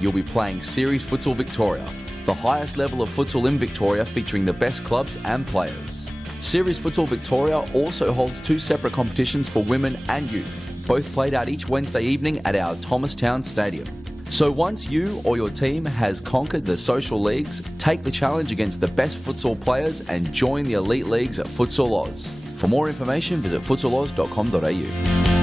you'll be playing Series Futsal Victoria, the highest level of futsal in Victoria featuring the best clubs and players. Series Futsal Victoria also holds 2 separate competitions for women and youth, both played out each Wednesday evening at our Thomastown Stadium. So once you or your team has conquered the social leagues, take the challenge against the best futsal players and join the elite leagues at Futsal Oz. For more information, visit futsaloz.com.au.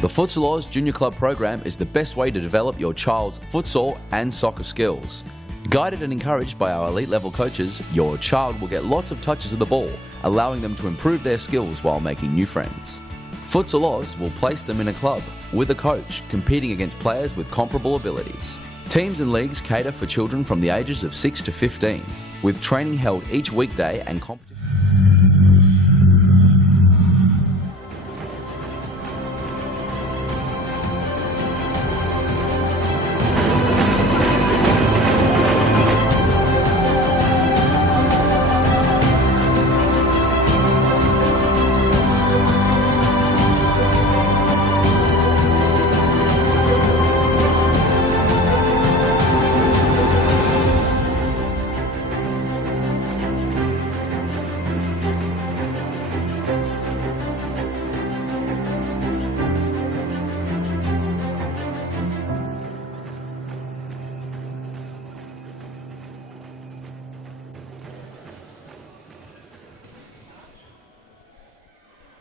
The Futsal Oz Junior Club program is the best way to develop your child's futsal and soccer skills. Guided and encouraged by our elite level coaches, your child will get lots of touches of the ball, allowing them to improve their skills while making new friends. Futsal Oz will place them in a club with a coach, competing against players with comparable abilities. Teams and leagues cater for children from the ages of 6 to 15, with training held each weekday and competition.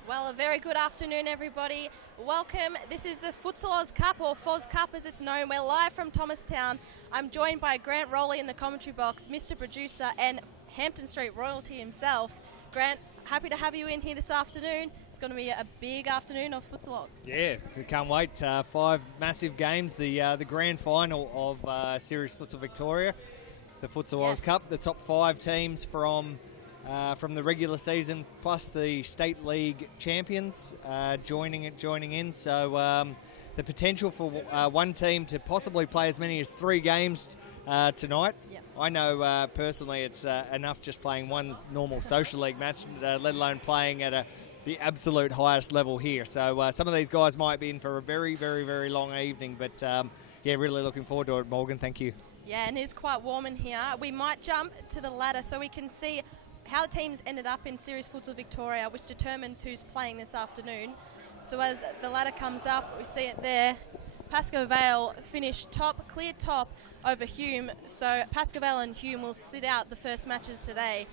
Well, a very good afternoon, everybody. Welcome. This is the Futsal Oz Cup, or FOZ Cup as it's known. We're live from Thomastown. I'm joined by Grant Rowley in the commentary box, Mr. Producer, and Hampton Street royalty himself. Grant, happy to have you in here this afternoon. It's going to be a big afternoon of Futsal Oz. Yeah, can't wait. 5 massive games. The grand final of Series Futsal Victoria, the Futsal Oz Cup. The top 5 teams from the regular season, plus the state league champions joining in. So the potential for one team to possibly play as many as 3 games tonight. Yep. I know personally it's enough just playing one normal social league match, let alone playing at the absolute highest level here. So some of these guys might be in for a very, very, very long evening. But yeah, really looking forward to it, Morgan. Thank you. Yeah, and it is quite warm in here. We might jump to the ladder so we can see how the teams ended up in Series Futsal Victoria, which determines who's playing this afternoon. So as the ladder comes up, we see it there. Pascoe Vale finished top, clear top over Hume. So Pascoe Vale and Hume will sit out the first matches today.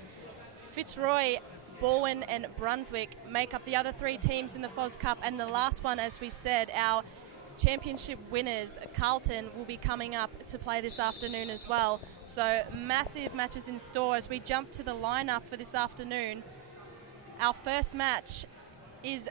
Fitzroy, Balwyn and Brunswick make up the other 3 teams in the FOZ Cup. And the last one, as we said, our championship winners, Carlton, will be coming up to play this afternoon as well. So massive matches in store as we jump to the lineup for this afternoon. Our first match is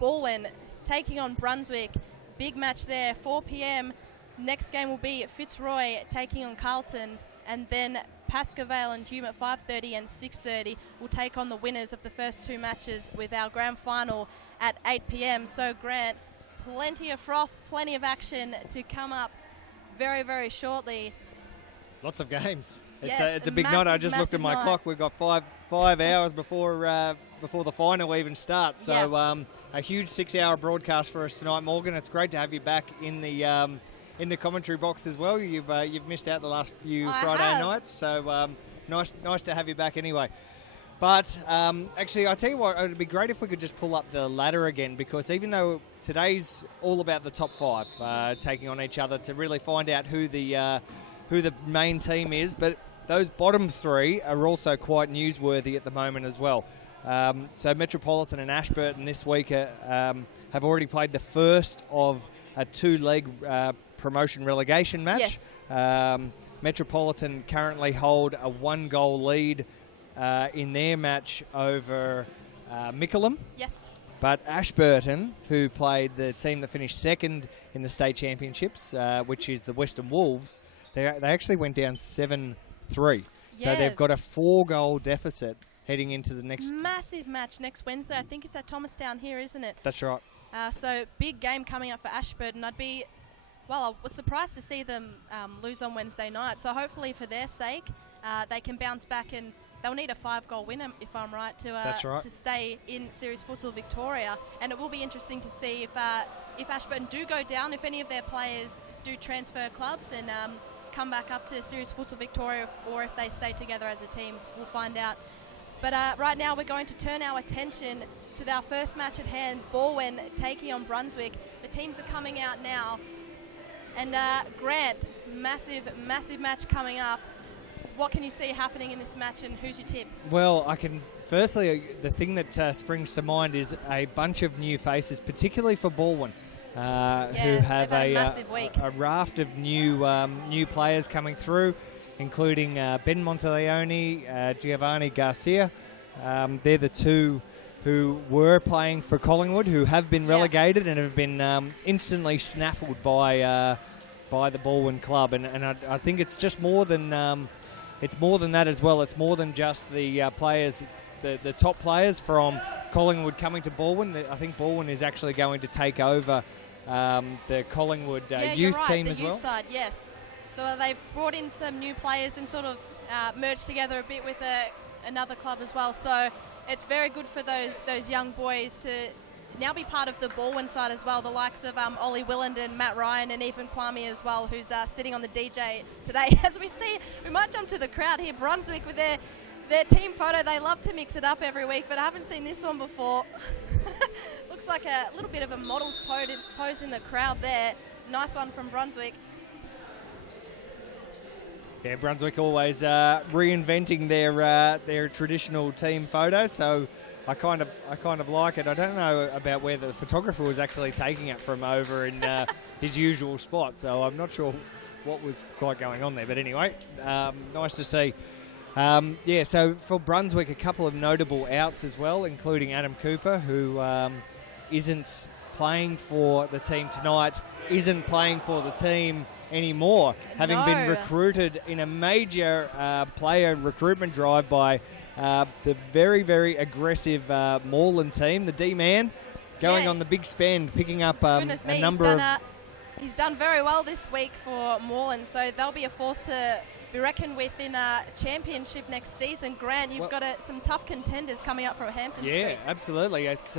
Balwyn taking on Brunswick. Big match there, 4 p.m. Next game will be Fitzroy taking on Carlton, and then Pascoe Vale and Hume at 5:30 and 6:30 will take on the winners of the first 2 matches, with our grand final at 8 p.m. So Grant, plenty of froth, plenty of action to come up very, very shortly. Lots of games. Yes, it's a big night. I just looked at my clock. We've got five hours before the final even starts. So a huge 6-hour broadcast for us tonight, Morgan. It's great to have you back in the commentary box as well. You've missed out the last few Friday nights, so nice to have you back anyway. But actually, I tell you what, it would be great if we could just pull up the ladder again, because even though today's all about the top 5 taking on each other to really find out who the main team is, but those bottom 3 are also quite newsworthy at the moment as well. So Metropolitan and Ashburton this week have already played the first of a 2-leg promotion relegation match. Yes. Metropolitan currently hold a 1-goal lead in their match over Mickleham. Yes. But Ashburton, who played the team that finished second in the state championships, which is the Western Wolves, they actually went down 7-3. Yeah. So they've got a 4-goal deficit heading into the next massive match next Wednesday. I think it's at Thomastown here, isn't it? That's right. So big game coming up for Ashburton. I'd be Well, I was surprised to see them lose on Wednesday night. So hopefully for their sake, they can bounce back, and they'll need a 5-goal win, if I'm right, to stay in Series Futsal Victoria. And it will be interesting to see if Ashburton do go down, if any of their players do transfer clubs and come back up to Series Futsal Victoria, or if they stay together as a team. We'll find out. But right now we're going to turn our attention to our first match at hand, Balwyn taking on Brunswick. The teams are coming out now. And Grant, massive match coming up. What can you see happening in this match, and who's your tip? Well, firstly, the thing that springs to mind is a bunch of new faces, particularly for Balwyn, who have a raft of new players coming through, including Ben Monteleone, Giovanni Garcia. They're the two who were playing for Collingwood, who have been relegated and have been instantly snaffled by the Balwyn club. And I think it's just more than that as well. It's more than just the players, the top players from Collingwood coming to Balwyn. I think Balwyn is actually going to take over the Collingwood youth team as well. Youth side, yes. So they've brought in some new players and sort of merged together a bit with another club as well. So it's very good for those young boys to now be part of the Balwyn side as well. The likes of Ollie Willand and Matt Ryan and even Kwame as well, who's sitting on the DJ today. As we see, we might jump to the crowd here. Brunswick with their team photo. They love to mix it up every week, but I haven't seen this one before. Looks like a little bit of a model's pose in the crowd there. Nice one from Brunswick. Yeah, Brunswick always reinventing their traditional team photo, so I kind of like it. I don't know about where the photographer was actually taking it from over in his usual spot, so I'm not sure what was quite going on there. But anyway, nice to see. So for Brunswick, a couple of notable outs as well, including Adam Cooper, who isn't playing for the team tonight, isn't playing for the team anymore, having been recruited in a major player recruitment drive by the very, very aggressive Moreland team, the D-man, going on the big spend, picking up a number of... He's done very well this week for Moreland, so they'll be a force to be reckoned with in a championship next season. Grant, you've got some tough contenders coming up from Hampton Street. Yeah, absolutely. It's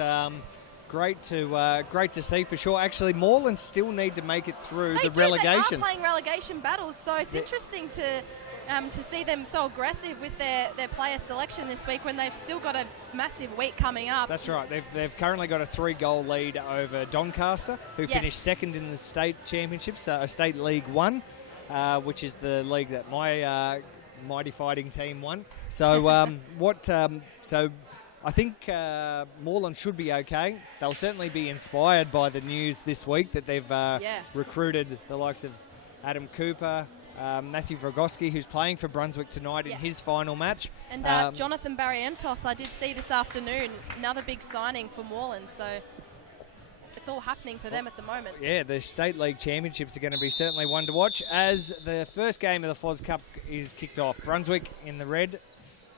great to see for sure. Actually, Moreland still need to make it through the relegation. They are playing relegation battles, so it's interesting to see them so aggressive with their player selection this week when they've still got a massive week coming up. That's right. They've currently got a 3-goal lead over Doncaster, who finished second in the state championships, State League 1, which is the league that my Mighty Fighting team won. So so I think Moreland should be okay. They'll certainly be inspired by the news this week that they've recruited the likes of Adam Cooper, Matthew Vrogoski, who's playing for Brunswick tonight in his final match. And Jonathan Barrientos, I did see this afternoon, another big signing for Moreland. So it's all happening for them at the moment. Yeah, the State League Championships are going to be certainly one to watch as the first game of the FOZ Cup is kicked off. Brunswick in the red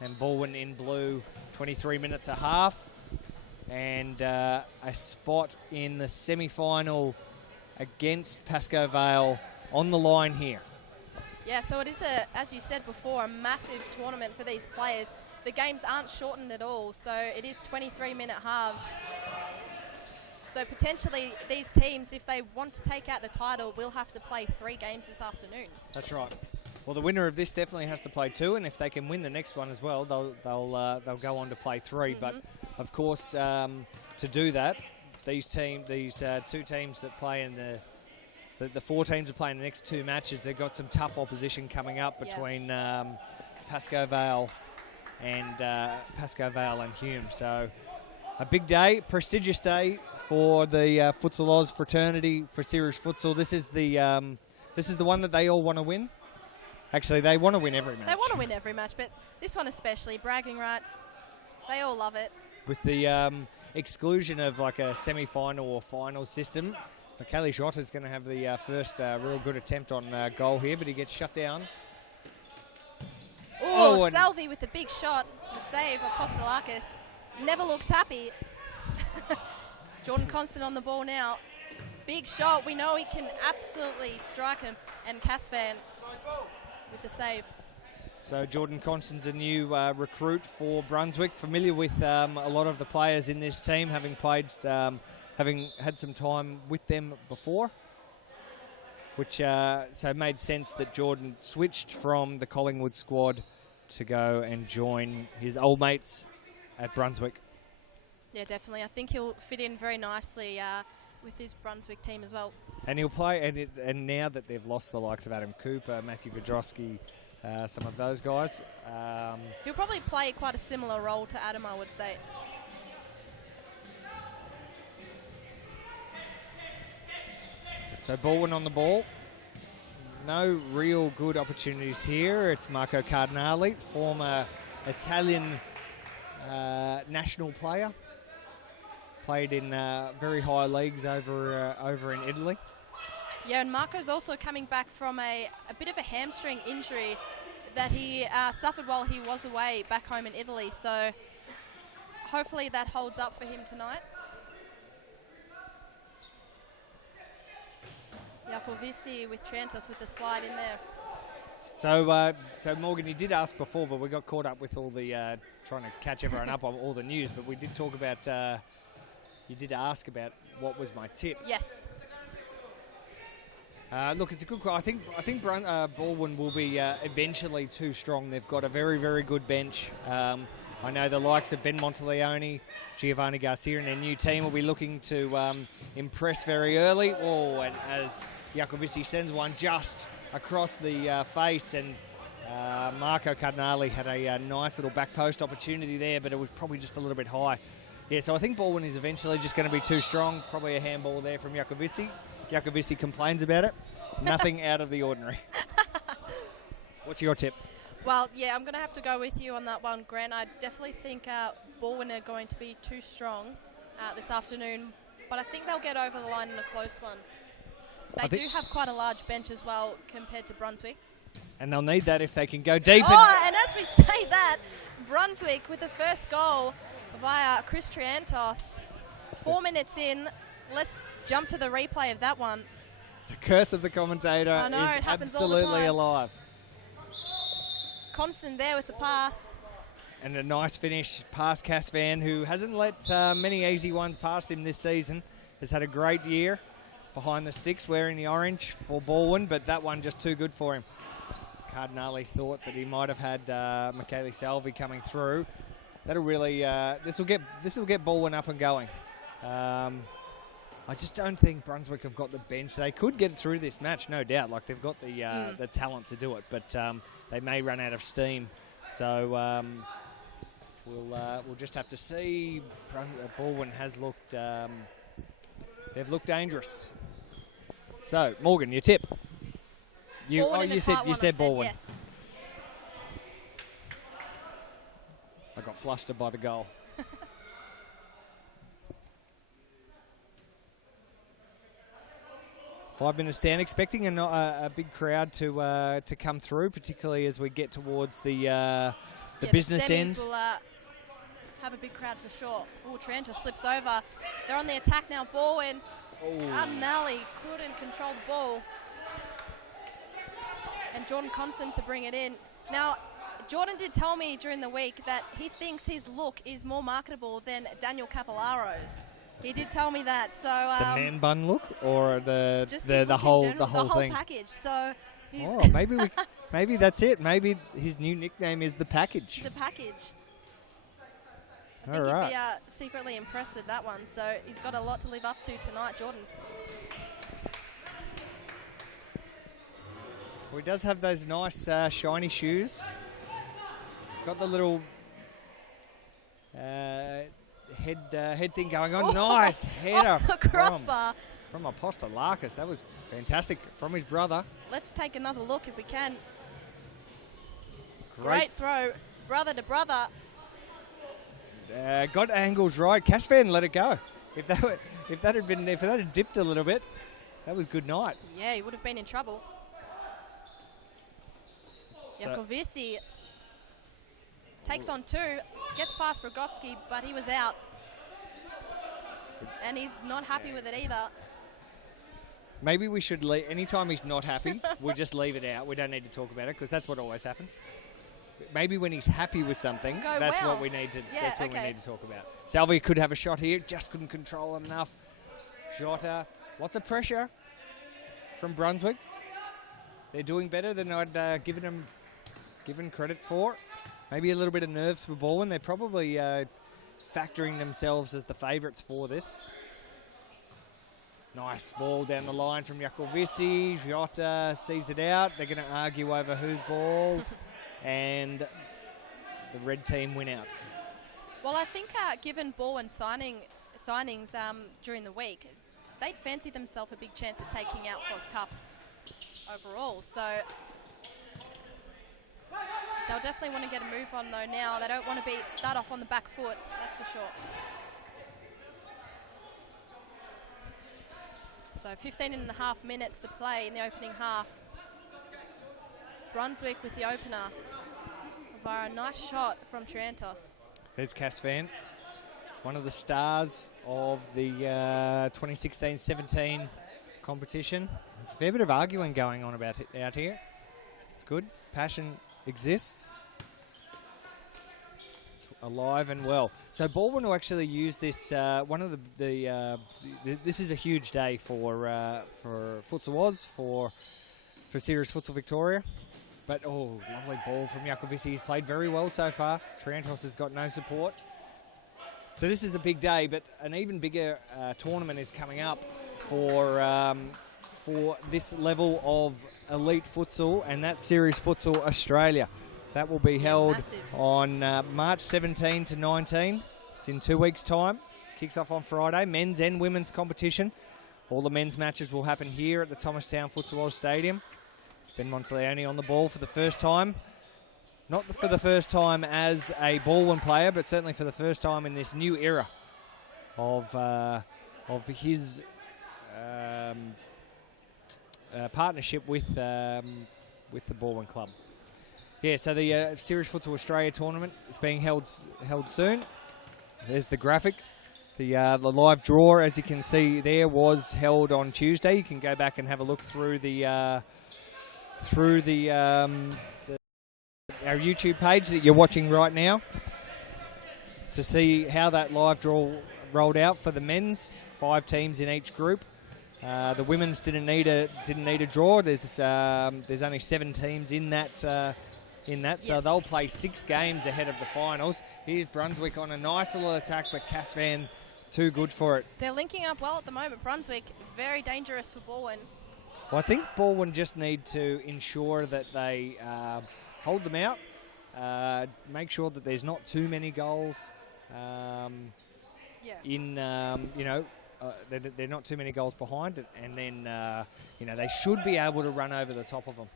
and Balwyn in blue. 23 minutes a half, and a spot in the semi-final against Pascoe Vale on the line here. Yeah, so it is, as you said before, a massive tournament for these players. The games aren't shortened at all, so it is 23-minute halves. So potentially these teams, if they want to take out the title, will have to play 3 games this afternoon. That's right. Well, the winner of this definitely has to play 2, and if they can win the next one as well, they'll go on to play 3. But of course, to do that, these 2 teams that play in the 4 teams that play in the next 2 matches, they've got some tough opposition coming up between Pascoe Vale and Hume. So a big day, prestigious day for the Futsal Oz fraternity for Series Futsal. This is the one that they all want to win. Actually, they want to win every match. They want to win every match, but this one especially, bragging rights, they all love it. With the exclusion of like a semi-final or final system, Kelly Schott is going to have the first real good attempt on goal here, but he gets shut down. Oh, Salvi with the big shot, the save of Apostolakis. Never looks happy. Jordan Constant on the ball now. big shot. We know he can absolutely strike him. And Casvan with the save. So Jordan Constant's a new recruit for Brunswick, familiar with a lot of the players in this team, having had some time with them before, which so it made sense that Jordan switched from the Collingwood squad to go and join his old mates at Brunswick. Yeah, definitely. I think he'll fit in very nicely with his Brunswick team as well. And he'll play, and now that they've lost the likes of Adam Cooper, Matthew Vidrosky, some of those guys. He'll probably play quite a similar role to Adam, I would say. So Baldwin on the ball. No real good opportunities here. It's Marco Cardinali, former Italian national player. Played in very high leagues over in Italy. Yeah, and Marco's also coming back from a bit of a hamstring injury that he suffered while he was away back home in Italy. So hopefully that holds up for him tonight. Jacovici with Trantos with the slide in there. So Morgan, you did ask before, but we got caught up with all the trying to catch everyone up on all the news. But we did talk about. You did ask about what was my tip. Yes. Look, it's a good call. I think Baldwin will be eventually too strong. They've got a very, very good bench. I know the likes of Ben Monteleone, Giovanni Garcia and their new team will be looking to impress very early. Oh, and as Jacovici sends one just across the face, and Marco Cardinali had a nice little back post opportunity there, but it was probably just a little bit high. Yeah, so I think Baldwin is eventually just going to be too strong. Probably a handball there from Jacovici. Jacovici complains about it. Nothing out of the ordinary. What's your tip? Well, yeah, I'm going to have to go with you on that one, Grant. I definitely think Baldwin are going to be too strong this afternoon, but I think they'll get over the line in a close one. They do have quite a large bench as well compared to Brunswick. And they'll need that if they can go deep. And as we say that, Brunswick with the first goal via Chris Triantos. 4 minutes in, let's jump to the replay of that one. The curse of the commentator is absolutely alive. Constant there with the pass. And a nice finish past Casvan, who hasn't let many easy ones past him this season. Has had a great year behind the sticks wearing the orange for Baldwin, but that one just too good for him. Cardinali thought that he might have had Michele Salvi coming through. That'll really this will get Baldwin up and going. I just don't think Brunswick have got the bench. They could get through this match, no doubt. Like they've got the talent to do it, but they may run out of steam. So we'll just have to see. Baldwin has looked. They've looked dangerous. So Morgan, your tip. You said Baldwin. Yes. I got flustered by the goal. 5 minutes down, expecting a big crowd to come through, particularly as we get towards the business the end. Will have a big crowd for sure. Oh, Trantor slips over. They're on the attack now. Baldwin. Cardinali couldn't control the ball. And Jordan Constant to bring it in. Now, Jordan did tell me during the week that he thinks his look is more marketable than Daniel Capellaro's. He did tell me that. So the man bun look, or the whole thing. The whole package. So he's maybe that's it. Maybe his new nickname is the package. The package. I think he'd be secretly impressed with that one. So he's got a lot to live up to tonight, Jordan. Well, he does have those nice shiny shoes. Got the little head thing going on. Nice header off the crossbar from Apostolakis. That was fantastic from his brother. Let's take another look if we can. Great throw, brother to brother. Got angles right. Casvan let it go. If that had dipped a little bit, that was good night. Yeah, he would have been in trouble. Jacovici takes on two, gets past Rogovski, but he was out. And he's not happy with it either. Maybe we should leave. Anytime he's not happy, we'll just leave it out. We don't need to talk about it because that's what always happens. Maybe when he's happy with something, that's what we need to. Yeah, that's what we need to talk about. Salvi could have a shot here, just couldn't control him enough. Jota, lots of pressure from Brunswick. They're doing better than I'd given credit for. Maybe a little bit of nerves for Baldwin. They're probably factoring themselves as the favourites for this. Nice ball down the line from Jakovici. Jota sees it out. They're going to argue over whose ball. And the red team win out. Well, I think given Baldwin signings during the week, they'd fancy themselves a big chance at taking out FOZ Cup overall. So they'll definitely want to get a move on though now. They don't want to start off on the back foot, that's for sure. So 15.5 minutes to play in the opening half. Brunswick with the opener via a nice shot from Triantos. There's Casvan, one of the stars of the 2016-17 competition. There's a fair bit of arguing going on about it out here. It's good. Passion exists. It's alive and well. So Baldwin will actually use this. One of this is a huge day for Futsal Oz, for Series Futsal Victoria. But, lovely ball from Jakovici. He's played very well so far. Triantos has got no support. So this is a big day, but an even bigger tournament is coming up for this level of elite futsal, and that's Series Futsal Australia. That will be held on March 17 to 19. It's in 2 weeks' time. Kicks off on Friday. Men's and women's competition. All the men's matches will happen here at the Thomastown Futsal Oz Stadium. It's Ben Monteleone on the ball for the first time. Not for the first time as a Baldwin player, but certainly for the first time in this new era of his partnership with the Baldwin club. Yeah, so the Series Futsal Australia tournament is being held soon. There's the graphic. The live draw, as you can see there, was held on Tuesday. You can go back and have a look through our YouTube page that you're watching right now to see how that live draw rolled out for the men's. 5 teams in each group. The women's didn't need a draw. There's only 7 teams in that. So they'll play 6 games ahead of the finals. Here's Brunswick on a nice little attack, but Casvan too good for it. They're linking up well at the moment. Brunswick, very dangerous for Baldwin. Well, I think Baldwin just need to ensure that they hold them out, make sure that there's not too many goals they're not too many goals behind it, and then they should be able to run over the top of them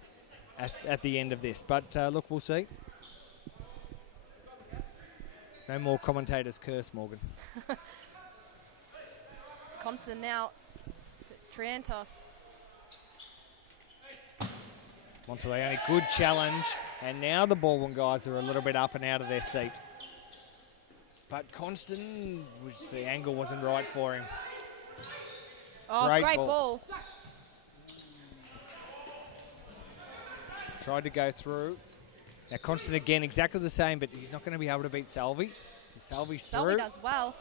at the end of this. But look, we'll see. No more commentators curse, Morgan. Constant now. Triantos. Monteleone, good challenge, and now the Baldwin guys are a little bit up and out of their seat. But Constant, which the angle wasn't right for him. Oh, great ball. Tried to go through. Now Constant again, exactly the same, but he's not going to be able to beat Salvi. Salvi does well.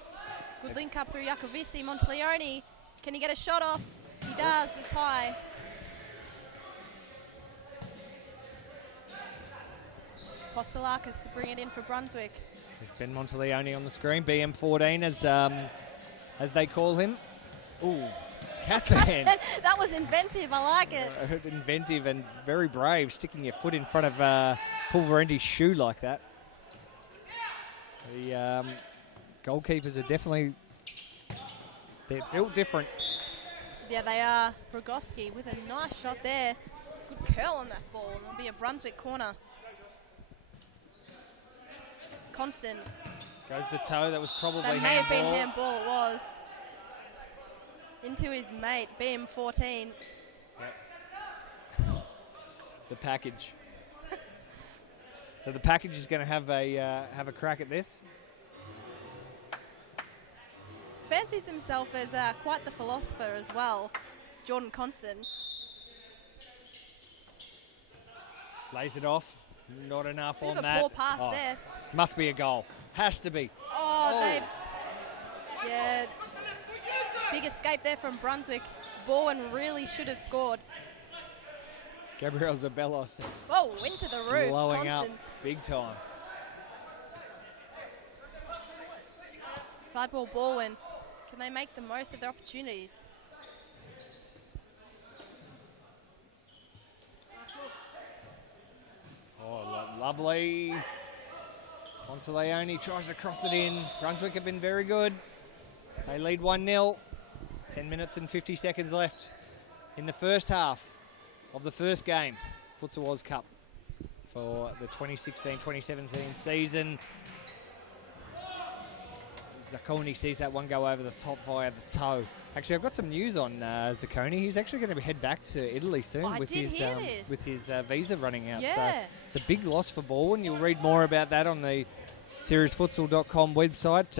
Good link up through Jakovici. Monteleone, can he get a shot off? He does, it's high. Postelakis to bring it in for Brunswick. There's Ben Monteleone on the screen, BM14 as they call him. Ooh, Casvan. That was inventive, I like it. Inventive and very brave, sticking your foot in front of Pulverenti's shoe like that. The goalkeepers are definitely, they're built different. Yeah, they are. Brogowski with a nice shot there. Good curl on that ball. It'll be a Brunswick corner. Constant. Goes the toe. That was probably handball. That may have been handball. It was. Into his mate, BM14. Yep. The package. So the package is going to have a crack at this. Fancies himself as quite the philosopher as well. Jordan Constant. Lays it off. Not enough Bit on of a that. poor pass there. Must be a goal. Has to be. Yeah. Big escape there from Brunswick. Bowen really should have scored. Gabriel Zabelos. Oh, into the roof. Blowing Constant. up big time. Sideball Bowen. Can they make the most of their opportunities? Oh, lovely. Monteleone tries to cross it in. Brunswick have been very good. They lead 1-0. 10 minutes and 50 seconds left in the first half of the first game, Futsal Oz Cup for the 2016-2017 season. Zacconi sees that one go over the top via the toe. Actually, I've got some news on Zacconi. He's actually going to head back to Italy soon with his visa running out. Yeah. So it's a big loss for Baldwin. You'll read more about that on the seriesfutsal.com website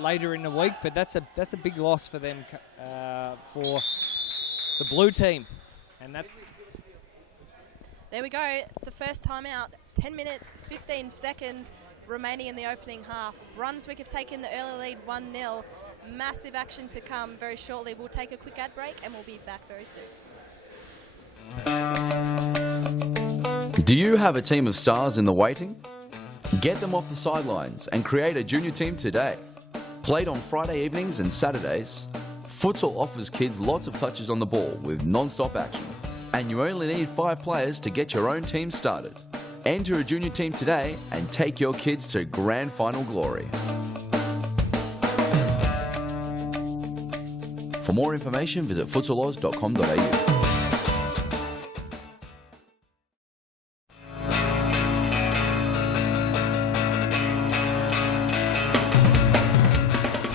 later in the week. But that's a big loss for them, for the blue team, and that's. There we go. It's the first time out. 10 minutes, 15 seconds remaining in the opening half. Brunswick have taken the early lead 1-0. Massive action to come very shortly. We'll take a quick ad break and we'll be back very soon. Do you have a team of stars in the waiting? Get them off the sidelines and create a junior team today. Played on Friday evenings and Saturdays, futsal offers kids lots of touches on the ball with non-stop action. And you only need 5 players to get your own team started. Enter a junior team today and take your kids to grand final glory. For more information, visit futsaloz.com.au.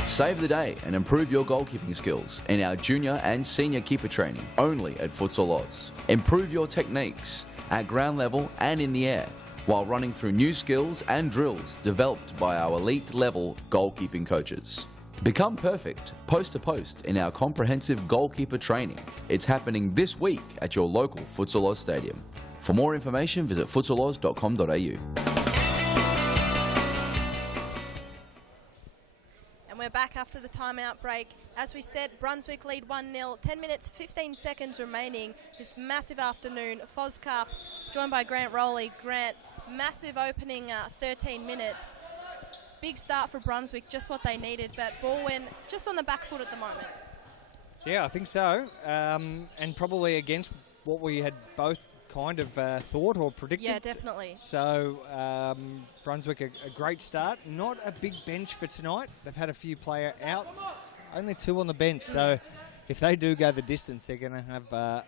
Save the day and improve your goalkeeping skills in our junior and senior keeper training only at Futsal Oz. Improve your techniques at ground level and in the air while running through new skills and drills developed by our elite level goalkeeping coaches. Become perfect post to post in our comprehensive goalkeeper training. It's happening this week at your local Futsal Oz stadium. For more information, visit futsaloz.com.au. We're back after the timeout break. As we said, Brunswick lead 1-0. 10 minutes, 15 seconds remaining. This massive afternoon, FOZ Cup, joined by Grant Rowley. Grant, massive opening 13 minutes. Big start for Brunswick, just what they needed, but Baldwin just on the back foot at the moment. Yeah, I think so. And probably against what we had both kind of thought or predicted. Yeah, definitely. So Brunswick a great start. Not a big bench for tonight. They've had a few player outs. Only 2 on the bench. So if they do go the distance, they're going to have a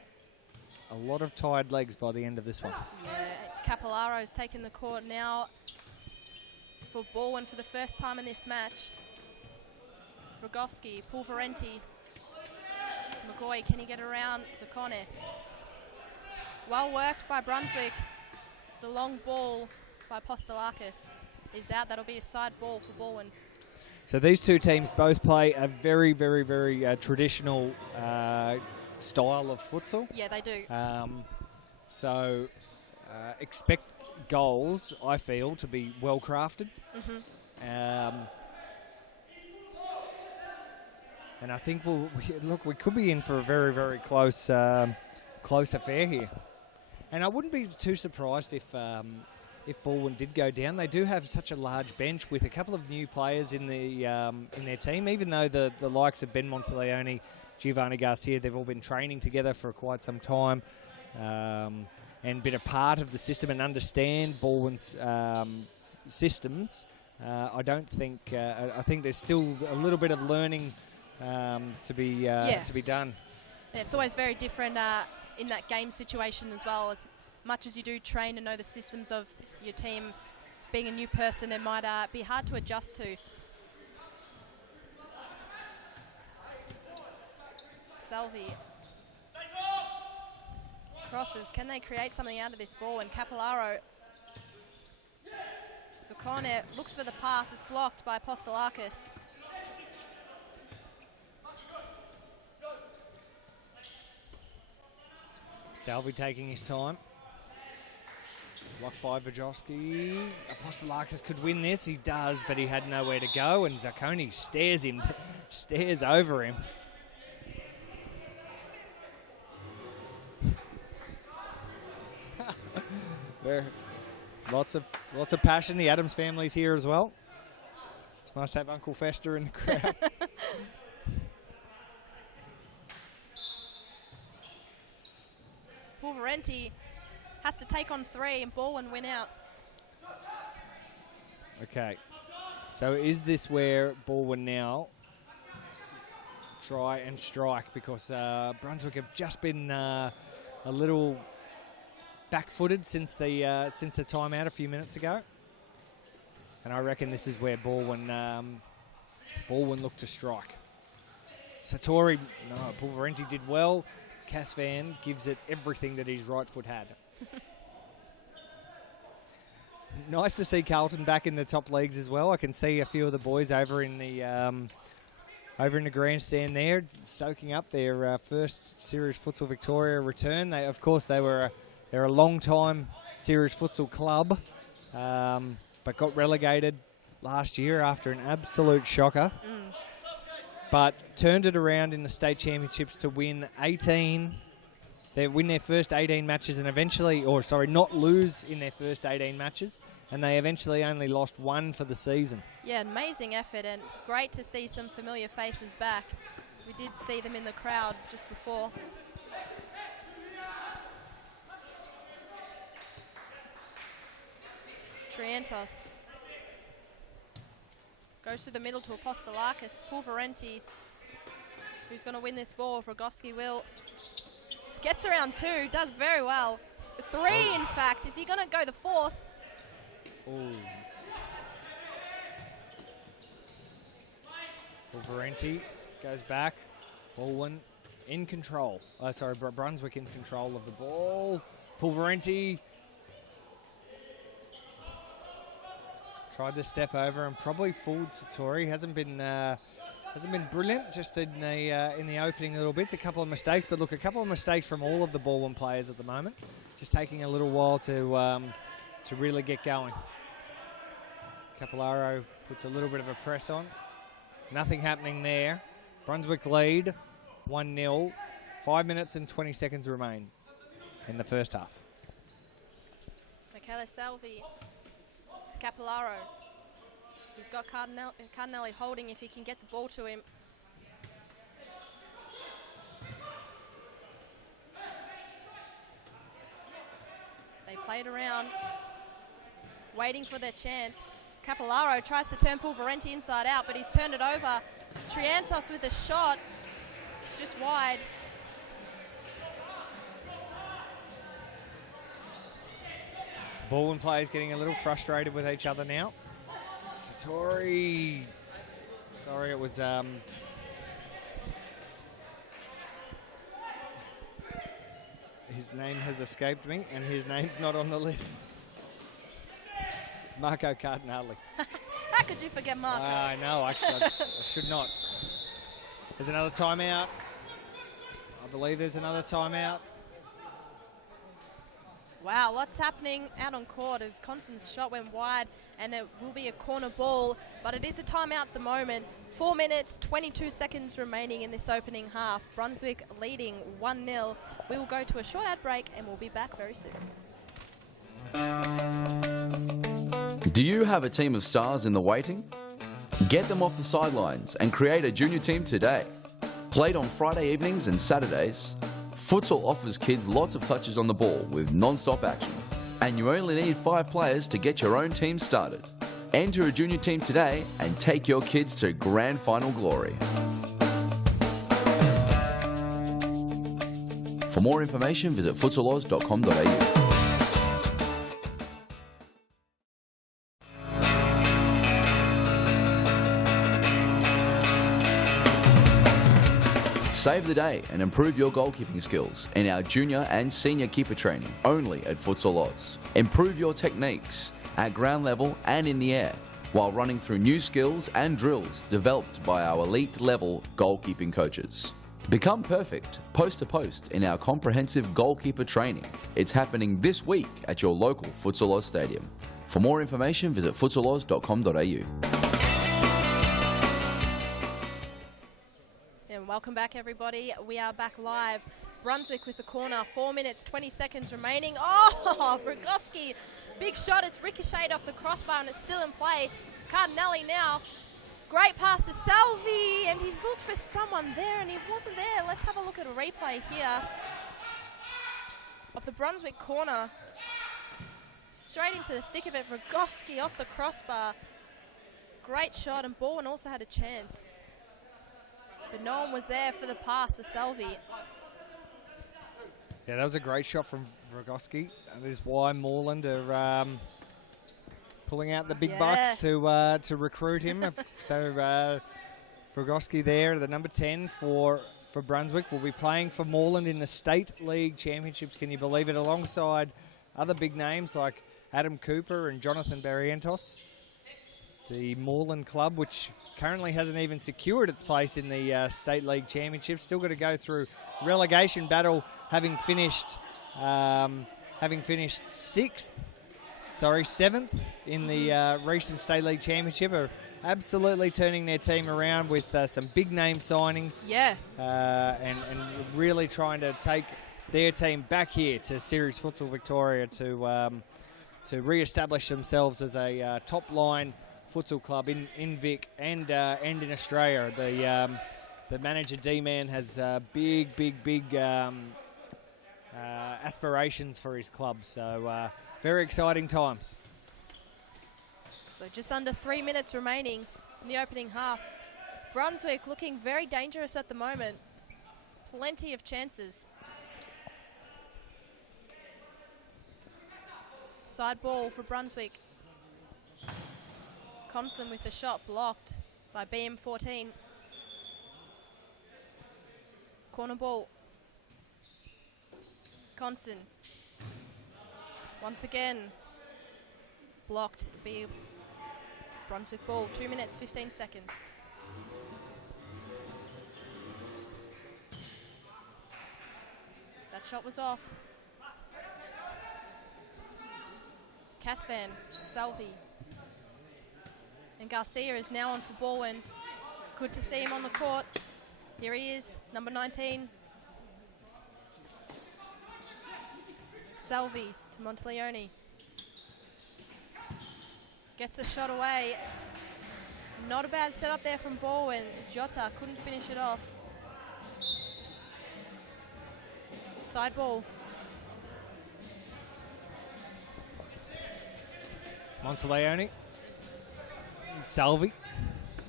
lot of tired legs by the end of this one. Yeah, Capellaro's taking the court now for Baldwin for the first time in this match. Rogovski, Pulverenti, McGoy, can he get around Zakone? Well worked by Brunswick. The long ball by Postelakis is out. That'll be a side ball for Baldwin. So these two teams both play a very, very, very traditional style of futsal. Yeah, they do. So expect goals, I feel, to be well crafted. And I think we could be in for a very, very close affair here. And I wouldn't be too surprised if Baldwin did go down. They do have such a large bench with a couple of new players in their team. Even though the likes of Ben Monteleone, Giovanni Garcia, they've all been training together for quite some time and been a part of the system and understand Baldwin's systems. I think there's still a little bit of learning to be done. Yeah, it's always very different in that game situation as well. As much as you do train and know the systems of your team, being a new person, it might be hard to adjust to. Salvi. Crosses. Can they create something out of this ball? And Capellaro. Zakone looks for the pass. It's blocked by Salvi taking his time. Blocked by Vajovsky. Apostolakis could win this. He does, but he had nowhere to go, and Zacconi stares over him. Lots of passion. The Adams family's here as well. It's nice to have Uncle Fester in the crowd. Pulverenti has to take on 3 and Baldwin win out. Okay. So is this where Baldwin now try and strike? Because Brunswick have just been a little back-footed since the timeout a few minutes ago. And I reckon this is where Baldwin looked to strike. Satori, no, Pulverenti did well. Casvan gives it everything that his right foot had. Nice to see Carlton back in the top leagues as well. I can see a few of the boys over in the grandstand there, soaking up their first Series Futsal Victoria return. They're a long-time Series Futsal club, but got relegated last year after an absolute shocker. But turned it around in the state championships to win 18. They win their first 18 matches and not lose in their first 18 matches. And they eventually only lost 1 for the season. Yeah, amazing effort and great to see some familiar faces back. We did see them in the crowd just before. Triantos goes through the middle to Apostolakis. Pulverenti, who's going to win this ball. Rogovsky will. Gets around 2, does very well. 3, in fact. Is he going to go the 4th? Ooh. Pulverenti goes back. Baldwin in control. Brunswick in control of the ball. Pulverenti tried to step over and probably fooled Satori. Hasn't been brilliant just in the opening little bits. A couple of mistakes, but look, a couple of mistakes from all of the Baldwin players at the moment. Just taking a little while to really get going. Capillaro puts a little bit of a press on. Nothing happening there. Brunswick lead 1-0. 5 minutes and 20 seconds remain in the first half. Michele Salvi to Capillaro. He's got Cardinelli holding if he can get the ball to him. They played around, waiting for their chance. Capillaro tries to turn Pulverenti inside out, but he's turned it over. Triantos with a shot. It's just wide. Baldwin players getting a little frustrated with each other now. Satori. Sorry, it was... his name has escaped me, and his name's not on the list. Marco Cardinelli. How could you forget Marco? I know, I should not. There's another timeout. I believe there's another timeout. Wow, lots happening out on court as Constance's shot went wide and it will be a corner ball, but it is a timeout at the moment. 4 minutes, 22 seconds remaining in this opening half. Brunswick leading 1-0. We will go to a short ad break and we'll be back very soon. Do you have a team of stars in the waiting? Get them off the sidelines and create a junior team today. Played on Friday evenings and Saturdays, Futsal offers kids lots of touches on the ball with non-stop action. And you only need 5 players to get your own team started. Enter a junior team today and take your kids to grand final glory. For more information, visit futsaloz.com.au. Save the day and improve your goalkeeping skills in our junior and senior keeper training only at Futsal Oz. Improve your techniques at ground level and in the air while running through new skills and drills developed by our elite level goalkeeping coaches. Become perfect post to post in our comprehensive goalkeeper training. It's happening this week at your local Futsal Oz stadium. For more information, visit futsaloz.com.au. And welcome back, everybody. We are back live. Brunswick with the corner, 4 minutes, 20 seconds remaining. Oh, Vragowski, big shot. It's ricocheted off the crossbar and it's still in play. Cardinelli now. Great pass to Salvi, and he's looked for someone there and he wasn't there. Let's have a look at a replay here of the Brunswick corner. Straight into the thick of it, Vragowski off the crossbar. Great shot, and Bowen also had a chance. But no one was there for the pass for Salvi. Yeah, that was a great shot from Vragowski. That is why Moreland are pulling out the big bucks to recruit him. So Vragowski there, the number 10 for Brunswick, will be playing for Moreland in the State League Championships, can you believe it, alongside other big names like Adam Cooper and Jonathan Barrientos. The Moreland club, which currently hasn't even secured its place in the State League Championship, still got to go through relegation battle, having finished seventh in the recent State League Championship, are absolutely turning their team around with some big name signings. Yeah. And really trying to take their team back here to Series Futsal Victoria to re-establish themselves as a top line futsal club in Vic and in Australia. The manager D-Man has big aspirations for his club, so very exciting times. So just under 3 minutes remaining in the opening half. Brunswick looking very dangerous at the moment. Plenty of chances. Side ball for Brunswick. Constant with the shot blocked by BM14. Corner ball. Constant. Once again, blocked. Be Brunswick ball. 2 minutes, 15 seconds. That shot was off. Casvan, Salvi. And Garcia is now on for Bowen. Good to see him on the court. Here he is, number 19. Salvi to Monteleone. Gets a shot away. Not a bad setup there from Bowen. Jota couldn't finish it off. Side ball. Monteleone. Salvi.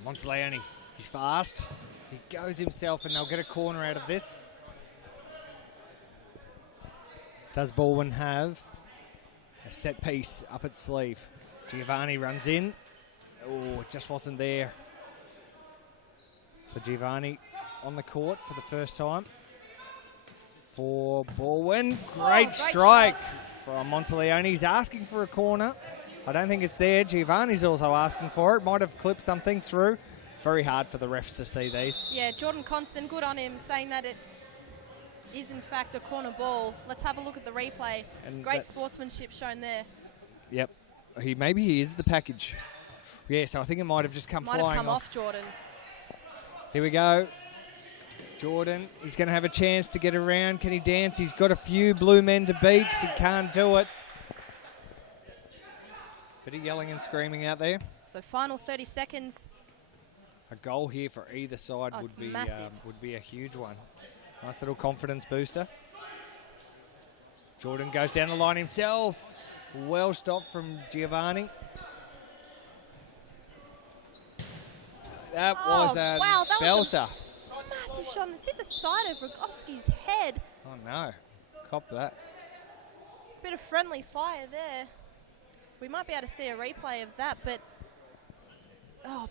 Monteleone. He's fast. He goes himself and they'll get a corner out of this. Does Bowen have a set piece up its sleeve? Giovanni runs in. Oh, it just wasn't there. So Giovanni on the court for the first time. For Bowen. Great strike from Monteleone. He's asking for a corner. I don't think it's there. Giovanni's also asking for it. Might have clipped something through. Very hard for the refs to see these. Yeah, Jordan Constant, good on him, saying that it is in fact a corner ball. Let's have a look at the replay. And great sportsmanship shown there. Yep. Maybe he is the package. Yeah, so I think it might have just come flying off. Might have come off Jordan. Here we go. Jordan, he's going to have a chance to get around. Can he dance? He's got a few blue men to beat. He can't do it. Bit of yelling and screaming out there. So final 30 seconds. A goal here for either side would be a huge one. Nice little confidence booster. Jordan goes down the line himself. Well stopped from Giovanni. That was a belter. Massive shot, and it's hit the side of Vragowski's head. Oh no, cop that. Bit of friendly fire there. We might be able to see a replay of that, but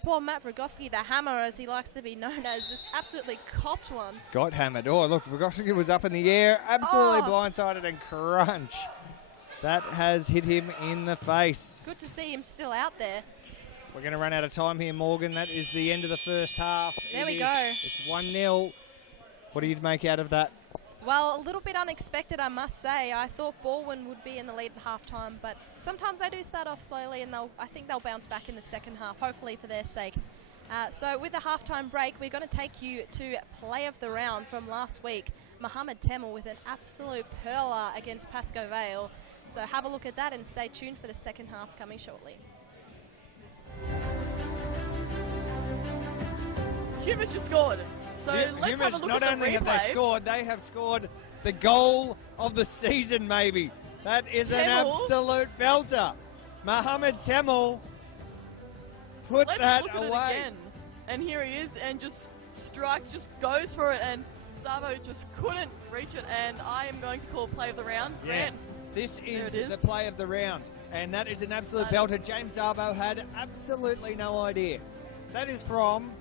poor Matt Vragowski, the hammer as he likes to be known as, just absolutely copped one. Got hammered. Oh look, Vragowski was up in the air, absolutely blindsided and crunch. That has hit him in the face. Good to see him still out there. We're going to run out of time here, Morgan. That is the end of the first half. There we go. It's 1-0. What do you make out of that? Well, a little bit unexpected, I must say. I thought Baldwin would be in the lead at halftime, but sometimes they do start off slowly, and I think they'll bounce back in the second half, hopefully for their sake. So with the halftime break, we're going to take you to play of the round from last week. Mohammed Temel with an absolute perler against Pascoe Vale. So have a look at that and stay tuned for the second half coming shortly. Humans just scored. So let's have a look not at the only have they replay. scored, they have scored the goal of the season, maybe. That is an Temel. absolute belter. Mohammed Temel put Let's that look at away. it again. And here he is, and just strikes, just goes for it, and Savo just couldn't reach it, and I am going to call play of the round. Yeah. Grant. This is There it the is. play of the round, and that is an absolute That belter. James Zabo had absolutely no idea. That is from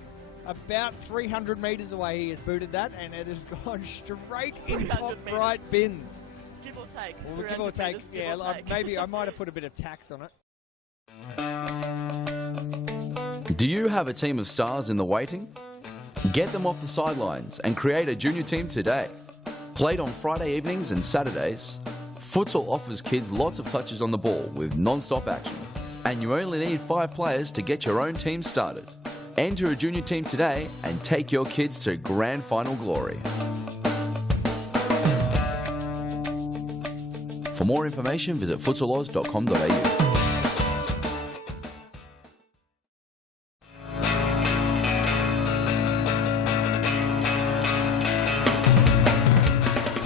about 300 metres away. He has booted that, and it has gone straight in 300 top metres. right bins. Give or take. Well, give 300 or take, metres, give yeah. or Like, take. maybe I might have put a bit of tax on it. Do you have a team of stars in the waiting? Get them off the sidelines and create a junior team today. Played on Friday evenings and Saturdays, Futsal offers kids lots of touches on the ball with non-stop action. And you only need 5 players to get your own team started. Enter a junior team today and take your kids to grand final glory. For more information, visit futsaloz.com.au.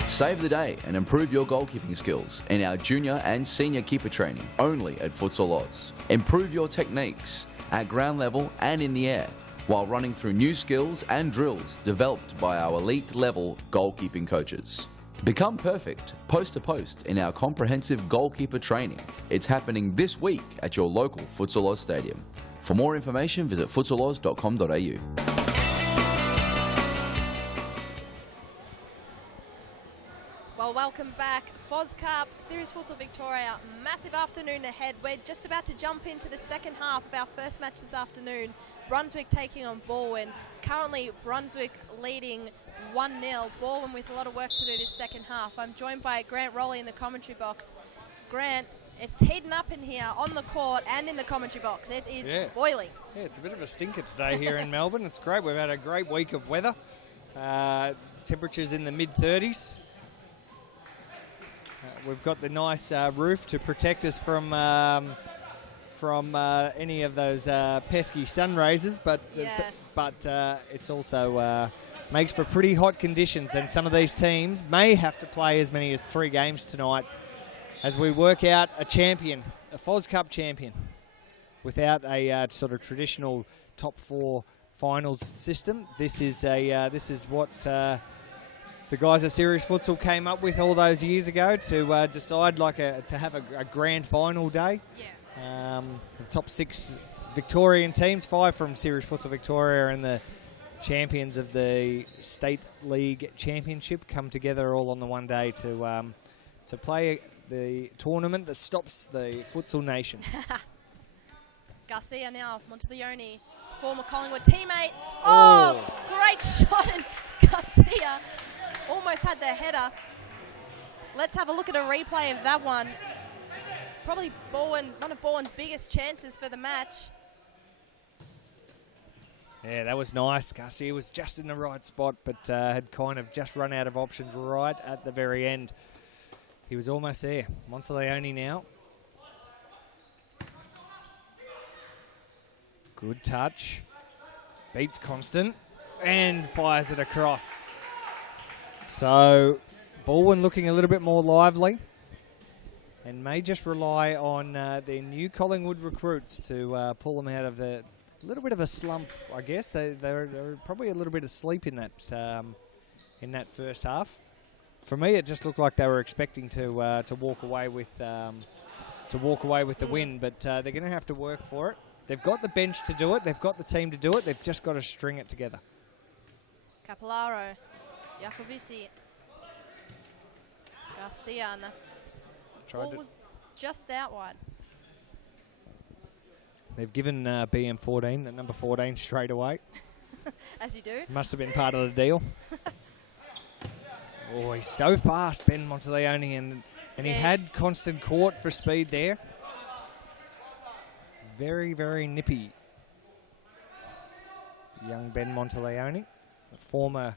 Save the day and improve your goalkeeping skills in our junior and senior keeper training only at Futsal Oz. Improve your techniques at ground level and in the air while running through new skills and drills developed by our elite level goalkeeping coaches. Become perfect post to post in our comprehensive goalkeeper training. It's happening this week at your local Futsal Oz stadium. For more information, visit futsaloz.com.au. Well, welcome back. FOZ Cup, Series Futsal Victoria, massive afternoon ahead. We're just about to jump into the second half of our first match this afternoon. Brunswick taking on Baldwin. Currently, Brunswick leading 1-0. Baldwin with a lot of work to do this second half. I'm joined by Grant Rowley in the commentary box. Grant, it's heating up in here on the court and in the commentary box. It is boiling. Yeah, it's a bit of a stinker today here in Melbourne. It's great. We've had a great week of weather. Temperatures in the mid-30s. We've got the nice roof to protect us from any of those pesky sun rays, but it's also makes for pretty hot conditions, and some of these teams may have to play as many as 3 games tonight as we work out a champion, a FOZ Cup champion, without a sort of traditional top 4 finals system. This is what the guys at Series Futsal came up with all those years ago to decide to have a grand final day. Yeah. The top 6 Victorian teams, 5 from Series Futsal Victoria, and the champions of the State League Championship come together all on the one day to play the tournament that stops the futsal nation. Garcia now, Monteleone, his former Collingwood teammate. Oh, great shot, and Garcia almost had the header. Let's have a look at a replay of that one. Probably one of Baldwin's biggest chances for the match. Yeah, that was nice. Garcia was just in the right spot, but had kind of just run out of options right at the very end. He was almost there. Monteleone now. Good touch. Beats Constant and fires it across. So Baldwin looking a little bit more lively and may just rely on their new Collingwood recruits to pull them out of the little bit of a slump, I guess. They're probably a little bit asleep in that first half. For me, it just looked like they were expecting to walk away with the win, but they're going to have to work for it. They've got the bench to do it. They've got the team to do it. They've just got to string it together. Capolaro, Jacovici, Garcia. Ball was just out wide. They've given BM14, the number 14, straight away. As you do. Must have been part of the deal. Oh, he's so fast, Ben Monteleone, and he had constant court for speed there. Very, very nippy. Young Ben Monteleone, a former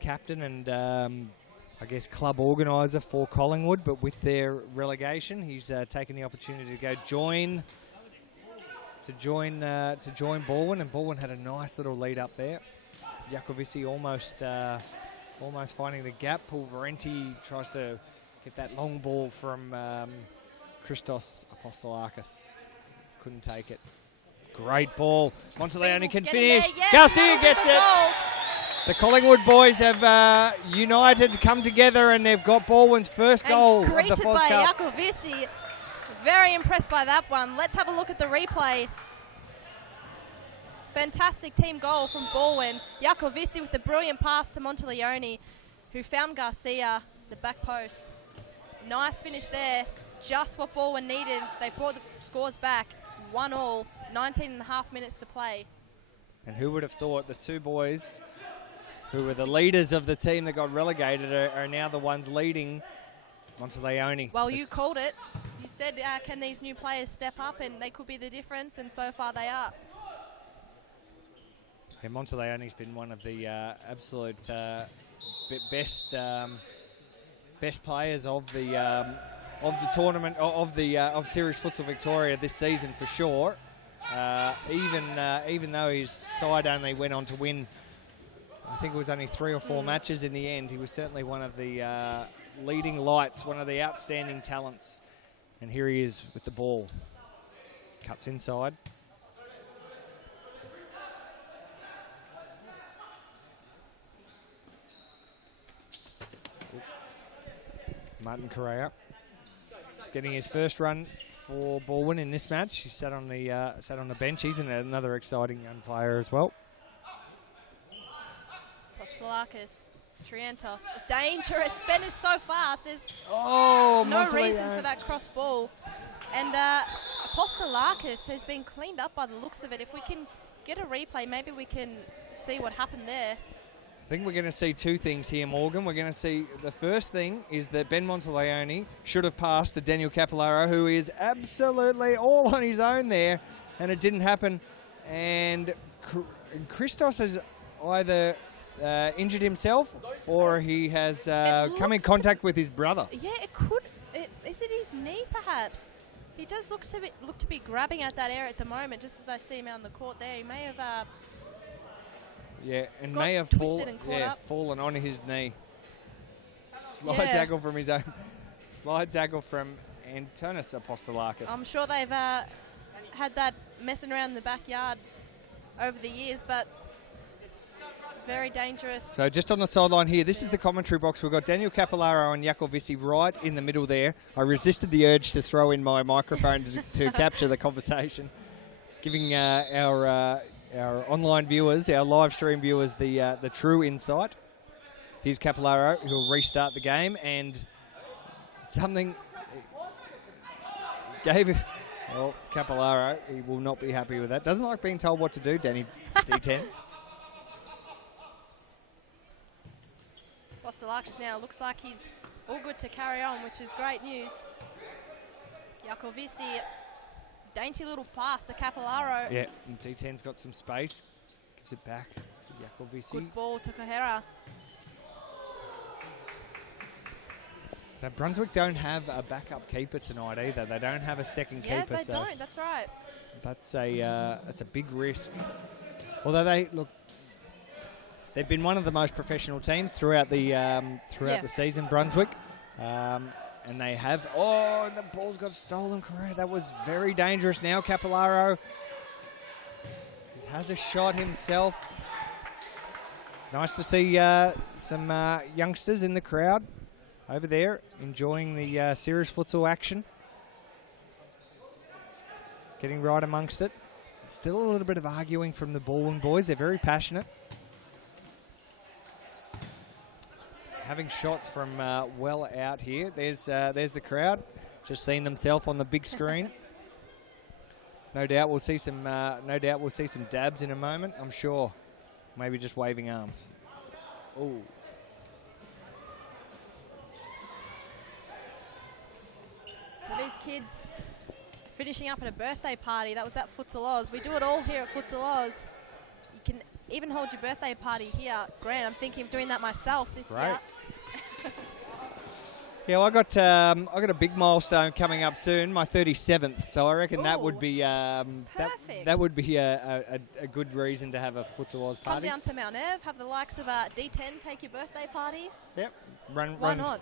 captain and I guess club organiser for Collingwood, but with their relegation, he's taken the opportunity to go join Baldwin, and Baldwin had a nice little lead up there. Jacovici almost finding the gap. Paul Varenti tries to get that long ball from Christos Apostolakis. Couldn't take it. Great ball. Monteleone can finish. Garcia gets it. The Collingwood boys have united, come together, and they've got Baldwin's first goal of the FOZ Cup. Greeted by Jacovici. Very impressed by that one. Let's have a look at the replay. Fantastic team goal from Baldwin. Jacovici with a brilliant pass to Monteleone, who found Garcia, the back post. Nice finish there. Just what Baldwin needed. They brought the scores back. 1-1, 19.5 minutes to play. And who would have thought the two boys who were the leaders of the team that got relegated are now the ones leading Monteleone. Well, you called it. You said, can these new players step up, and they could be the difference, and so far they are. Yeah, Monteleone's been one of the absolute best players of the tournament of Series Futsal Victoria this season for sure. Even though his side only went on to win, I think it was only 3 or 4 matches in the end, he was certainly one of the leading lights, one of the outstanding talents. And here he is with the ball. Cuts inside. Martin Correa getting his first run for Baldwin in this match. He sat on the bench. He's another exciting young player as well. Apostolakis, Trientos, dangerous. Ben is so fast. There's no reason for that cross ball. And Apostolakis has been cleaned up by the looks of it. If we can get a replay, maybe we can see what happened there. I think we're going to see two things here, Morgan. We're going to see the first thing is that Ben Monteleone should have passed to Daniel Capillaro, who is absolutely all on his own there, and it didn't happen. And Christos has either injured himself or he has come in contact with his brother. Yeah, it could. Is it his knee, perhaps? He does look to be grabbing at that area at the moment, just as I see him out on the court there. He may have... may have fallen on his knee. Slide tackle from his own. Slide tackle from Antonis Apostolakis. I'm sure they've had that messing around in the backyard over the years, but very dangerous. So just on the sideline here, this is the commentary box. We've got Daniel Capillaro and Jacovici right in the middle there. I resisted the urge to throw in my microphone to capture the conversation, giving our online viewers, our live stream viewers, the true insight. Here's Capillaro, who will restart the game, and something gave him... Well, Capillaro, he will not be happy with that. Doesn't like being told what to do, Danny D10. Apostolakis now looks like he's all good to carry on, which is great news. Jacovici, dainty little pass to Capillaro. Yeah, and D10's got some space. Gives it back to Jacovici. Good ball to Kohera. Now, Brunswick don't have a backup keeper tonight either. They don't have a second keeper. Yeah, they don't. That's right. That's a big risk. Although they've been one of the most professional teams throughout the season, Brunswick. And they have... Oh, the ball's got stolen. That was very dangerous now. Capillaro has a shot himself. Nice to see some youngsters in the crowd over there enjoying the Series Futsal action. Getting right amongst it. Still a little bit of arguing from the Baldwin boys. They're very passionate. Having shots from well out here. There's the crowd, just seeing themselves on the big screen. No doubt we'll see some. No doubt we'll see some dabs in a moment. I'm sure. Maybe just waving arms. Oh, So these kids finishing up at a birthday party. That was at Futsal Oz. We do it all here at Futsal Oz. You can even hold your birthday party here. Grant, I'm thinking of doing that myself this year. Yeah, well, I got a big milestone coming up soon, my 37th. So I reckon that would be perfect. that would be a good reason to have a Futsal Oz party. Come down to Mount Ev, have the likes of D10 take your birthday party. Yep. Why not?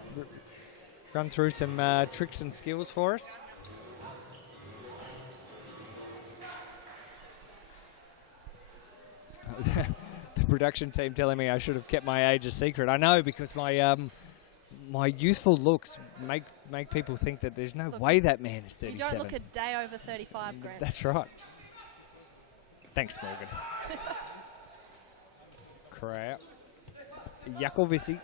Run through some tricks and skills for us. The production team telling me I should have kept my age a secret. I know, because my youthful looks make people think that there's no way that man is 37. You don't look a day over 35, Grant. That's right. Thanks, Morgan. Correa. Yakovisi.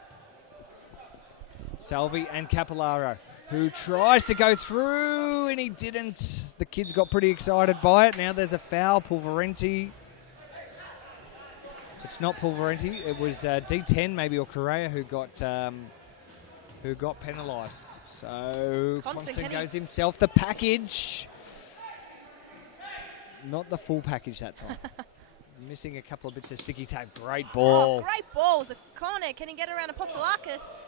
Salvi and Capillaro, who tries to go through, and he didn't. The kids got pretty excited by it. Now there's a foul. Pulverenti. It's not Pulverenti. It was D10 maybe, or Correa, who got penalised. So Constant goes himself. The package. Not the full package that time. Missing a couple of bits of sticky tape. Great ball. Oh, great ball. Zakone. Can he get around Apostolakis?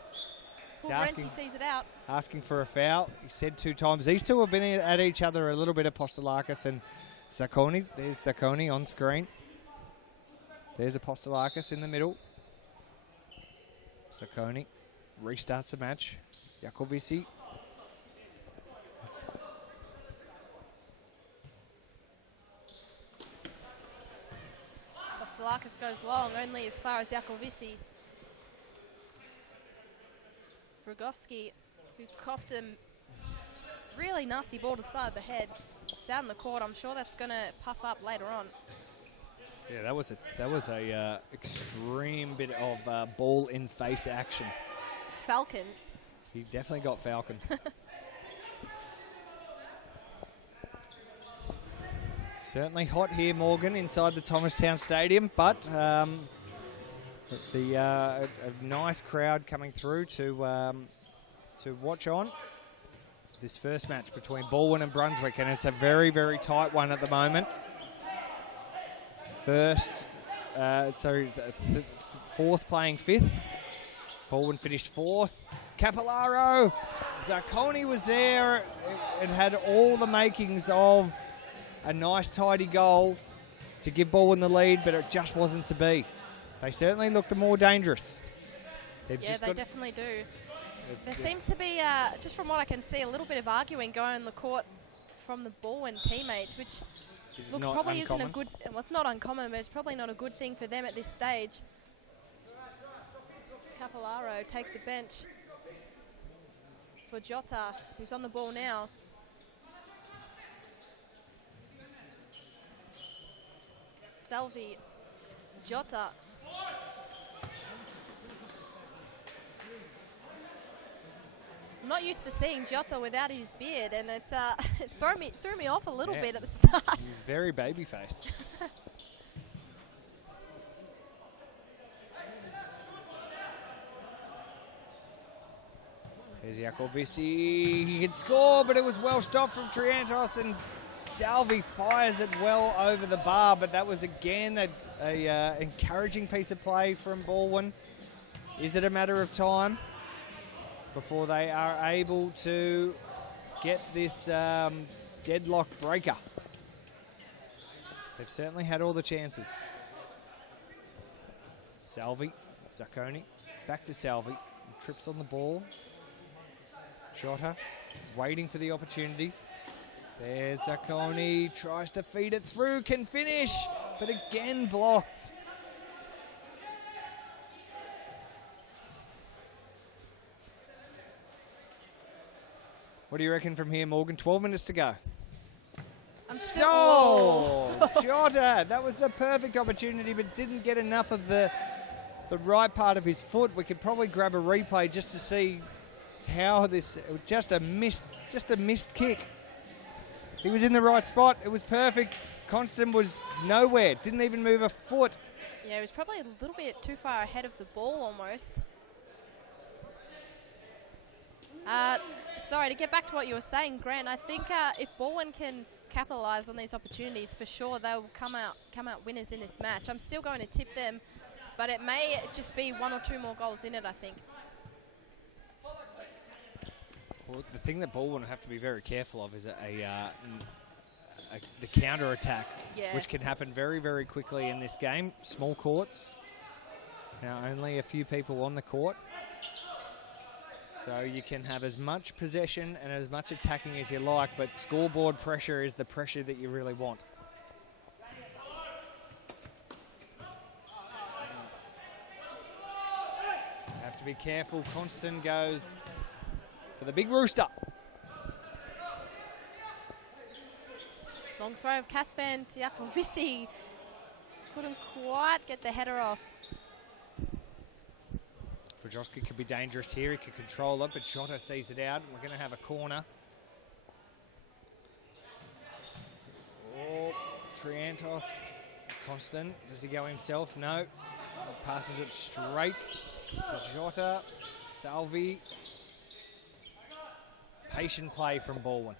Pulverenti sees it out. Asking for a foul. He said 2 times. These two have been at each other a little bit, Apostolakis and Zakone. There's Zakone on screen. There's Apostolakis in the middle. Zakone restarts the match. Yakovisi. Apostolakis goes long, only as far as Yakovisi. Vrogowski, who copped him really nasty ball to the side of the head. It's out in the court. I'm sure that's going to puff up later on. Yeah, that was a extreme bit of ball in face action. Falcon. He definitely got Falcon. Certainly hot here, Morgan, inside the Thomastown Stadium, but a nice crowd coming through to watch on this first match between Baldwin and Brunswick, and it's a very, very tight one at the moment. Fourth playing fifth. Baldwin finished fourth. Capillaro. Zakone was there. It had all the makings of a nice, tidy goal to give Baldwin the lead, but it just wasn't to be. They certainly looked the more dangerous. They definitely do. There seems to be, just from what I can see, a little bit of arguing going on the court from the Baldwin teammates, which probably isn't a good. Well, it's not uncommon, but it's probably not a good thing for them at this stage. Capillaro takes the bench for Jota, who's on the ball now. Salvi, Jota. I'm not used to seeing Jota without his beard, and it's it threw me off a little bit at the start. He's very baby-faced. There's Yakovisi. He could score, but it was well stopped from Triantos, and Salvi fires it well over the bar, but that was again a encouraging piece of play from Baldwin. Is it a matter of time before they are able to get this deadlock breaker? They've certainly had all the chances. Salvi, Zakone, back to Salvi. He trips on the ball. Jota waiting for the opportunity. There's Zakone, tries to feed it through, can finish, but again blocked. What do you reckon from here, Morgan? 12 minutes to go. Jota, that was the perfect opportunity, but didn't get enough of the right part of his foot. We could probably grab a replay just to see how this, just a missed kick. He was in the right spot. It was perfect. Constant was nowhere. Didn't even move a foot. Yeah, he was probably a little bit too far ahead of the ball almost. Sorry, to get back to what you were saying, Grant, I think if Baldwin can capitalise on these opportunities, for sure they'll come out winners in this match. I'm still going to tip them, but it may just be 1 or 2 more goals in it, I think. Well, the thing that Baldwin have to be very careful of is the counter attack, which can happen very, very quickly in this game. Small courts. Now only a few people on the court. So you can have as much possession and as much attacking as you like, but scoreboard pressure is the pressure that you really want. Have to be careful. Constant goes for the big rooster. Long throw of Kaspan to Jakovici. Couldn't quite get the header off. Brzezinski could be dangerous here. He could control it, but Jota sees it out. We're going to have a corner. Oh, Triantos. Constant. Does he go himself? No. Passes it straight to Jota. Salvi. Patient play from Baldwin.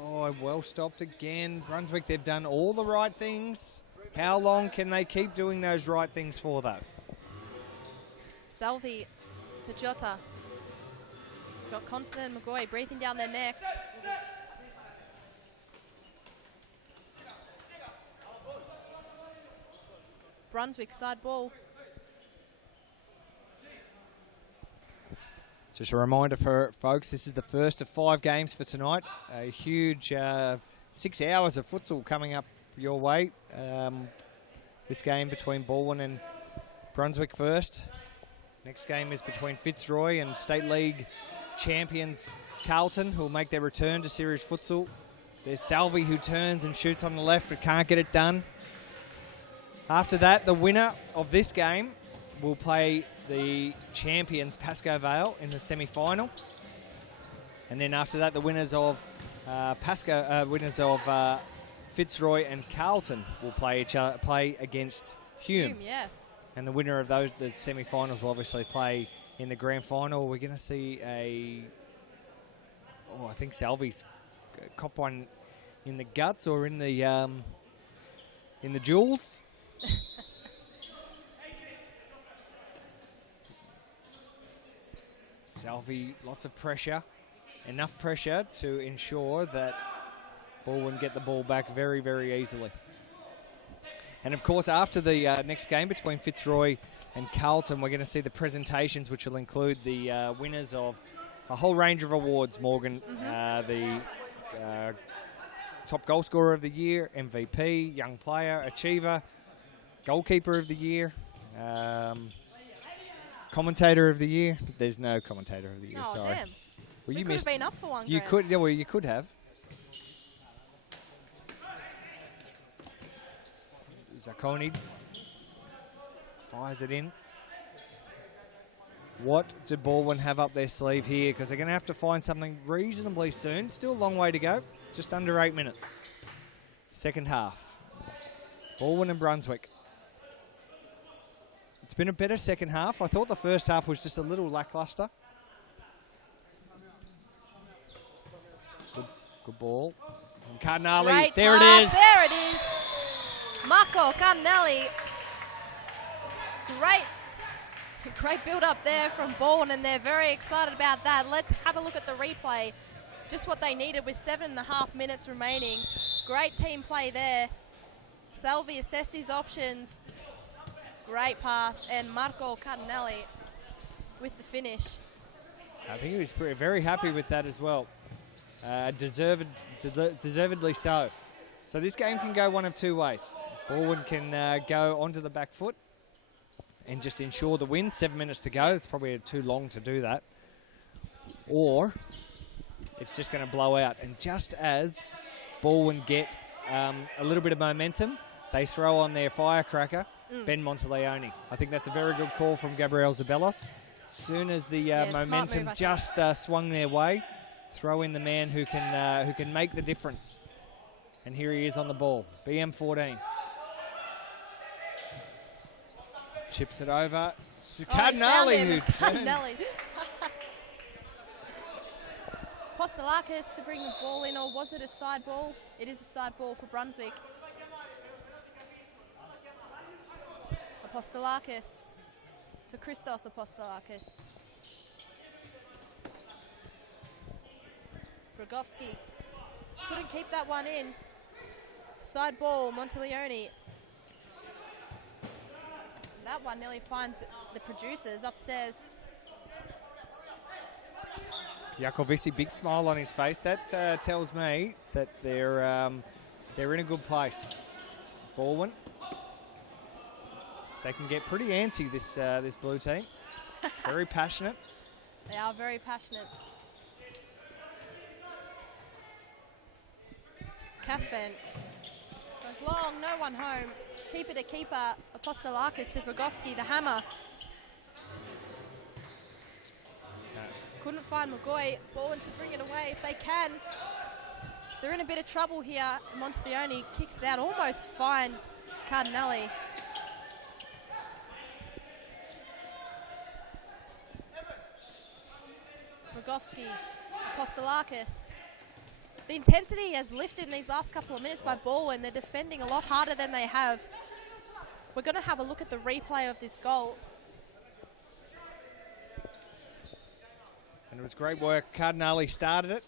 Oh, well stopped again. Brunswick, they've done all the right things. How long can they keep doing those right things for, though? Salvi to Jota. Got Constant and McGoy breathing down their necks. Brunswick side ball. Just a reminder for folks, this is the first of 5 games for tonight. A huge 6 hours of futsal coming up your way. This game between Baldwin and Brunswick first. Next game is between Fitzroy and State League champions Carlton, who will make their return to series futsal. There's Salvi, who turns and shoots on the left but can't get it done. After that, the winner of this game will play the champions Pascoe Vale in the semi-final. And then after that, the winners of Fitzroy and Carlton will play against Hume. Yeah. And the winner of those, the semi-finals, will obviously play in the grand final. We're going to see I think Salvi's cop one in the guts or in the jewels. Salvi, lots of pressure. Enough pressure to ensure that Baldwin get the ball back very, very easily. And of course, after the next game between Fitzroy and Carlton, we're going to see the presentations, which will include the winners of a whole range of awards, Morgan. The top goal scorer of the year, MVP, young player, achiever, goalkeeper of the year, commentator of the year. There's no commentator of the year, sorry. Damn. Well, we could have been up for one. You could, yeah, well, you could have. Zacconi fires it in. What do Baldwin have up their sleeve here? Because they're going to have to find something reasonably soon. Still a long way to go. Just under 8 minutes. Second half. Baldwin and Brunswick. It's been a better second half. I thought the first half was just a little lackluster. Good ball. And Cardinale, there it is. There it is. Marco Cardinale. Great build up there from Baldwin, and they're very excited about that. Let's have a look at the replay. Just what they needed with 7.5 minutes remaining. Great team play there. Salvi assessed his options. Great pass, and Marco Cardinale with the finish. I think he was very happy with that as well. Deservedly so. So this game can go one of 2 ways. Baldwin can go onto the back foot and just ensure the win. 7 minutes to go. It's probably too long to do that. Or it's just going to blow out. And just as Baldwin get a little bit of momentum, they throw on their firecracker, Ben Monteleone. I think that's a very good call from Gabriel Zabelos. Soon as the momentum just swung their way, throw in the man who can make the difference. And here he is on the ball, BM14. Chips it over. Cardinale, who turns. Cardinale. Apostolakis to bring the ball in, or was it a side ball? It is a side ball for Brunswick. Apostolakis to Christos Apostolakis. Rogovski couldn't keep that one in. Side ball, Monteleone. That one nearly finds the producers upstairs. Jacovici, big smile on his face. That tells me that they're in a good place. Baldwin. They can get pretty antsy, this blue team. Very passionate. They are very passionate. Casvan goes long, no one home. Keeper to keeper, Apostolakis to Rogovski, the hammer. Couldn't find McGoy. Baldwin to bring it away if they can. They're in a bit of trouble here. Monteleone kicks it out, almost finds Cardinale. Rogovski, Apostolakis. The intensity has lifted in these last couple of minutes by Baldwin. They're defending a lot harder than they have. We're going to have a look at the replay of this goal. And it was great work. Cardinale started it,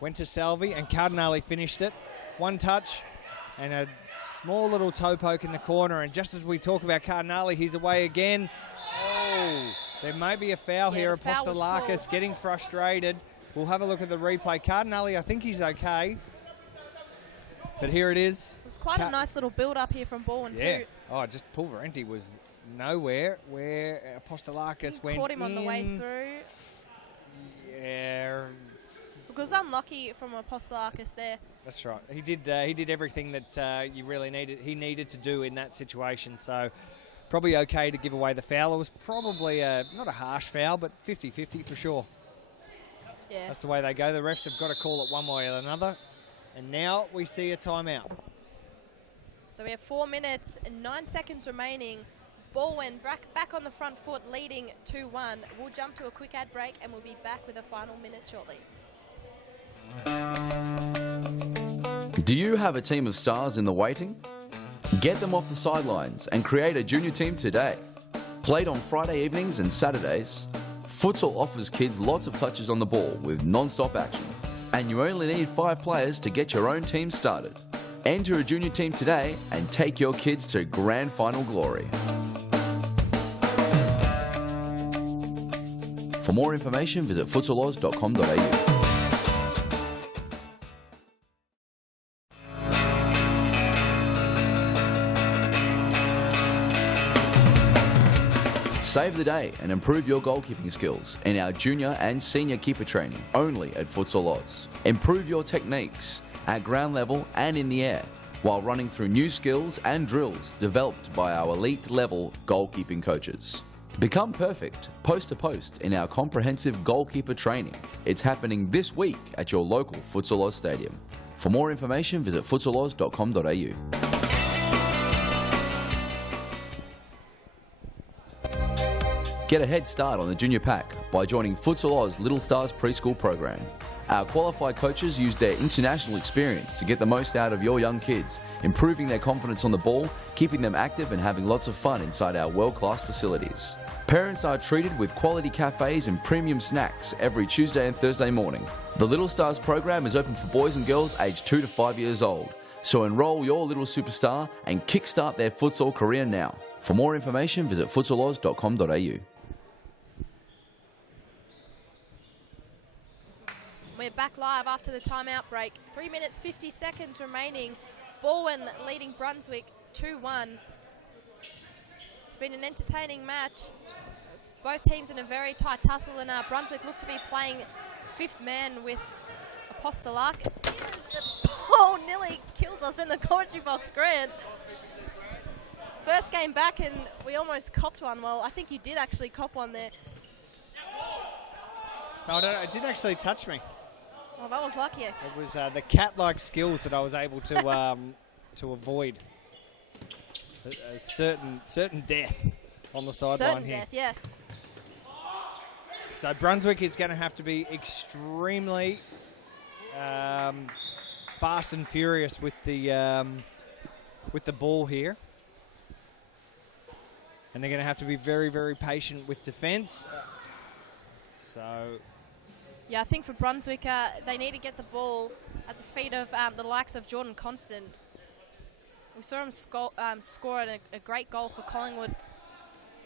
went to Salvi, and Cardinale finished it. One touch and a small little toe poke in the corner. And just as we talk about Cardinale, he's away again. Oh, there may be a foul here. Apostolakis getting frustrated. We'll have a look at the replay. Cardinale, I think he's okay. But here it is. It was quite a nice little build-up here from Baldwin too. Oh, just Pulverenti was nowhere where Apostolakis went caught him on the way through. Yeah. It was unlucky from Apostolakis there. That's right. He did everything that he needed to do in that situation. So probably okay to give away the foul. It was probably not a harsh foul, but 50-50 for sure. Yeah. That's the way they go. The refs have got to call it one way or another. And now we see a timeout. So we have 4 minutes and 9 seconds remaining. Baldwin back on the front foot, leading 2-1. We'll jump to a quick ad break and we'll be back with the final minutes shortly. Do you have a team of stars in the waiting? Get them off the sidelines and create a junior team today. Played on Friday evenings and Saturdays, Futsal offers kids lots of touches on the ball with non-stop action. And you only need 5 players to get your own team started. Enter a junior team today and take your kids to grand final glory. For more information, visit futsaloz.com.au. Save the day and improve your goalkeeping skills in our junior and senior keeper training only at Futsal Oz. Improve your techniques at ground level and in the air while running through new skills and drills developed by our elite level goalkeeping coaches. Become perfect post to post in our comprehensive goalkeeper training. It's happening this week at your local Futsal Oz stadium. For more information, visit futsaloz.com.au. Get a head start on the junior pack by joining Futsal Oz Little Stars preschool program. Our qualified coaches use their international experience to get the most out of your young kids, improving their confidence on the ball, keeping them active and having lots of fun inside our world-class facilities. Parents are treated with quality cafes and premium snacks every Tuesday and Thursday morning. The Little Stars program is open for boys and girls aged 2 to 5 years old. So enroll your little superstar and kickstart their futsal career now. For more information, visit futsaloz.com.au. We're back live after the timeout break. 3 minutes, 50 seconds remaining. Baldwin leading Brunswick 2-1. It's been an entertaining match. Both teams in a very tight tussle, and Brunswick look to be playing 5th man with Apostolakis. Oh, nearly kills us in the commentary box, Grant. First game back and we almost copped one. Well, I think you did actually cop one there. No, it didn't actually touch me. Oh, that was lucky. It was the cat-like skills that I was able to to avoid. A certain death. on the sideline Certain here. death, yes. So Brunswick is going to have to be extremely fast and furious with the ball here. And they're going to have to be very, very patient with defence. Yeah, I think for Brunswick, they need to get the ball at the feet of the likes of Jordan Constant. We saw him score a great goal for Collingwood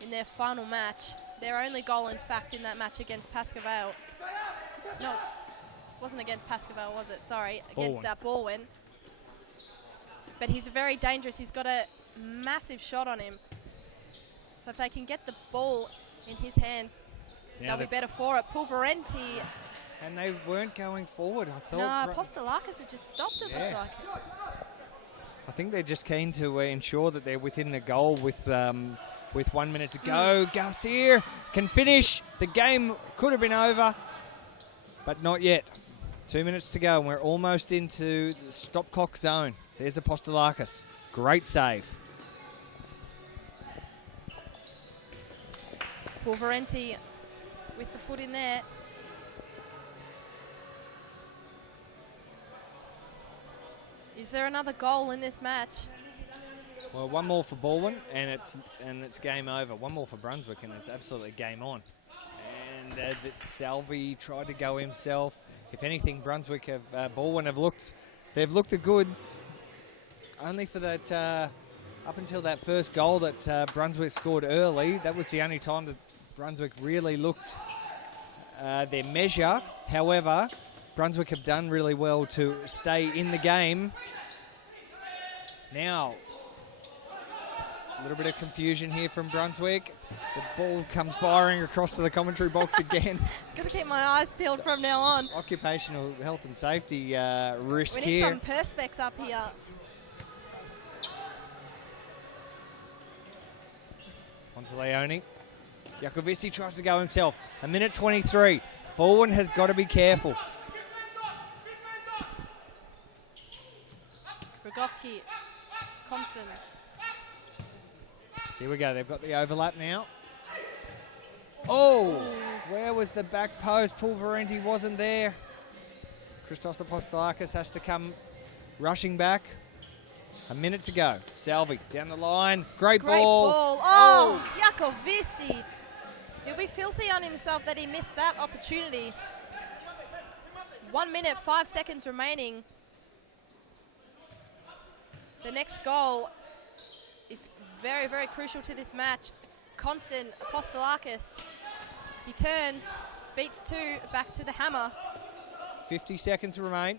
in their final match. Their only goal, in fact, in that match against Pascoe. No, it wasn't against Pascoe, was it? Sorry, against Baldwin. But he's very dangerous. He's got a massive shot on him. So if they can get the ball in his hands, they'll be better for it. Pulverenti. And they weren't going forward, I thought. No, Apostolakis had just stopped it, looked like it. I think they're just keen to ensure that they're within the goal with 1 minute to go. Garcia can finish. The game could have been over, but not yet. 2 minutes to go, and we're almost into the stop clock zone. There's Apostolakis. Great save. Pulverenti with the foot in there. Is there another goal in this match? Well, one more for Baldwin, and it's game over. One more for Brunswick, and it's absolutely game on. And Salvi tried to go himself. If anything, Brunswick Baldwin they've looked the goods. Only for that, up until that first goal that Brunswick scored early, that was the only time that Brunswick really looked their measure. However, Brunswick have done really well to stay in the game. Now, a little bit of confusion here from Brunswick. The ball comes firing across to the commentary box again. Got to keep my eyes peeled from now on. Occupational health and safety risk here. We need some perspex up here. On to Leone. Jacovici tries to go himself. 1:23. Baldwin has got to be careful. Rogovski, Constant. Here we go. They've got the overlap now. Oh, where was the back post? Pulverenti wasn't there. Christos Apostolakis has to come rushing back. 1 minute to go. Salvi down the line. Great ball. Oh, Jacovici. He'll be filthy on himself that he missed that opportunity. 1 minute, 5 seconds remaining. The next goal is very, very crucial to this match. Constant Apostolakis. He turns, beats two, back to the hammer. 50 seconds remain.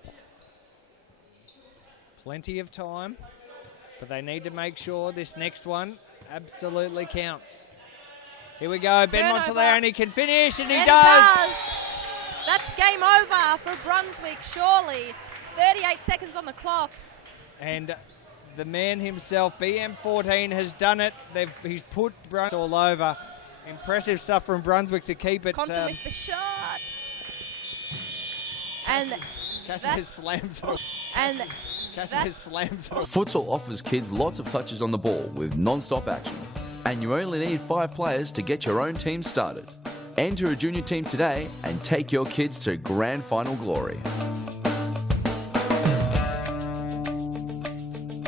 Plenty of time, but they need to make sure this next one absolutely counts. Here we go, Ben Monteleone can finish, and he does. That's game over for Brunswick, surely. 38 seconds on the clock. And the man himself, BM14, has done it. He's put Brunswick all over. Impressive stuff from Brunswick to keep it. Constant with the shot. And Cassie slams it. And slams it. Futsal offers kids lots of touches on the ball with non-stop action. And you only need 5 players to get your own team started. Enter a junior team today and take your kids to grand final glory.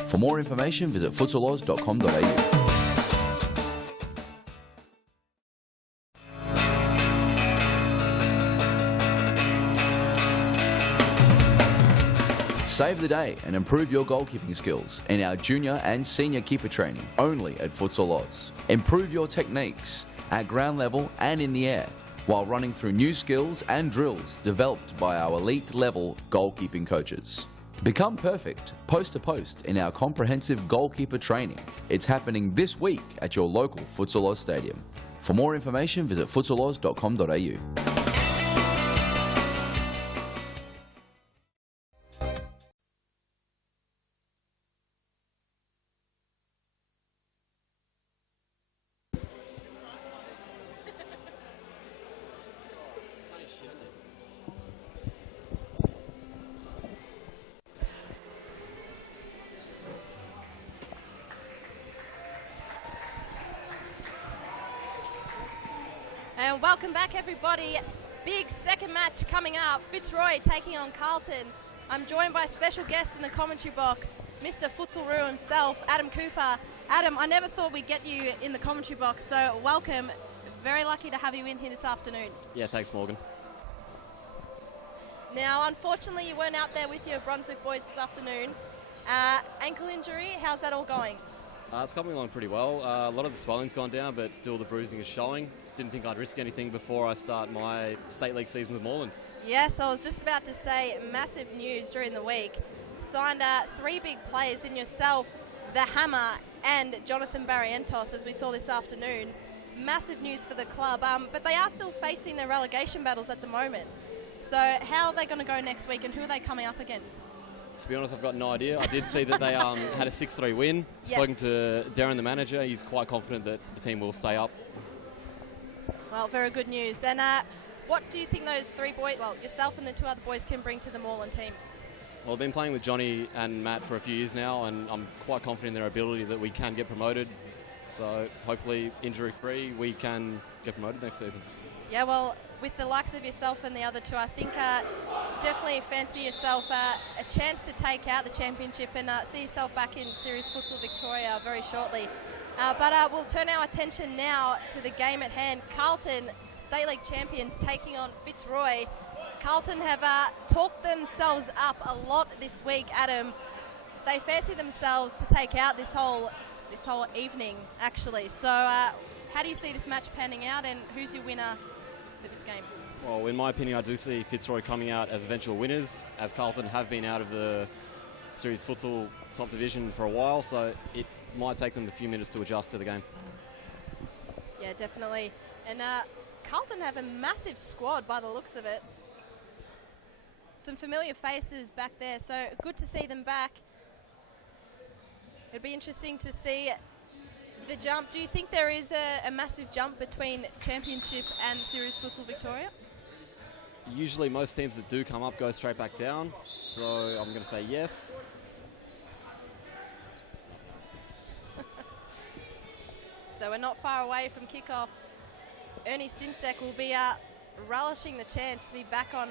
For more information, visit futsaloz.com.au. Save the day and improve your goalkeeping skills in our junior and senior keeper training only at Futsal Oz. Improve your techniques at ground level and in the air while running through new skills and drills developed by our elite level goalkeeping coaches. Become perfect post to post in our comprehensive goalkeeper training. It's happening this week at your local Futsal Oz stadium. For more information, visit futsaloz.com.au. And welcome back, everybody. Big second match coming up. Fitzroy taking on Carlton. I'm joined by a special guest in the commentary box, Mr. Futsalroo himself, Adam Cooper. Adam, I never thought we'd get you in the commentary box, so welcome. Very lucky to have you in here this afternoon. Yeah, thanks, Morgan. Now, unfortunately, you weren't out there with your Brunswick boys this afternoon. Ankle injury, how's that all going? It's coming along pretty well. A lot of the swelling's gone down, but still the bruising is showing. Didn't think I'd risk anything before I start my state league season with Moreland. Yes, I was just about to say massive news during the week. Signed 3 big players in yourself, the Hammer, and Jonathan Barrientos, as we saw this afternoon. Massive news for the club, but they are still facing their relegation battles at the moment. So how are they going to go next week, and who are they coming up against? To be honest, I've got no idea. I did see that they had a 6-3 win. Yes. Spoken to Darren, the manager. He's quite confident that the team will stay up. Well, very good news. And what do you think those 3 boys, well, yourself and the 2 other boys, can bring to the Moreland team? Well, I've been playing with Johnny and Matt for a few years now, and I'm quite confident in their ability that we can get promoted. So hopefully, injury-free, we can get promoted next season. Yeah, well, with the likes of yourself and the other 2, I think definitely fancy yourself a chance to take out the championship and see yourself back in Series Futsal Victoria very shortly. But we'll turn our attention now to the game at hand. Carlton, State League champions, taking on Fitzroy. Carlton have talked themselves up a lot this week, Adam. They fancy themselves to take out this whole evening, actually. So how do you see this match panning out, and who's your winner for this game? Well, in my opinion, I do see Fitzroy coming out as eventual winners, as Carlton have been out of the Series Futsal top division for a while, so it might take them a few minutes to adjust to the game. Yeah, definitely. And Carlton have a massive squad by the looks of it. Some familiar faces back there, so good to see them back. It'd be interesting to see the jump. Do you think there is a massive jump between Championship and Series Futsal Victoria? Usually most teams that do come up go straight back down, so I'm going to say yes. So we're not far away from kickoff. Ernie Simsek will be relishing the chance to be back on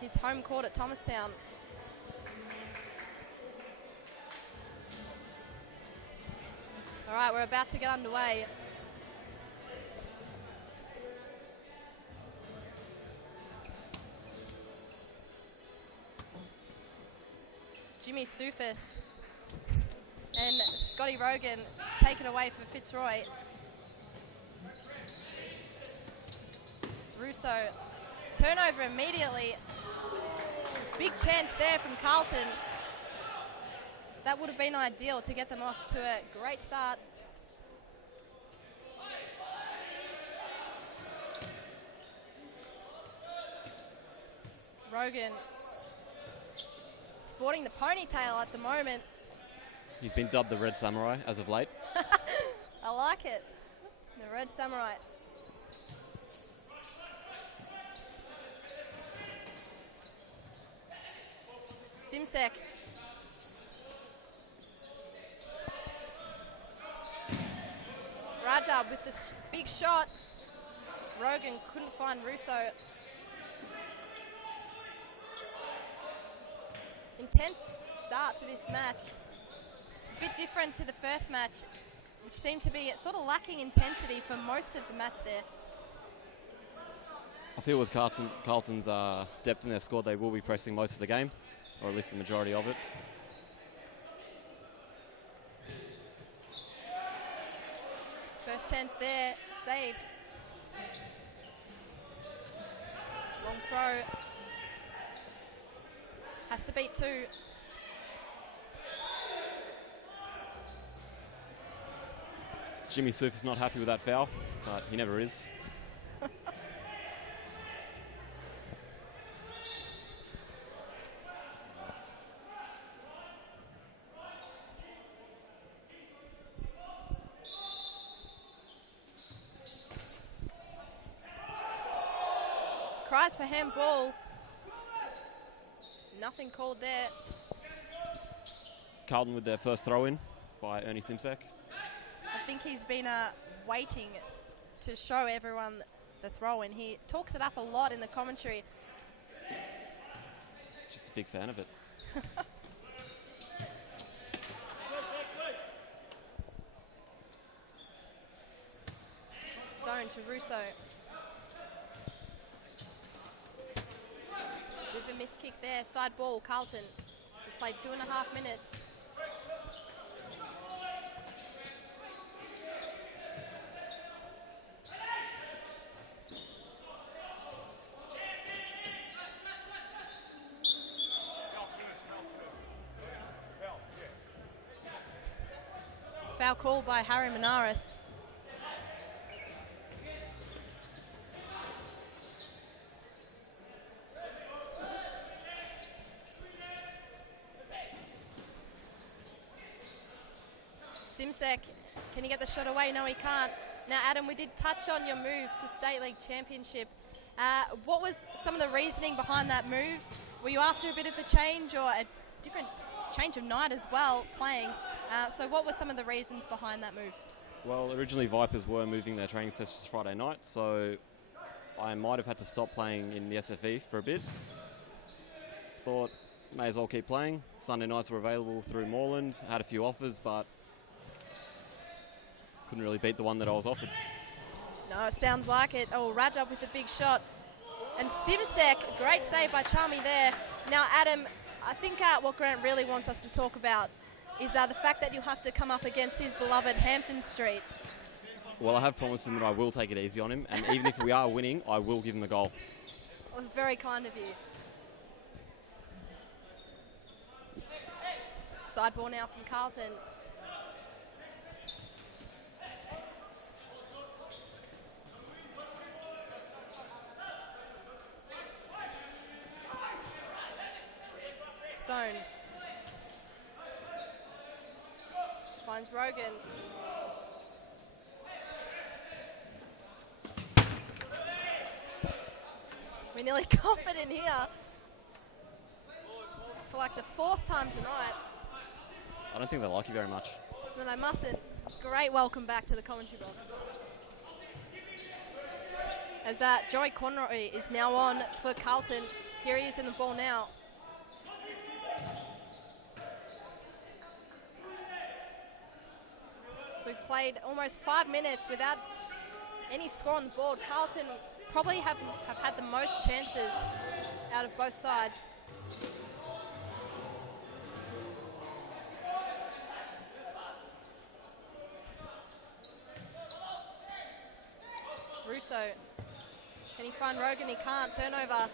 his home court at Thomastown. All right, we're about to get underway. Jimmy Soufis and Scotty Rogan take it away for Fitzroy. Russo, turnover immediately. Big chance there from Carlton. That would have been ideal to get them off to a great start. Rogan sporting the ponytail at the moment. He's been dubbed the Red Samurai as of late. I like it. The Red Samurai. Simsek. Rajab with this big shot. Rogan couldn't find Russo. Intense start to this match. A bit different to the first match, which seemed to be sort of lacking intensity for most of the match there. I feel with Carlton's depth in their squad, they will be pressing most of the game, or at least the majority of it. First chance there, saved. Long throw. Has to beat 2. Jimmy Souf is not happy with that foul, but he never is. Cries for handball. Nothing called there. Carlton with their first throw-in by Ernie Simsek. I think he's been waiting to show everyone the throw in. He talks it up a lot in the commentary. He's just a big fan of it. Stone to Russo. With a missed kick there, side ball, Carlton. We played 2.5 minutes. Foul call by Harry Manaris. Simsek, can he get the shot away? No, he can't. Now, Adam, we did touch on your move to State League Championship. What was some of the reasoning behind that move? Were you after a bit of a change or a different change of night as well, playing? So what were some of the reasons behind that move? Well, originally Vipers were moving their training sessions Friday night, so I might have had to stop playing in the SFE for a bit. Thought, may as well keep playing. Sunday nights were available through Moreland. Had a few offers, but couldn't really beat the one that I was offered. No, it sounds like it. Oh, Rajab with the big shot. And Simsek, great save by Charmy there. Now, Adam, I think what Grant really wants us to talk about is the fact that you'll have to come up against his beloved Hampton Street. Well, I have promised him that I will take it easy on him, and even if we are winning, I will give him a goal. It was very kind of you. Side ball now from Carlton. Stone. Finds Rogan. We're nearly confident here. For like the 4th time tonight. I don't think they like you very much. No, they mustn't. It's a great welcome back to the commentary box. As Joey Conroy is now on for Carlton. Here he is in the ball now. So we've played almost 5 minutes without any score on the board. Carlton probably have had the most chances out of both sides. Russo, can he find Rogan? He can't. Turnover.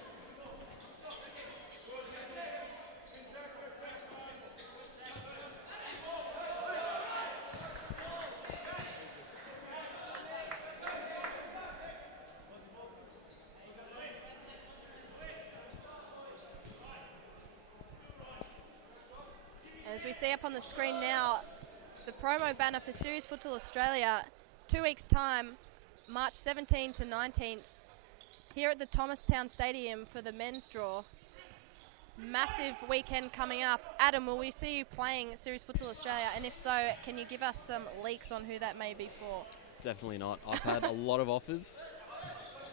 As we see up on the screen now, the promo banner for Series Futsal Australia, 2 weeks' time, March 17 to 19th, here at the Thomastown Stadium for the men's draw. Massive weekend coming up. Adam, will we see you playing Series Futsal Australia? And if so, can you give us some leaks on who that may be for? Definitely not. I've had a lot of offers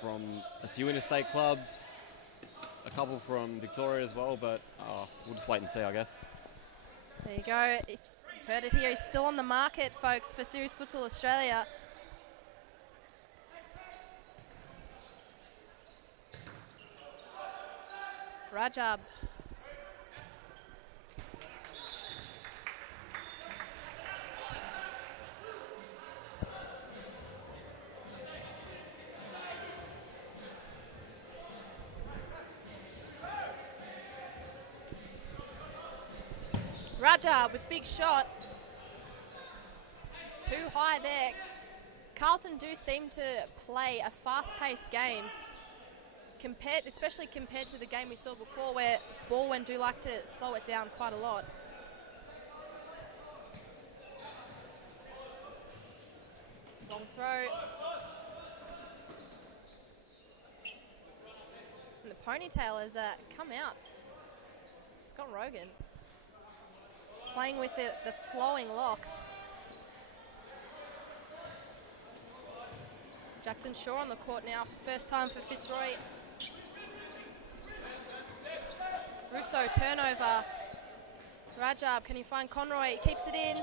from a few interstate clubs, a couple from Victoria as well, but we'll just wait and see, I guess. There you go. If you've heard it here, he's still on the market, folks, for Series Futsal Australia. Rajab. Rajab with big shot. Too high there. Carlton do seem to play a fast-paced game, especially compared to the game we saw before, where Baldwin do like to slow it down quite a lot. Long throw. And the ponytail has come out. Scott Rogan playing with the flowing locks. Jackson Shaw on the court now, first time for Fitzroy. Russo, turnover. Rajab, can he find Conroy? Keeps it in.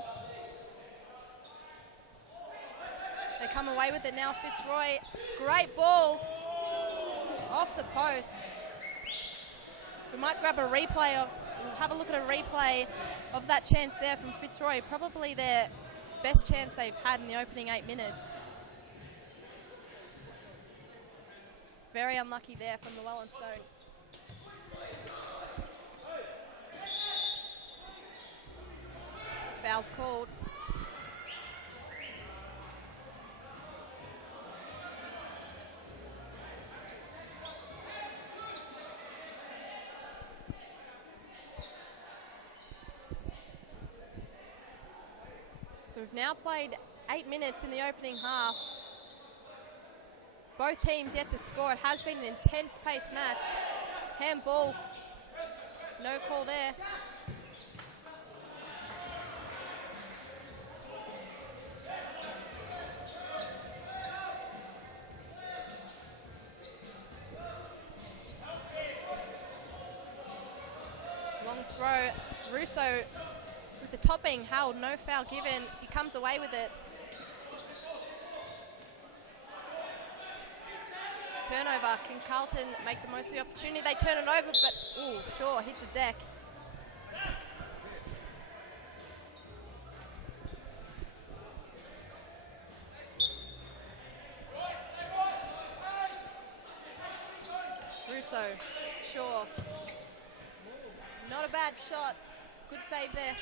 They come away with it now, Fitzroy. Great ball. Off the post. We might grab a replay of, have a look at a replay of that chance there from Fitzroy. Probably their best chance they've had in the opening 8 minutes. Very unlucky there from the Llewellyn Stone. Foul's called. So we've now played 8 minutes in the opening half. Both teams yet to score. It has been an intense paced match. Handball, no call there. Long throw, Russo with the top being held, no foul given. He comes away with it. Turnover, can Carlton make the most of the opportunity? They turn it over, but ooh, Shaw hits a deck. Russo, Shaw. Not a bad shot. Good save there.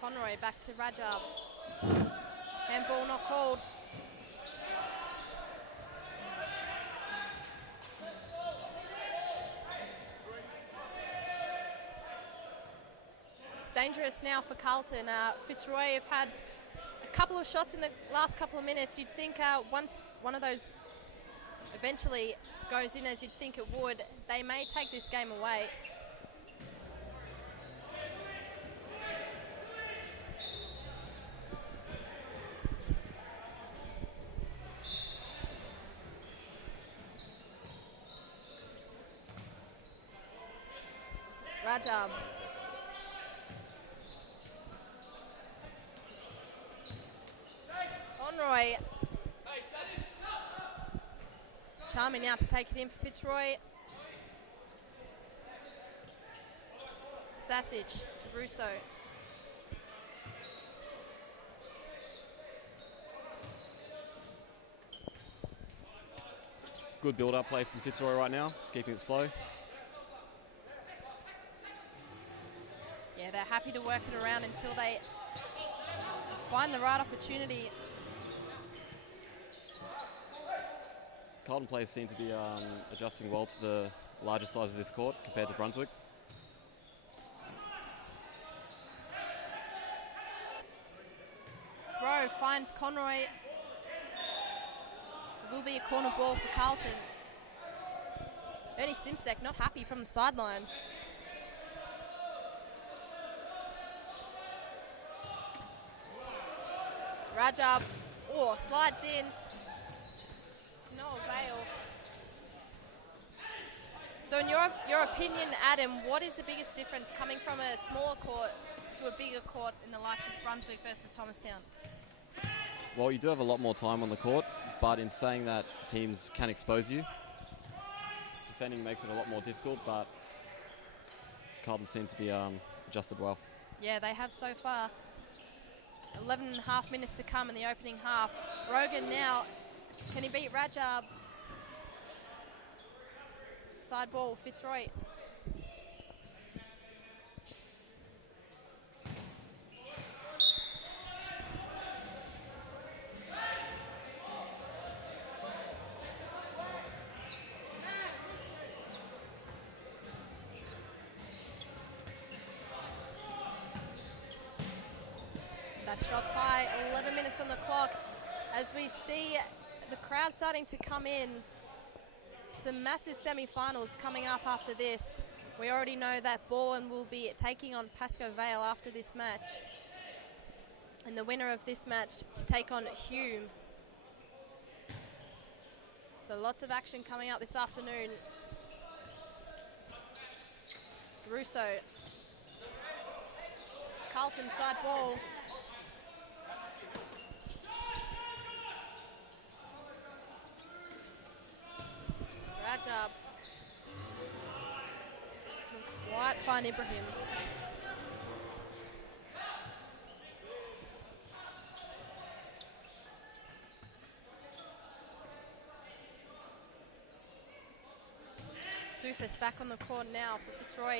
Conroy back to Rajab. Handball not called. It's dangerous now for Carlton. Fitzroy have had a couple of shots in the last couple of minutes. You'd think once one of those eventually goes in as you'd think it would, they may take this game away. Rajab. Conroy. Charming now to take it in for Fitzroy. Sasich to Russo. It's a good build-up play from Fitzroy right now, just keeping it slow. Yeah, they're happy to work it around until they find the right opportunity. Carlton players seem to be adjusting well to the larger size of this court compared to Brunswick. Throw finds Conroy. It will be a corner ball for Carlton. Ernie Simsek not happy from the sidelines. Rajab, slides in. No avail. So in your opinion, Adam, what is the biggest difference coming from a smaller court to a bigger court in the likes of Brunswick versus Thomastown? Well, you do have a lot more time on the court, but in saying that, teams can expose you. Defending makes it a lot more difficult, but Carlton seem to be adjusted well. Yeah, they have so far. 11 and a half minutes to come in the opening half. Rogan now, can he beat Rajab? Side ball, Fitzroy. That shot's high, 11 minutes on the clock. As we see the crowd starting to come in. Some massive semi-finals coming up after this. We already know that Bourne will be taking on Pascoe Vale after this match. And the winner of this match to take on Hume. So lots of action coming up this afternoon. Russo. Carlton side ball. Rajab. Quite fine, Ibrahim. Sufis back on the court now for Fitzroy.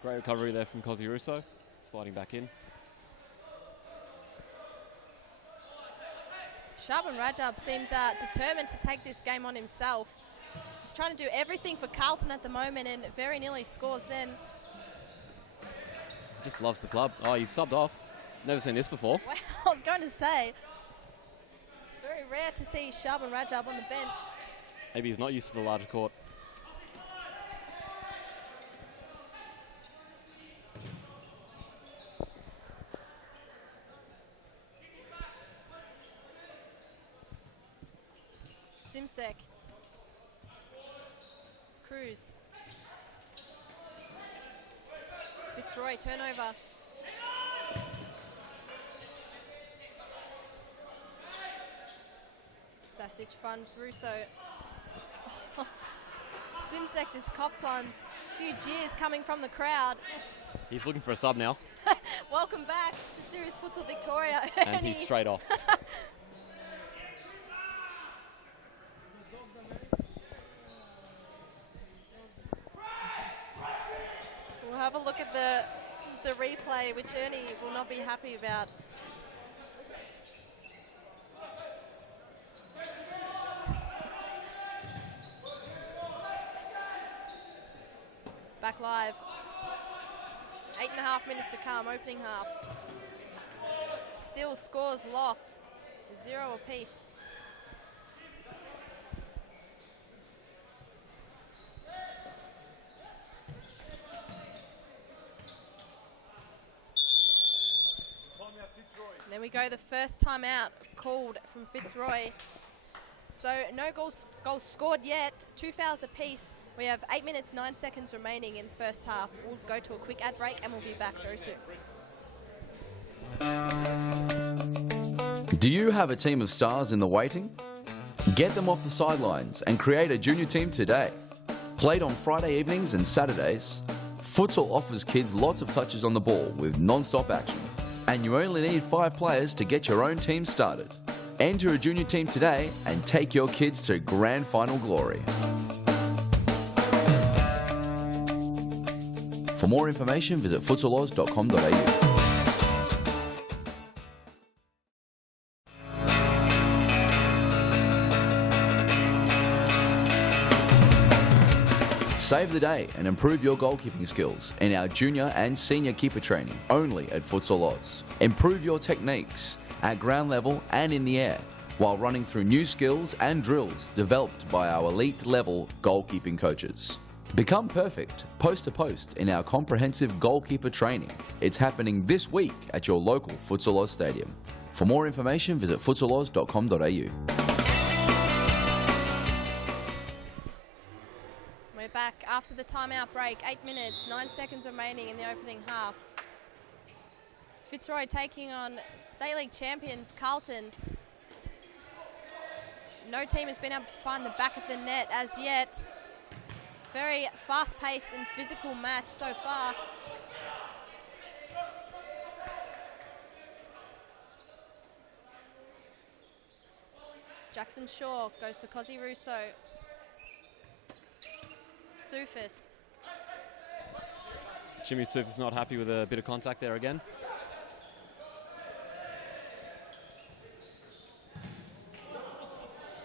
Great recovery there from Cozy Russo, sliding back in. Shaban Rajab seems determined to take this game on himself. He's trying to do everything for Carlton at the moment and very nearly scores then. Just loves the club. Oh, he's subbed off. Never seen this before. Well, I was going to say, very rare to see Shaban Rajab on the bench. Maybe he's not used to the larger court. Simsek. Cruz. Fitzroy, turnover. Sasic funds Russo. Simsek just cops one. A few jeers coming from the crowd. He's looking for a sub now. Welcome back to Series Futsal Victoria. And he's straight off. We'll have a look at the replay, which Ernie will not be happy about. Back live. 8.5 minutes to come, opening half. Still scores locked. 0 apiece. Then we go the first time out called from Fitzroy. So no goals scored yet, 2 fouls apiece. We have 8 minutes, 9 seconds remaining in the first half. We'll go to a quick ad break and we'll be back very soon. Do you have a team of stars in the waiting? Get them off the sidelines and create a junior team today. Played on Friday evenings and Saturdays, futsal offers kids lots of touches on the ball with non-stop action. And you only need 5 players to get your own team started. Enter a junior team today and take your kids to grand final glory. For more information, visit futsaloz.com.au. Save the day and improve your goalkeeping skills in our junior and senior keeper training only at Futsal Oz. Improve your techniques at ground level and in the air while running through new skills and drills developed by our elite level goalkeeping coaches. Become perfect post to post in our comprehensive goalkeeper training. It's happening this week at your local Futsal Oz stadium. For more information, visit futsaloz.com.au. We're back after the timeout break. 8 minutes, 9 seconds remaining in the opening half. Fitzroy taking on State League champions Carlton. No team has been able to find the back of the net as yet. Very fast-paced and physical match so far. Jackson Shaw goes to Cozy Russo. Sufis. Jimmy Sufis not happy with a bit of contact there again.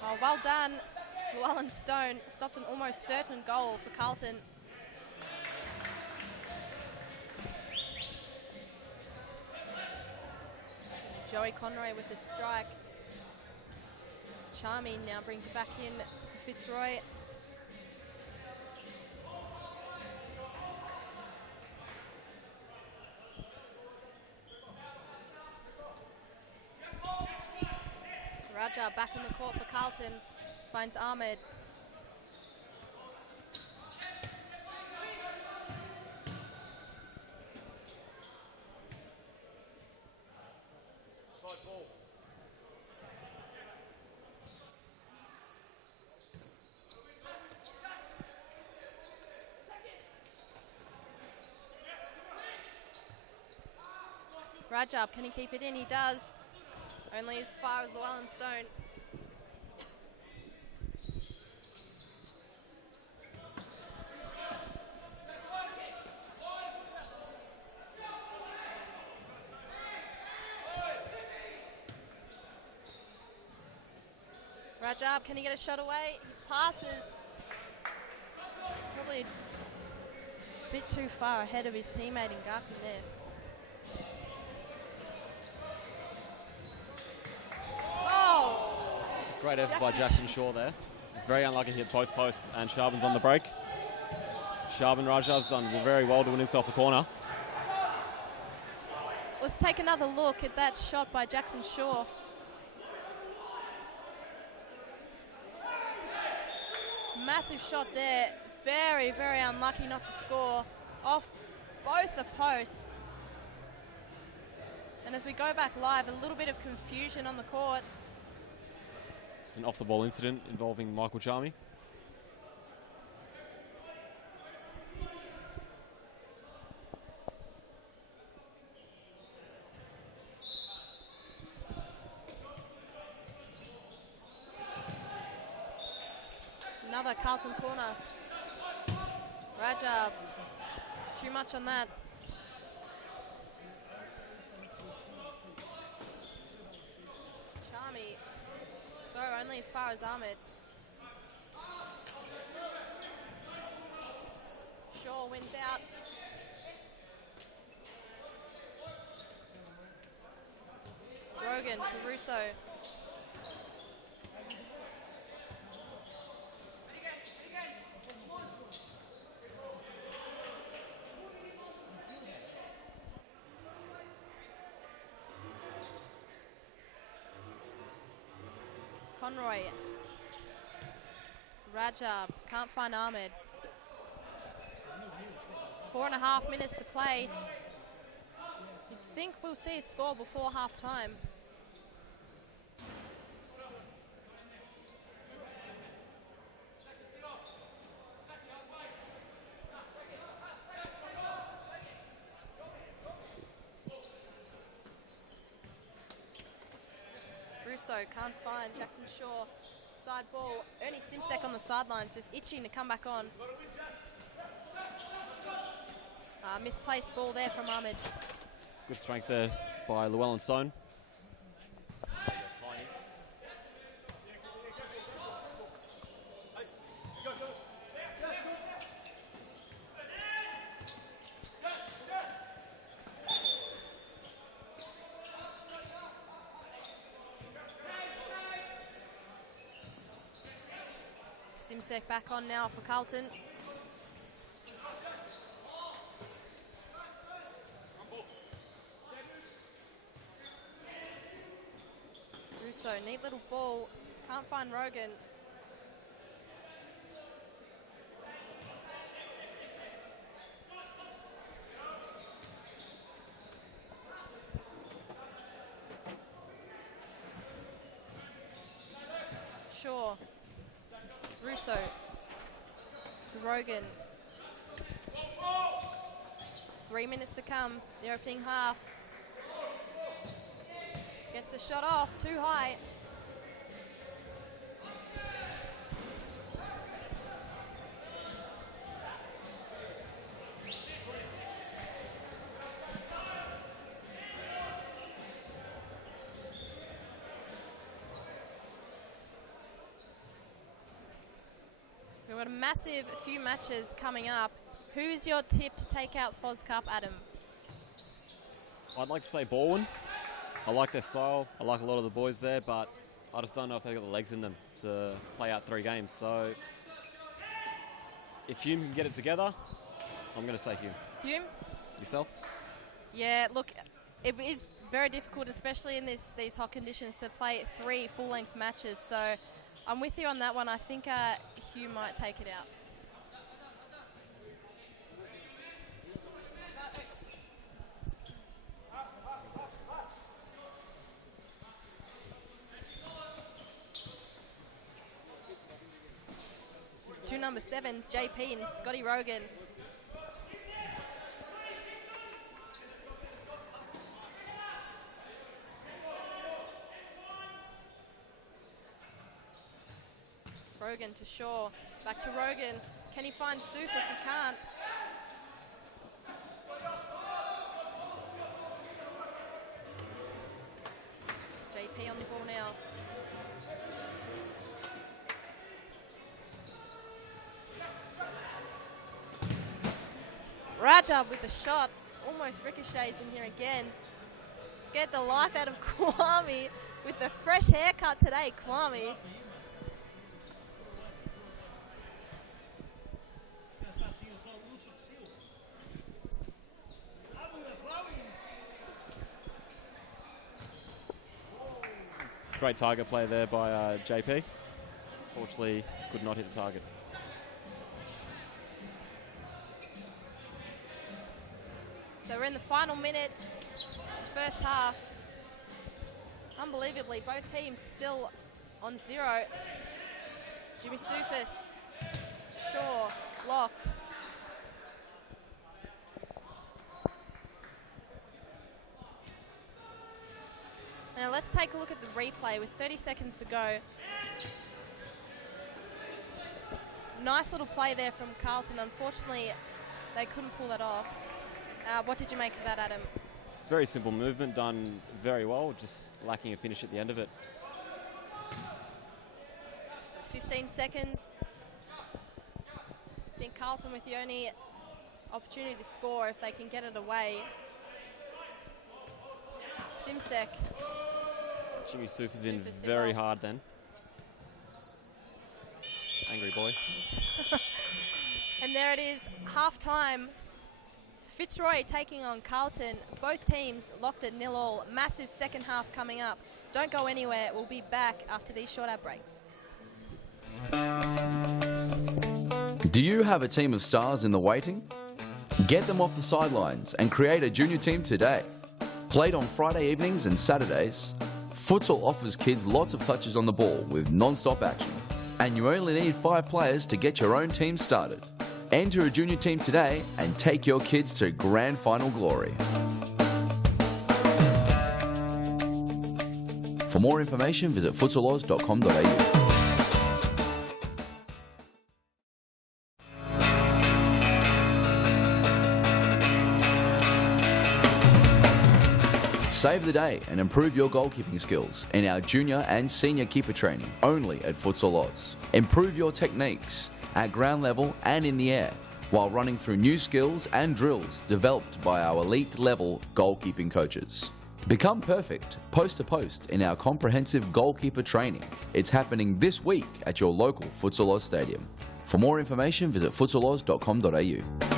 Oh, well done, Llewellyn Stone. Stopped an almost certain goal for Carlton. Joey Conroy with the strike. Charmy now brings it back in for Fitzroy. Raja back in the court for Carlton. Finds Ahmed. Rajab, can he keep it in? He does. Only as far as Llewellyn Stone. Rajab, can he get a shot away? He passes. Probably a bit too far ahead of his teammate in Garkin there. Great effort by Jackson Shaw there. Very unlucky, hit both posts, and Sharbin's on the break. Sharbin Rajav's done very well to win himself a corner. Let's take another look at that shot by Jackson Shaw. Massive shot there. Very, very unlucky not to score off both the posts. And as we go back live, a little bit of confusion on the court. It's an off-the-ball incident involving Michael Charmy. Another Carlton corner. Rajab, too much on that. Charmy, so only as far as Ahmed. Shaw wins out. Rogan to Russo. Conroy. Rajab can't find Ahmed. 4.5 minutes to play. You'd think we'll see a score before half time. Russo can't find Jackson Shaw. Side ball. Ernie Simsek on the sidelines, just itching to come back on. Misplaced ball there from Ahmed. Good strength there by Llewellyn Stone. Simsek back on now for Carlton. Russo, neat little ball. Can't find Rogan. Shaw. Russo to Rogan. 3 minutes to come, the opening half. Gets the shot off, too high. So we've got a massive few matches coming up. Who's your tip to take out FOZ Cup, Adam? I'd like to say Baldwin. I like their style. I like a lot of the boys there, but I just don't know if they've got the legs in them to play out 3 games. So if Hume can get it together, I'm going to say Hume. Hume? Yourself? Yeah, look, it is very difficult, especially in these hot conditions, to play 3 full-length matches. So I'm with you on that one. I think Hume might take it out. Two number 7s, JP and Scotty Rogan. Rogan to Shaw, back to Rogan. Can he find Sufis? He can't. JP on the ball now. Raja with the shot, almost ricochets in here again. Scared the life out of Kwame with the fresh haircut today, Kwame. Great target play there by JP. Fortunately, could not hit the target. So we're in the final minute, first half. Unbelievably, both teams still on 0. Jimmy Sufis, Shaw, locked. Now let's take a look at the replay with 30 seconds to go. Nice little play there from Carlton. Unfortunately, they couldn't pull that off. What did you make of that, Adam? It's a very simple movement, done very well, just lacking a finish at the end of it. So 15 seconds. I think Carlton with the only opportunity to score if they can get it away. Simsek. Jimmy Suf is in very hard then. Angry boy. And there it is, half-time. Fitzroy taking on Carlton. Both teams locked at 0-0. Massive second half coming up. Don't go anywhere. We'll be back after these short ad breaks. Do you have a team of stars in the waiting? Get them off the sidelines and create a junior team today. Played on Friday evenings and Saturdays, Futsal offers kids lots of touches on the ball with non-stop action. And you only need 5 players to get your own team started. Enter a junior team today and take your kids to grand final glory. For more information, visit futsaloz.com.au. Save the day and improve your goalkeeping skills in our junior and senior keeper training only at Futsal Oz. Improve your techniques at ground level and in the air while running through new skills and drills developed by our elite level goalkeeping coaches. Become perfect post to post in our comprehensive goalkeeper training. It's happening this week at your local Futsal Oz stadium. For more information, visit futsaloz.com.au.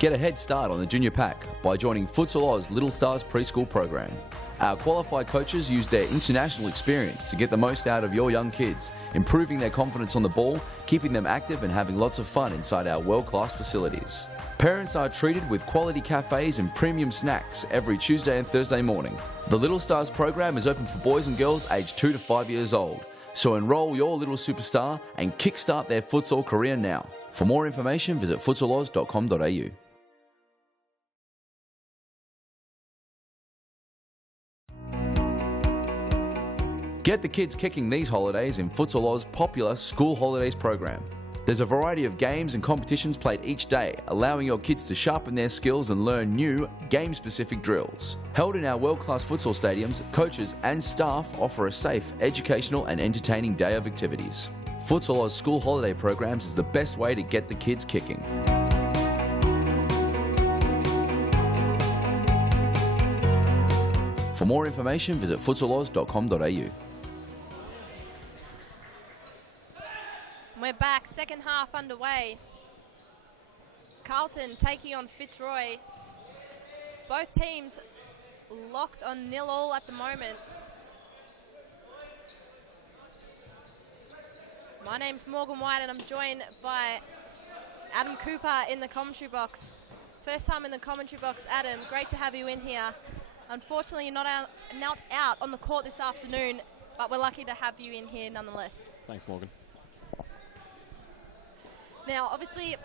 Get a head start on the junior pack by joining Futsal Oz Little Stars preschool program. Our qualified coaches use their international experience to get the most out of your young kids, improving their confidence on the ball, keeping them active and having lots of fun inside our world-class facilities. Parents are treated with quality cafes and premium snacks every Tuesday and Thursday morning. The Little Stars program is open for boys and girls aged 2 to 5 years old. So enroll your little superstar and kickstart their futsal career now. For more information, visit futsaloz.com.au. Get the kids kicking these holidays in Futsal Oz's popular School Holidays program. There's a variety of games and competitions played each day, allowing your kids to sharpen their skills and learn new, game-specific drills. Held in our world-class futsal stadiums, coaches and staff offer a safe, educational and entertaining day of activities. Futsal Oz School Holiday programs is the best way to get the kids kicking. more information, visit futsaloz.com.au. We're back, second half underway. Carlton taking on Fitzroy. Both teams locked on 0-0 at the moment. My name's Morgan White and I'm joined by Adam Cooper in the commentary box. First time in the commentary box, Adam. Great to have you in here. Unfortunately, you're not out on the court this afternoon, but we're lucky to have you in here nonetheless. Thanks, Morgan. Now, obviously,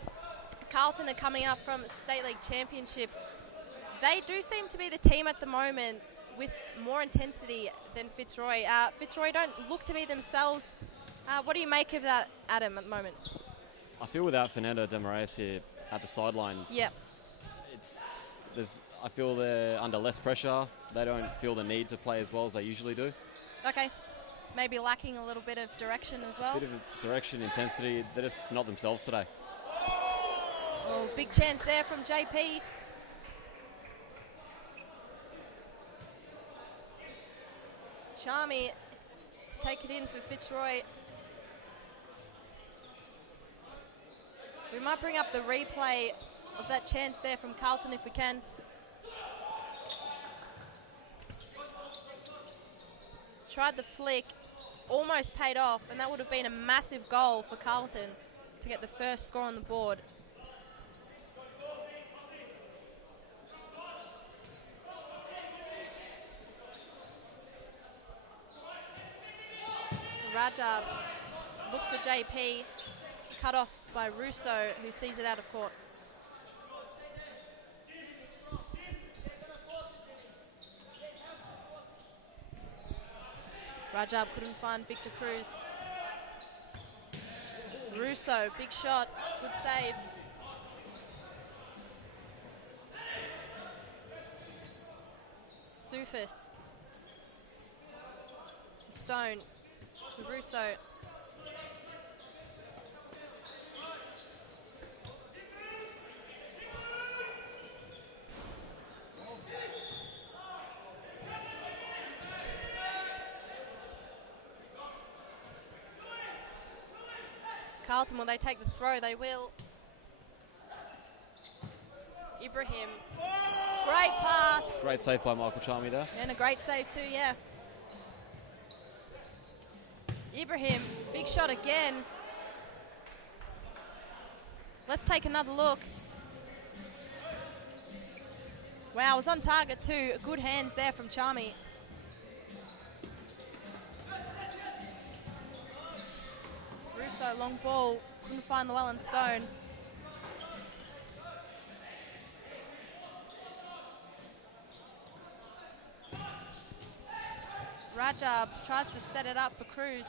Carlton are coming up from State League Championship. They do seem to be the team at the moment with more intensity than Fitzroy. Fitzroy don't look to be themselves. What do you make of that, Adam, at the moment? I feel without Fernando de Moraes here at the sideline, Yep. I feel they're under less pressure. They don't feel the need to play as well as they usually do. Okay. Maybe lacking a little bit of direction as well. Bit of direction, intensity. They're just not themselves today. Oh, big chance there from JP. Charmy to take it in for Fitzroy. We might bring up the replay of that chance there from Carlton if we can. Tried the flick, almost paid off, and that would have been a massive goal for Carlton to get the first score on the board. Rajab looks for JP, cut off by Russo, who sees it out of court. Rajab couldn't find Victor Cruz. Russo, big shot, good save. Sufis to Stone, to Russo. Carlton, will they take the throw? They will. Ibrahim. Great pass. Great save by Michael Charmy there. And a great save too, yeah. Ibrahim, big shot again. Let's take another look. Wow, it was on target too. Good hands there from Charmy. Russo, long ball, couldn't find Llewellyn Stone. Rajab tries to set it up for Cruz.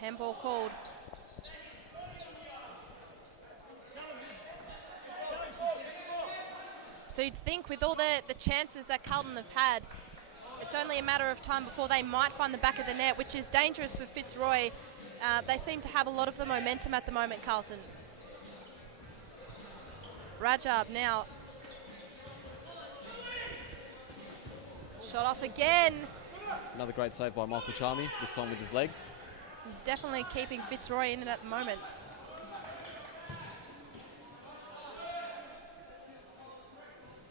Handball called. So you'd think with all the chances that Carlton have had, it's only a matter of time before they might find the back of the net, which is dangerous for Fitzroy. They seem to have a lot of the momentum at the moment, Carlton. Rajab now. Shot off again. Another great save by Michael Charmy, this time with his legs. He's definitely keeping Fitzroy in it at the moment.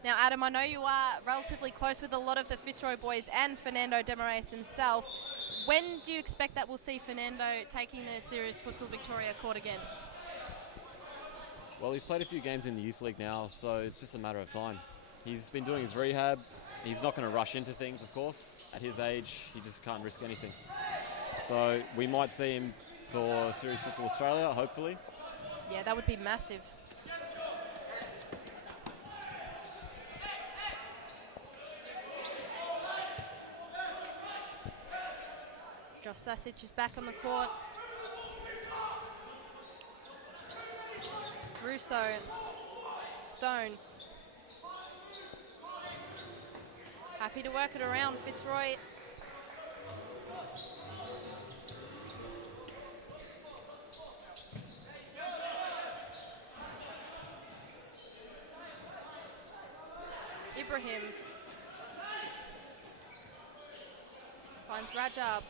Now, Adam, I know you are relatively close with a lot of the Fitzroy boys and Fernando de Moraes himself. When do you expect that we'll see Fernando taking the Series Futsal Victoria court again? Well, he's played a few games in the Youth League now, so it's just a matter of time. He's been doing his rehab. He's not going to rush into things, of course. At his age, he just can't risk anything. So we might see him for Series Futsal Australia, hopefully. Yeah, that would be massive. Josh Sasic is back on the court. Russo, Stone. Happy to work it around Fitzroy. Ibrahim Finds Rajab.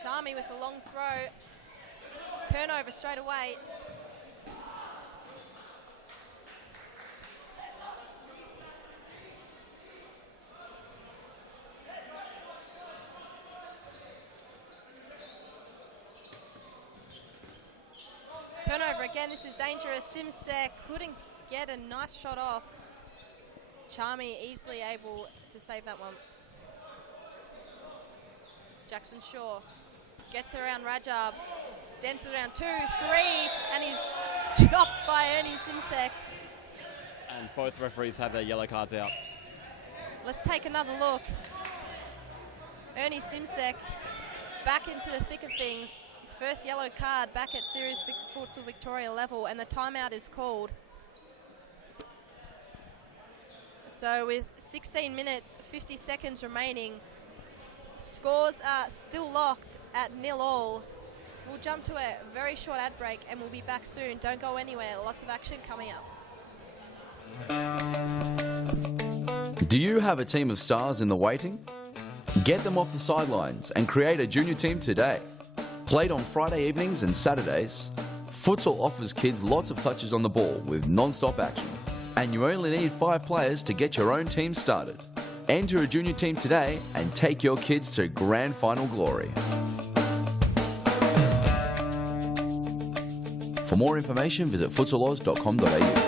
Charmy with a long throw. Turnover straight away. Turnover again, this is dangerous. Simsek couldn't get a nice shot off. Charmy easily able to save that one. Jackson Shaw gets around Rajab, dances around 2, 3, and he's chopped by Ernie Simsek. And both referees have their yellow cards out. Let's take another look. Ernie Simsek back into the thick of things. His first yellow card back at Series Futsal Victoria level, and the timeout is called. So with 16 minutes, 50 seconds remaining, scores are still locked at 0-0. We'll jump to a very short ad break and we'll be back soon. Don't go anywhere, lots of action coming up. Do you have a team of stars in the waiting? Get them off the sidelines and create a junior team today. Played on Friday evenings and Saturdays, futsal offers kids lots of touches on the ball with non-stop action. And you only need 5 players to get your own team started. Enter a junior team today and take your kids to grand final glory. For more information, visit futsaloz.com.au.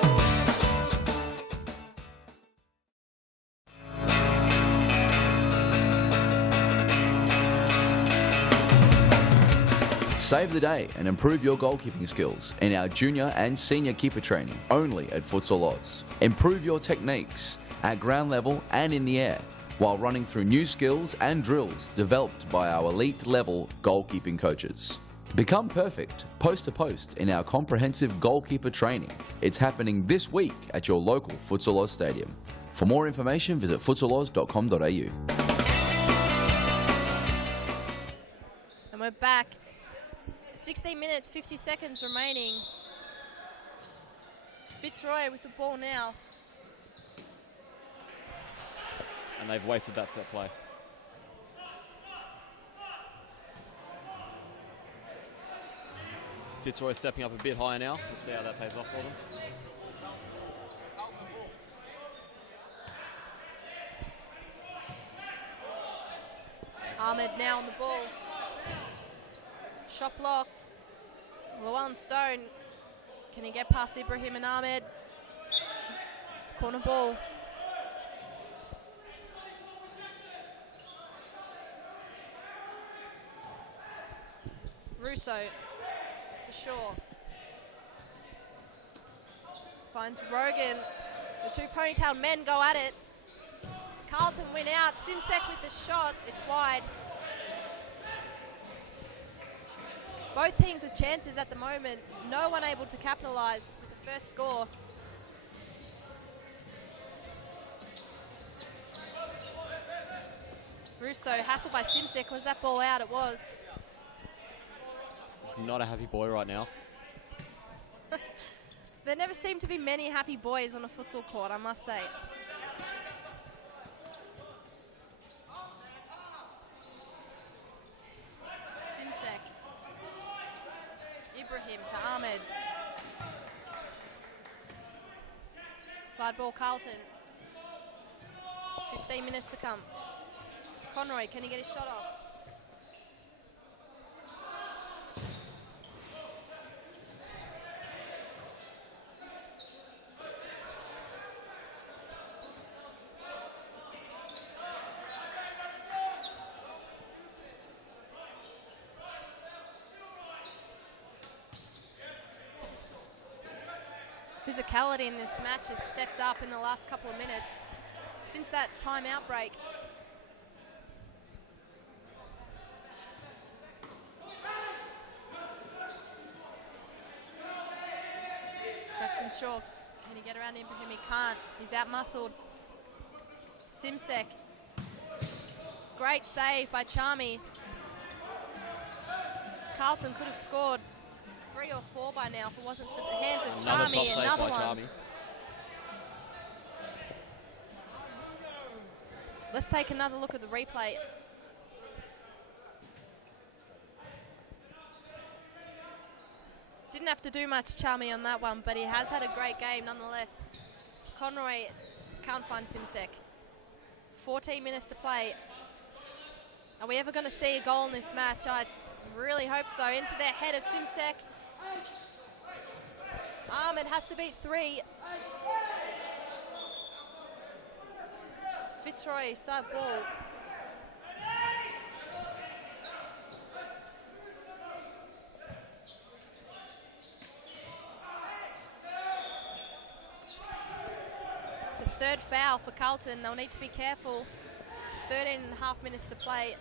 Save the day and improve your goalkeeping skills in our junior and senior keeper training only at Futsal Oz. Improve your techniques at ground level and in the air while running through new skills and drills developed by our elite level goalkeeping coaches. Become perfect post to post in our comprehensive goalkeeper training. It's happening this week at your local Futsal Oz stadium. For more information, visit futsaloz.com.au. And we're back. 16 minutes, 50 seconds remaining. Fitzroy with the ball now. And they've wasted that set play. Fitzroy stepping up a bit higher now. Let's see how that pays off for them. Ahmed now on the ball. Shot blocked. Llewellyn Stone. Can he get past Ibrahim and Ahmed? Corner ball. Russo to Shaw. Finds Rogan. The 2 ponytailed men go at it. Carlton win out. Simsek with the shot. It's wide. Both teams with chances at the moment. No one able to capitalise with the first score. Russo hassled by Simsek. Was that ball out? It was. He's not a happy boy right now. There never seem to be many happy boys on a futsal court, I must say. Simsek. Ibrahim to Ahmed. Side ball Carlton. 15 minutes to come. Conroy, can he get his shot off? Physicality in this match has stepped up in the last couple of minutes since that timeout break. Jackson Shaw, can he get around Ibrahim? He can't. He's out-muscled. Simsek. Great save by Charmy. Carlton could have scored 3 or 4 by now if it wasn't for the hands of Another top Charmy. save Another by one. Charmy. Let's take another look at the replay. Didn't have to do much, Charmy, on that one, but he has had a great game nonetheless. Conroy can't find Simsek. 14 minutes to play. Are we ever going to see a goal in this match? I really hope so. Into the head of Simsek. Ahmed has to beat 3. Fitzroy, side ball. It's a third foul for Carlton. They'll need to be careful. 13.5 minutes to play.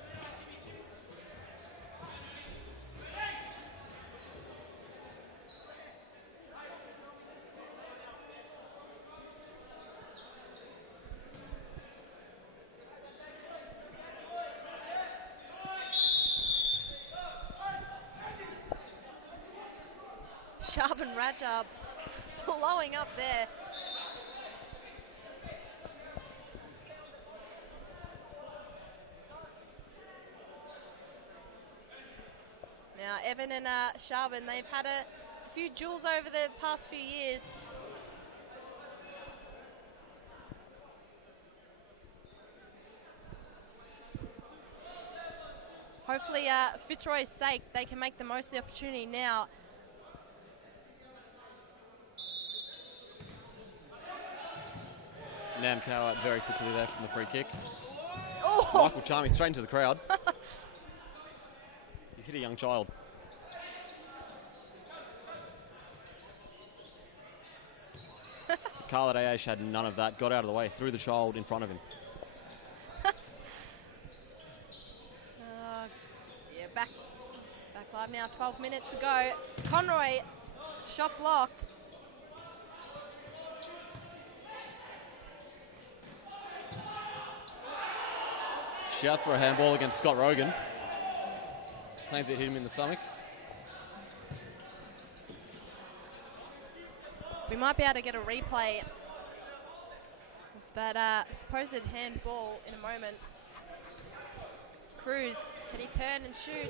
Sharp and Rajab blowing up there. Now, Evan and Sharban, they've had a few duels over the past few years. Hopefully, Fitzroy's sake, they can make the most of the opportunity now. Nam Cow out very quickly there from the free kick. Oh! Michael Charmy straight into the crowd. He's hit a young child. Khaled Ayash had none of that. Got out of the way, threw the child in front of him. Yeah, back live now. 12 minutes to go. Conroy, shot blocked. Shouts for a handball against Scott Rogan. Claims it hit him in the stomach. We might be able to get a replay of that supposed handball in a moment. Cruz, can he turn and shoot?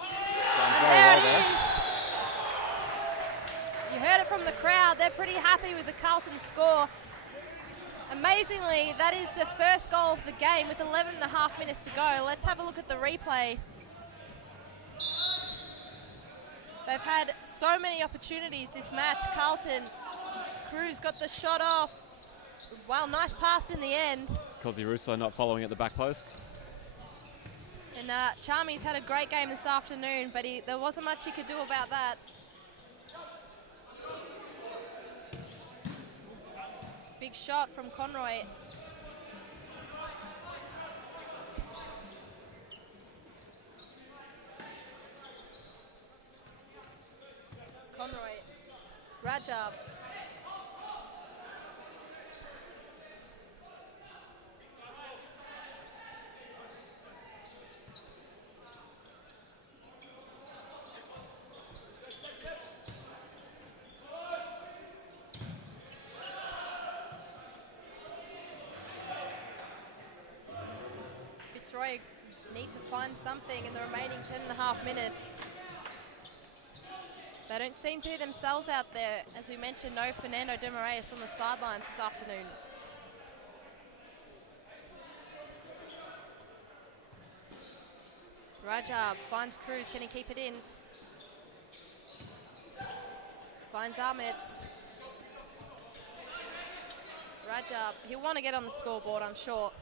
And there it is! You heard it from the crowd. They're pretty happy with the Carlton score. Amazingly, that is the first goal of the game with 11.5 minutes to go. Let's have a look at the replay. They've had so many opportunities this match. Carlton, Cruz got the shot off. Wow, nice pass in the end. Cosy Russo not following at the back post. And Charmy's had a great game this afternoon, but there wasn't much he could do about that. Big shot from Conroy. Conroy. Rajab. Fitzroy need to find something in the remaining 10.5 minutes. They don't seem to be themselves out there. As we mentioned, no Fernando de Moraes on the sidelines this afternoon. Rajab finds Cruz. Can he keep it in? Finds Ahmed. Rajab. He'll want to get on the scoreboard, I'm sure.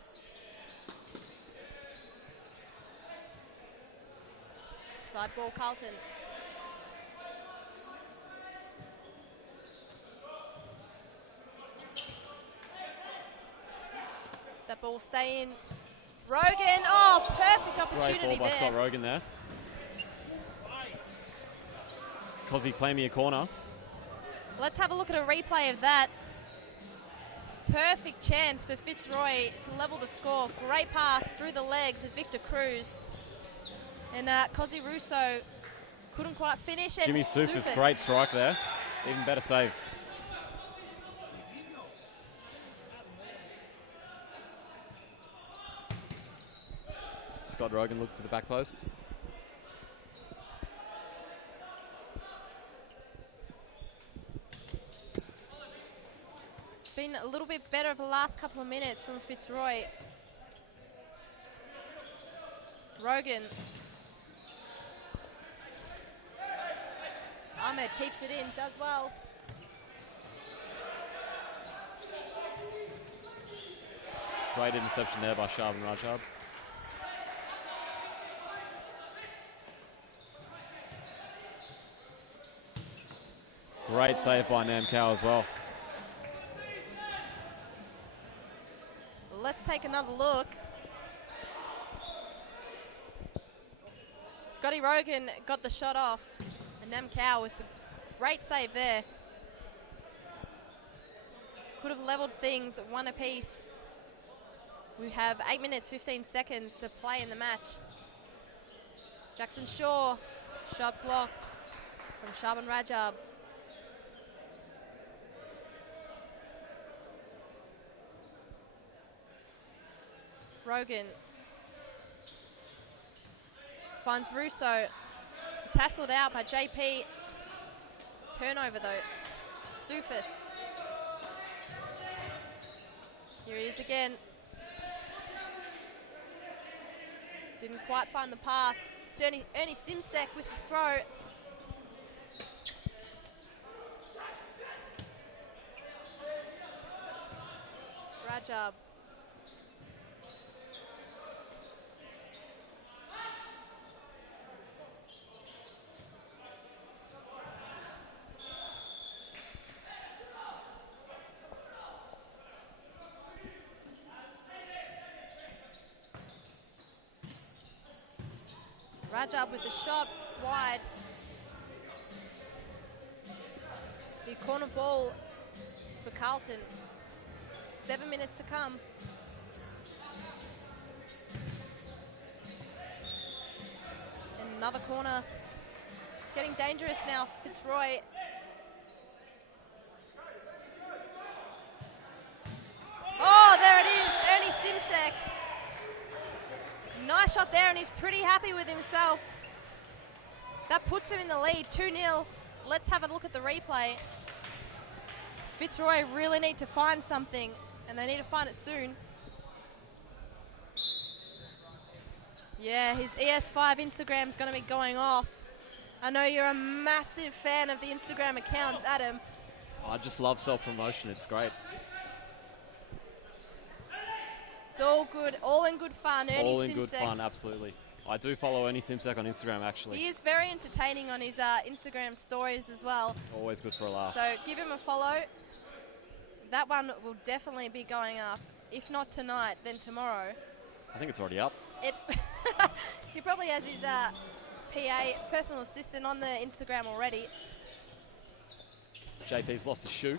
Side ball, Carlton. That ball stay in. Rogan, oh, perfect opportunity Great ball by there. Scott Rogan there. Cosy claiming a corner. Let's have a look at a replay of that. Perfect chance for Fitzroy to level the score. Great pass through the legs of Victor Cruz. And Cosy Russo Couldn't quite finish. And Jimmy Soufis, great strike there. Even better save. Scott Rogan looking for the back post. It's been a little bit better over the last couple of minutes from Fitzroy. Rogan. Ahmed keeps it in, does well. Great interception there by Shaban Rajab. Great save by Nam Cow as well. Let's take another look. Scotty Rogan got the shot off. And Nam Cow with a great save there. Could have leveled things 1 apiece. We have 8 minutes, 15 seconds to play in the match. Jackson Shaw, shot blocked from Shaban Rajab. Rogan finds Russo. He's hassled out by JP. Turnover though. Soufis. Here he is again. Didn't quite find the pass. It's Ernie Simsek with the throw. Rajab. Rajab with the shot, it's wide. The corner ball for Carlton. 7 minutes to come. And another corner. It's getting dangerous now, Fitzroy. Oh, there it is, Ernie Simsek. Nice shot there, and he's pretty happy with himself. That puts him in the lead, 2-0. Let's have a look at the replay. Fitzroy really need to find something, and they need to find it soon. Yeah, his ES5 Instagram's going to be going off. I know you're a massive fan of the Instagram accounts, Adam. I just love self-promotion, it's great. It's all good, all in good fun. Ernie All in Simsek. good fun, absolutely. I do follow Ernie Simsek on Instagram, actually. He is very entertaining on his Instagram stories as well. Always good for a laugh. So give him a follow. That one will definitely be going up. If not tonight, then tomorrow. I think it's already up. He probably has his PA, personal assistant, on the Instagram already. JP's lost his shoe.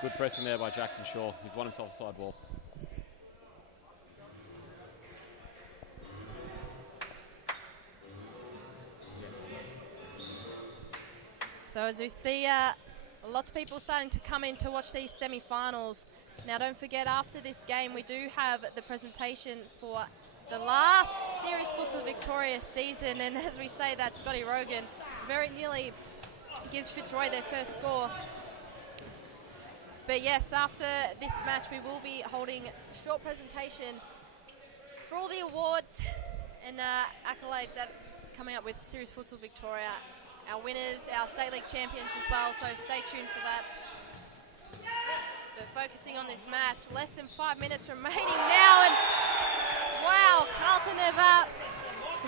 Good pressing there by Jackson Shaw. He's won himself a side ball. So as we see, lots of people starting to come in to watch these semi-finals. Now don't forget, after this game, we do have the presentation for the last Series Futsal Victoria season. And as we say that, Scotty Rogan very nearly gives Fitzroy their first score. But yes, after this match, we will be holding a short presentation for all the awards and accolades that are coming up with Series Futsal Victoria. Our winners, our State League champions as well, so stay tuned for that. But focusing on this match, less than 5 minutes remaining now, and wow, Carlton have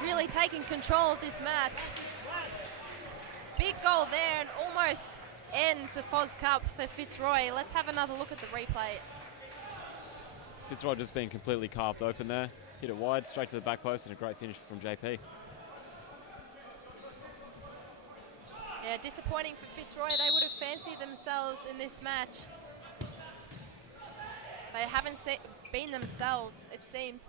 really taken control of this match. Big goal there, and almost ends the FOZ Cup for Fitzroy. Let's have another look at the replay. Fitzroy just being completely carved open there. Hit it wide, straight to the back post, and a great finish from JP. Yeah, disappointing for Fitzroy. They would have fancied themselves in this match. They haven't been themselves, it seems.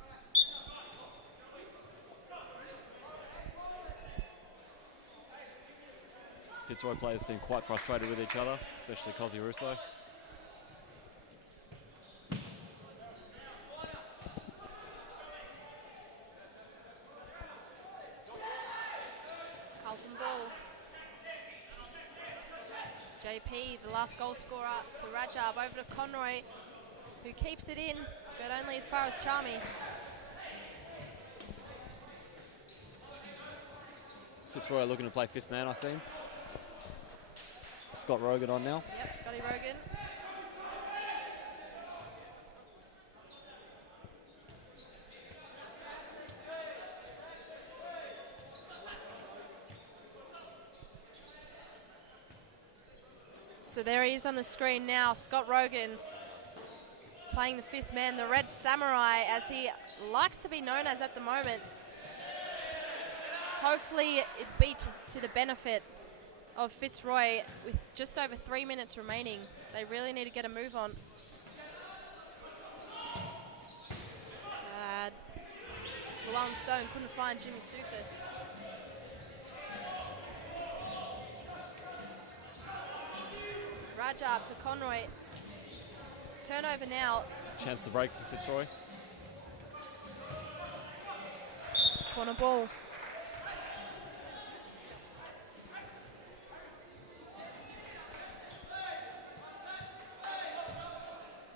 Fitzroy players seem quite frustrated with each other, especially Cozzy Russo. Carlton ball. JP, the last goal scorer, to Rajab, over to Conroy, who keeps it in, but only as far as Charmy. Fitzroy looking to play fifth man, I see. Scott Rogan on now. Yep, Scotty Rogan. So there he is on the screen now, Scott Rogan playing the fifth man, the Red Samurai, as he likes to be known as at the moment. Hopefully it be to the benefit of Fitzroy with just over 3 minutes remaining. They really need to get a move on. Llewellyn Stone couldn't find Jimmy Sufis. Rajab to Conroy. Turnover now. Chance to break for Fitzroy. Corner ball.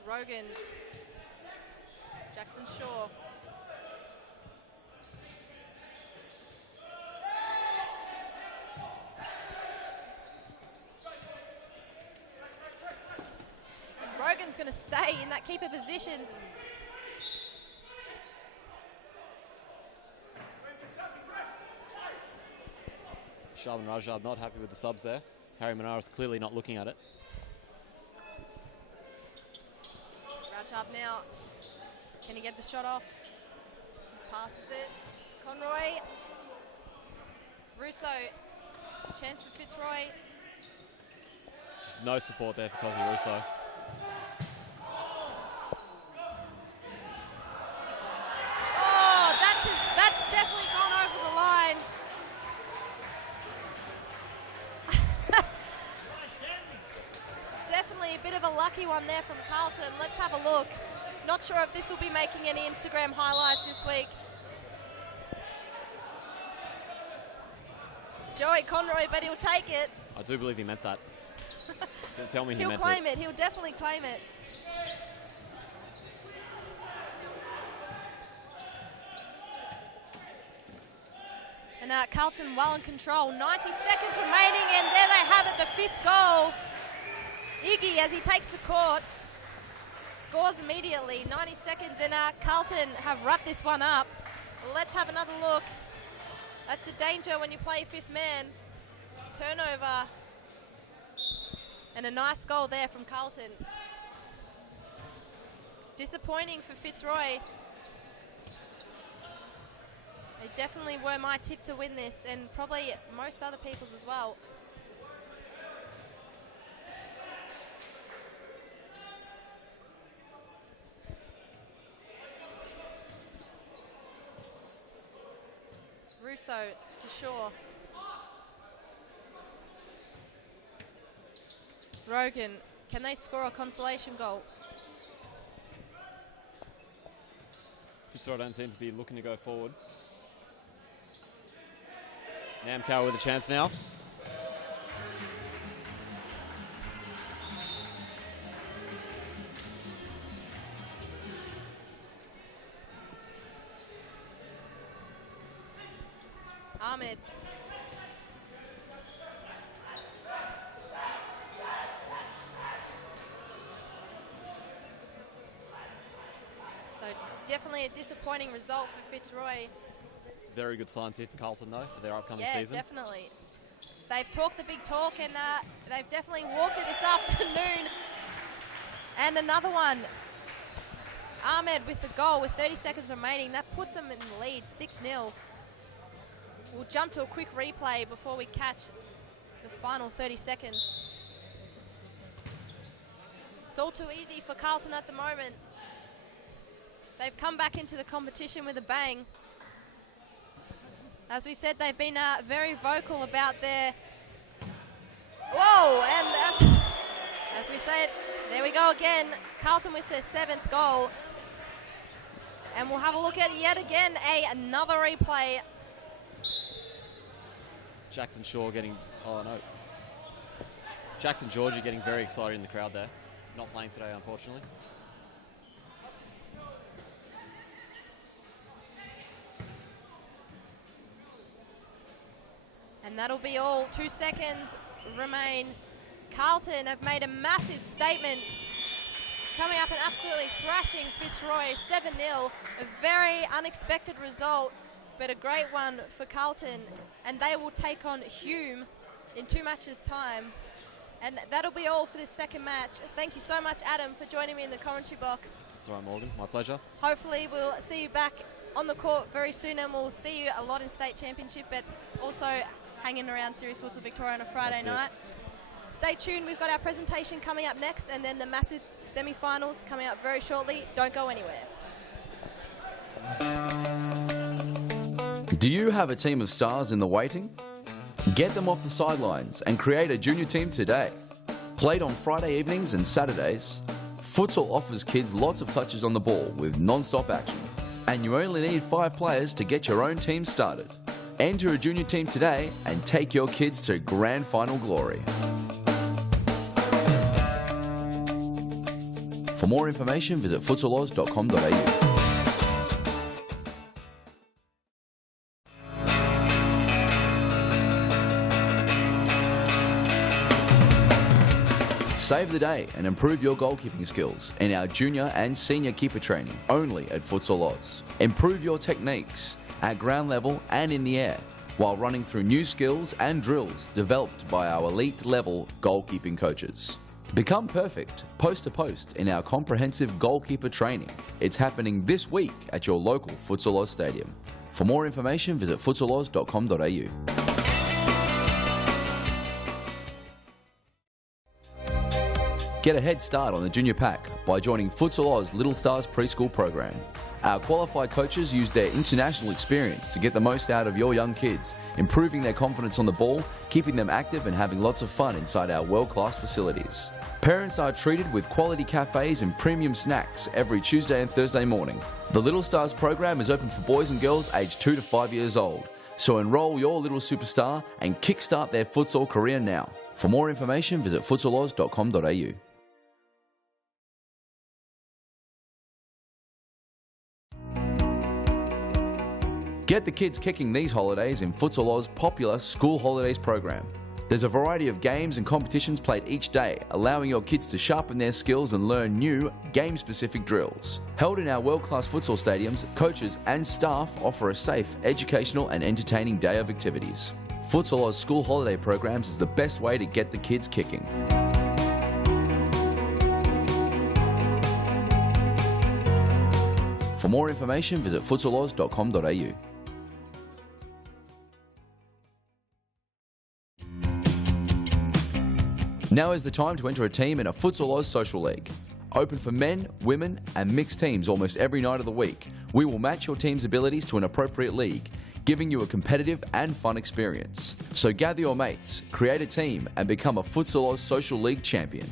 Rogan. Jackson Shaw. And Rogan's going to stay in that keeper position. Sharman Rajab not happy with the subs there. Harry Manaras clearly not looking at it. Rajab now. Can he get the shot off? Passes it. Conroy. Russo. Chance for Fitzroy. Just no support there for Cozzy Russo. Oh, that's definitely gone over the line. Definitely a bit of a lucky one there from Carlton. Let's have a look. Not sure if this will be making any Instagram highlights this week. Joey Conroy, but he'll take it. I do believe he meant that. Don't tell me he He'll meant claim it. He'll definitely claim it. And Carlton well in control. 90 seconds remaining, and there they have it, the fifth goal. Iggy, as he takes the court, scores immediately. 90 seconds, and Carlton have wrapped this one up. Let's have another look. That's a danger when you play fifth man. Turnover. And a nice goal there from Carlton. Disappointing for Fitzroy. They definitely were my tip to win this, and probably most other people's as well. Russo to Shaw. Rogan, can they score a consolation goal? Fitzroy don't seem to be looking to go forward. Namcow with a chance now. Ahmed. So definitely a disappointing result for Fitzroy. Very good signs here for Carlton, though, for their upcoming season. Yeah, definitely. They've talked the big talk, and they've definitely walked it this afternoon. And another one. Ahmed with the goal with 30 seconds remaining. That puts them in the lead, 6-0. We'll jump to a quick replay before we catch the final 30 seconds. It's all too easy for Carlton at the moment. They've come back into the competition with a bang. As we said, they've been very vocal about their Whoa, and as we said, there we go again. Carlton with their 7th goal. And we'll have a look at yet again another replay. Jackson Shaw getting, oh no. Jackson Georgie getting very excited in the crowd there. Not playing today, unfortunately. And that'll be all. 2 seconds remain. Carlton have made a massive statement, coming up and absolutely thrashing Fitzroy 7-0. A very unexpected result, but a great one for Carlton. And they will take on Hume in 2 matches' time. And that'll be all for this second match. Thank you so much, Adam, for joining me in the commentary box. That's all right, Morgan. My pleasure. Hopefully we'll see you back on the court very soon, and we'll see you a lot in state championship, but also hanging around Series Futsal Victoria on a Friday night. Stay tuned. We've got our presentation coming up next, and then the massive semi-finals coming up very shortly. Don't go anywhere. Do you have a team of stars in the waiting? Get them off the sidelines and create a junior team today. Played on Friday evenings and Saturdays, futsal offers kids lots of touches on the ball with non-stop action. And you only need 5 players to get your own team started. Enter a junior team today and take your kids to grand final glory. For more information, visit futsaloz.com.au. Save the day and improve your goalkeeping skills in our junior and senior keeper training only at Futsal Oz. Improve your techniques at ground level and in the air while running through new skills and drills developed by our elite level goalkeeping coaches. Become perfect post to post in our comprehensive goalkeeper training. It's happening this week at your local Futsal Oz stadium. For more information, visit futsaloz.com.au. Get a head start on the junior pack by joining Futsal Oz Little Stars preschool program. Our qualified coaches use their international experience to get the most out of your young kids, improving their confidence on the ball, keeping them active and having lots of fun inside our world-class facilities. Parents are treated with quality cafes and premium snacks every Tuesday and Thursday morning. The Little Stars program is open for boys and girls aged 2 to 5 years old. So enroll your little superstar and kickstart their futsal career now. For more information, visit futsaloz.com.au. Get the kids kicking these holidays in Futsal Oz's popular School Holidays program. There's a variety of games and competitions played each day, allowing your kids to sharpen their skills and learn new, game-specific drills. Held in our world-class futsal stadiums, coaches and staff offer a safe, educational and entertaining day of activities. Futsal Oz School Holiday programs is the best way to get the kids kicking. For more information, visit futsaloz.com.au. Now is the time to enter a team in a Futsal Oz Social League. Open for men, women and mixed teams almost every night of the week. We will match your team's abilities to an appropriate league, giving you a competitive and fun experience. So gather your mates, create a team and become a Futsal Oz Social League champion.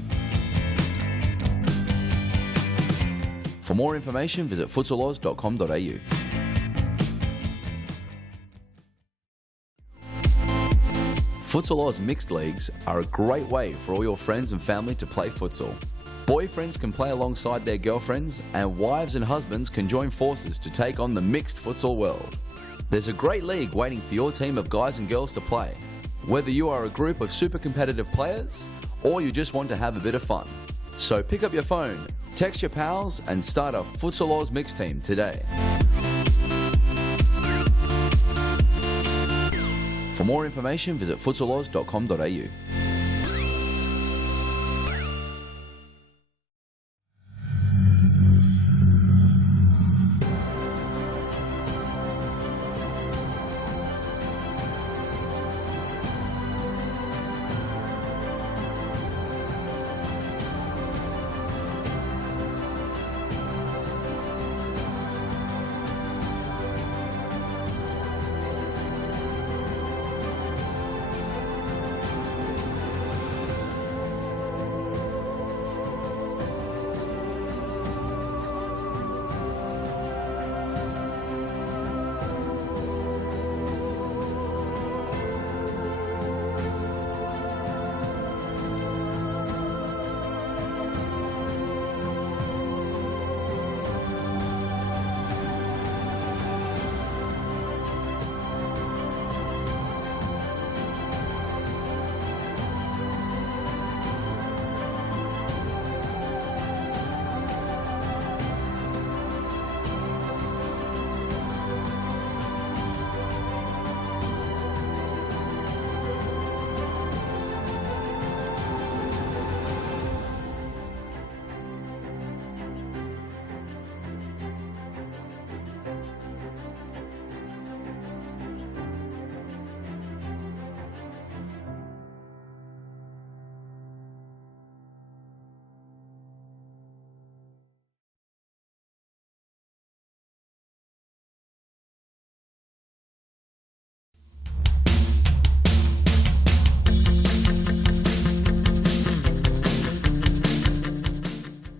For more information, visit futsaloz.com.au. Futsal Oz mixed leagues are a great way for all your friends and family to play futsal. Boyfriends can play alongside their girlfriends, and wives and husbands can join forces to take on the mixed futsal world. There's a great league waiting for your team of guys and girls to play, whether you are a group of super competitive players or you just want to have a bit of fun. So pick up your phone, text your pals and start a Futsal Oz mixed team today. For more information, visit futsaloz.com.au.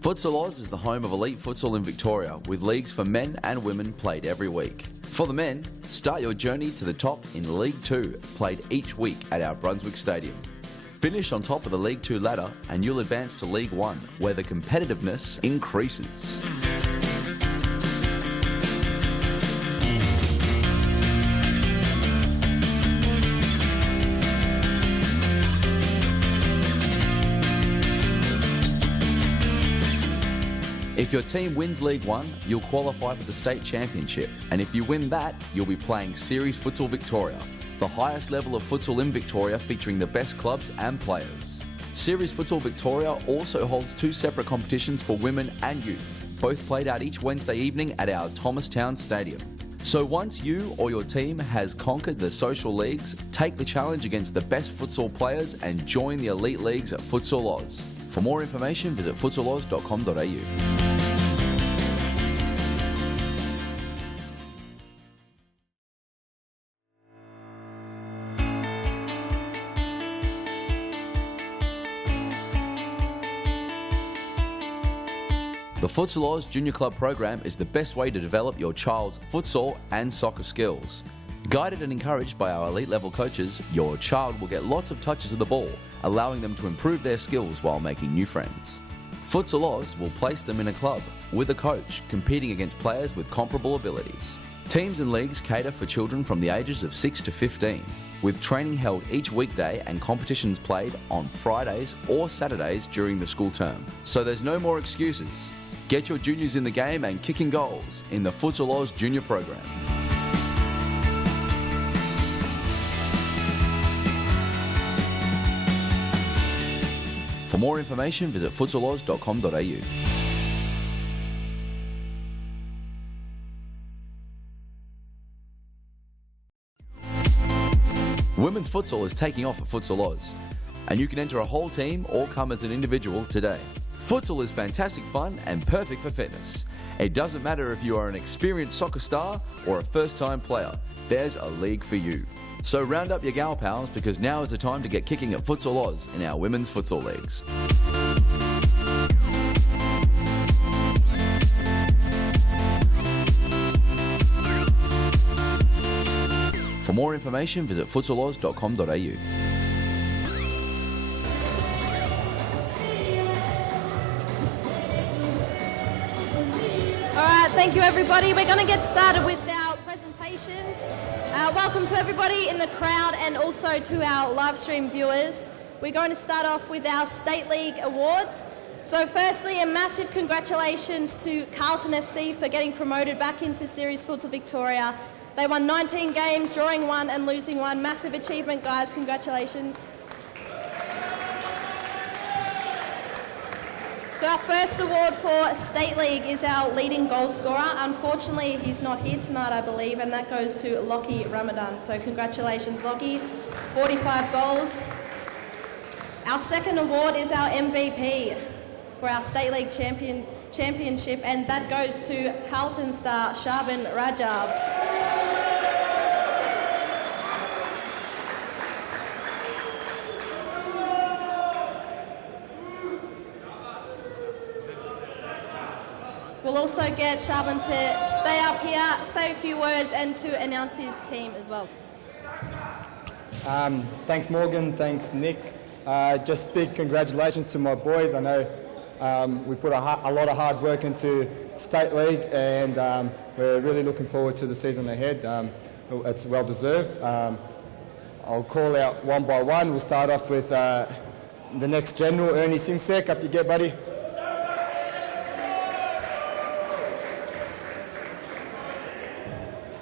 Futsal Oz is the home of elite futsal in Victoria, with leagues for men and women played every week. For the men, start your journey to the top in League 2, played each week at our Brunswick Stadium. Finish on top of the League 2 ladder and you'll advance to League 1, where the competitiveness increases. If your team wins League 1, you'll qualify for the State Championship, and if you win that, you'll be playing Series Futsal Victoria, the highest level of futsal in Victoria featuring the best clubs and players. Series Futsal Victoria also holds 2 separate competitions for women and youth, both played out each Wednesday evening at our Thomastown Stadium. So once you or your team has conquered the social leagues, take the challenge against the best futsal players and join the elite leagues at Futsal Oz. For more information, visit futsaloz.com.au. The Futsal Oz Junior Club program is the best way to develop your child's futsal and soccer skills. Guided and encouraged by our elite level coaches, your child will get lots of touches of the ball, allowing them to improve their skills while making new friends. Futsal Oz will place them in a club with a coach, competing against players with comparable abilities. Teams and leagues cater for children from the ages of 6 to 15, with training held each weekday and competitions played on Fridays or Saturdays during the school term. So there's no more excuses. Get your juniors in the game and kicking goals in the Futsal Oz Junior program. For more information, visit futsaloz.com.au. Women's futsal is taking off at Futsal Oz, and you can enter a whole team or come as an individual today. Futsal is fantastic fun and perfect for fitness. It doesn't matter if you are an experienced soccer star or a first-time player, there's a league for you. So round up your gal pals, because now is the time to get kicking at Futsal Oz in our women's futsal leagues. For more information, visit futsaloz.com.au. Thank you, everybody. We're going to get started with our presentations. Welcome to everybody in the crowd and also to our live stream viewers. We're going to start off with our State League awards. So firstly, a massive congratulations to Carlton FC for getting promoted back into Series Futsal Victoria. They won 19 games, drawing 1 and losing 1. Massive achievement, guys. Congratulations. So our first award for State League is our leading goal scorer. Unfortunately, he's not here tonight, I believe, and that goes to Lockie Ramadan. So congratulations, Lockie. 45 goals. Our second award is our MVP for our State League championship, and that goes to Carlton star Shaban Rajab. We'll also get Shaban to stay up here, say a few words, and to announce his team as well. Thanks, Morgan. Thanks, Nick. Just big congratulations to my boys. I know we put a lot of hard work into State League, and we're really looking forward to the season ahead. It's well deserved. I'll call out one by one. We'll start off with the next general, Ernie Simsek. Up you get, buddy.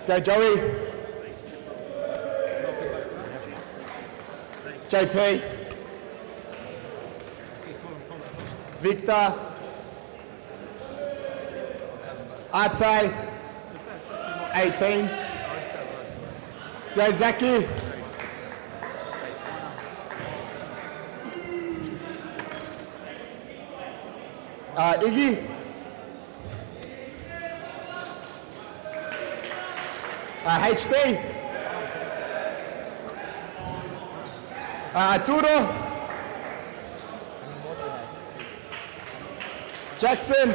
Let's go, Joey. JP. Victor. Arte. 18. Let's go, Zaki. Iggy. HD. Arturo. Jackson.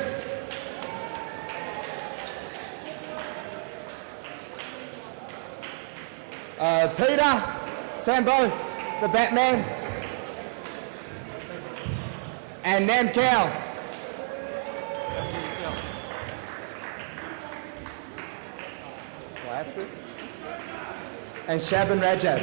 Peter, Tambo, the Batman. And Nam Cow. Do I have to? And Shaban Rajab.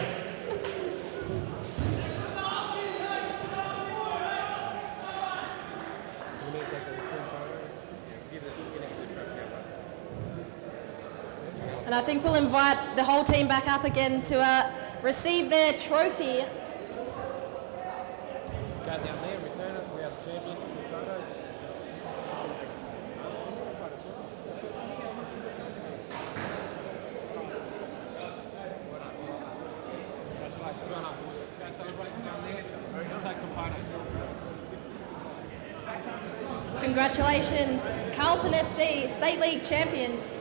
And I think we'll invite the whole team back up again to receive their trophy. Go down there, return it. We have the champions for the photos. Congratulations. Well done. Go celebrate down there. We're going to take some photos. Congratulations, Carlton FC, State League champions.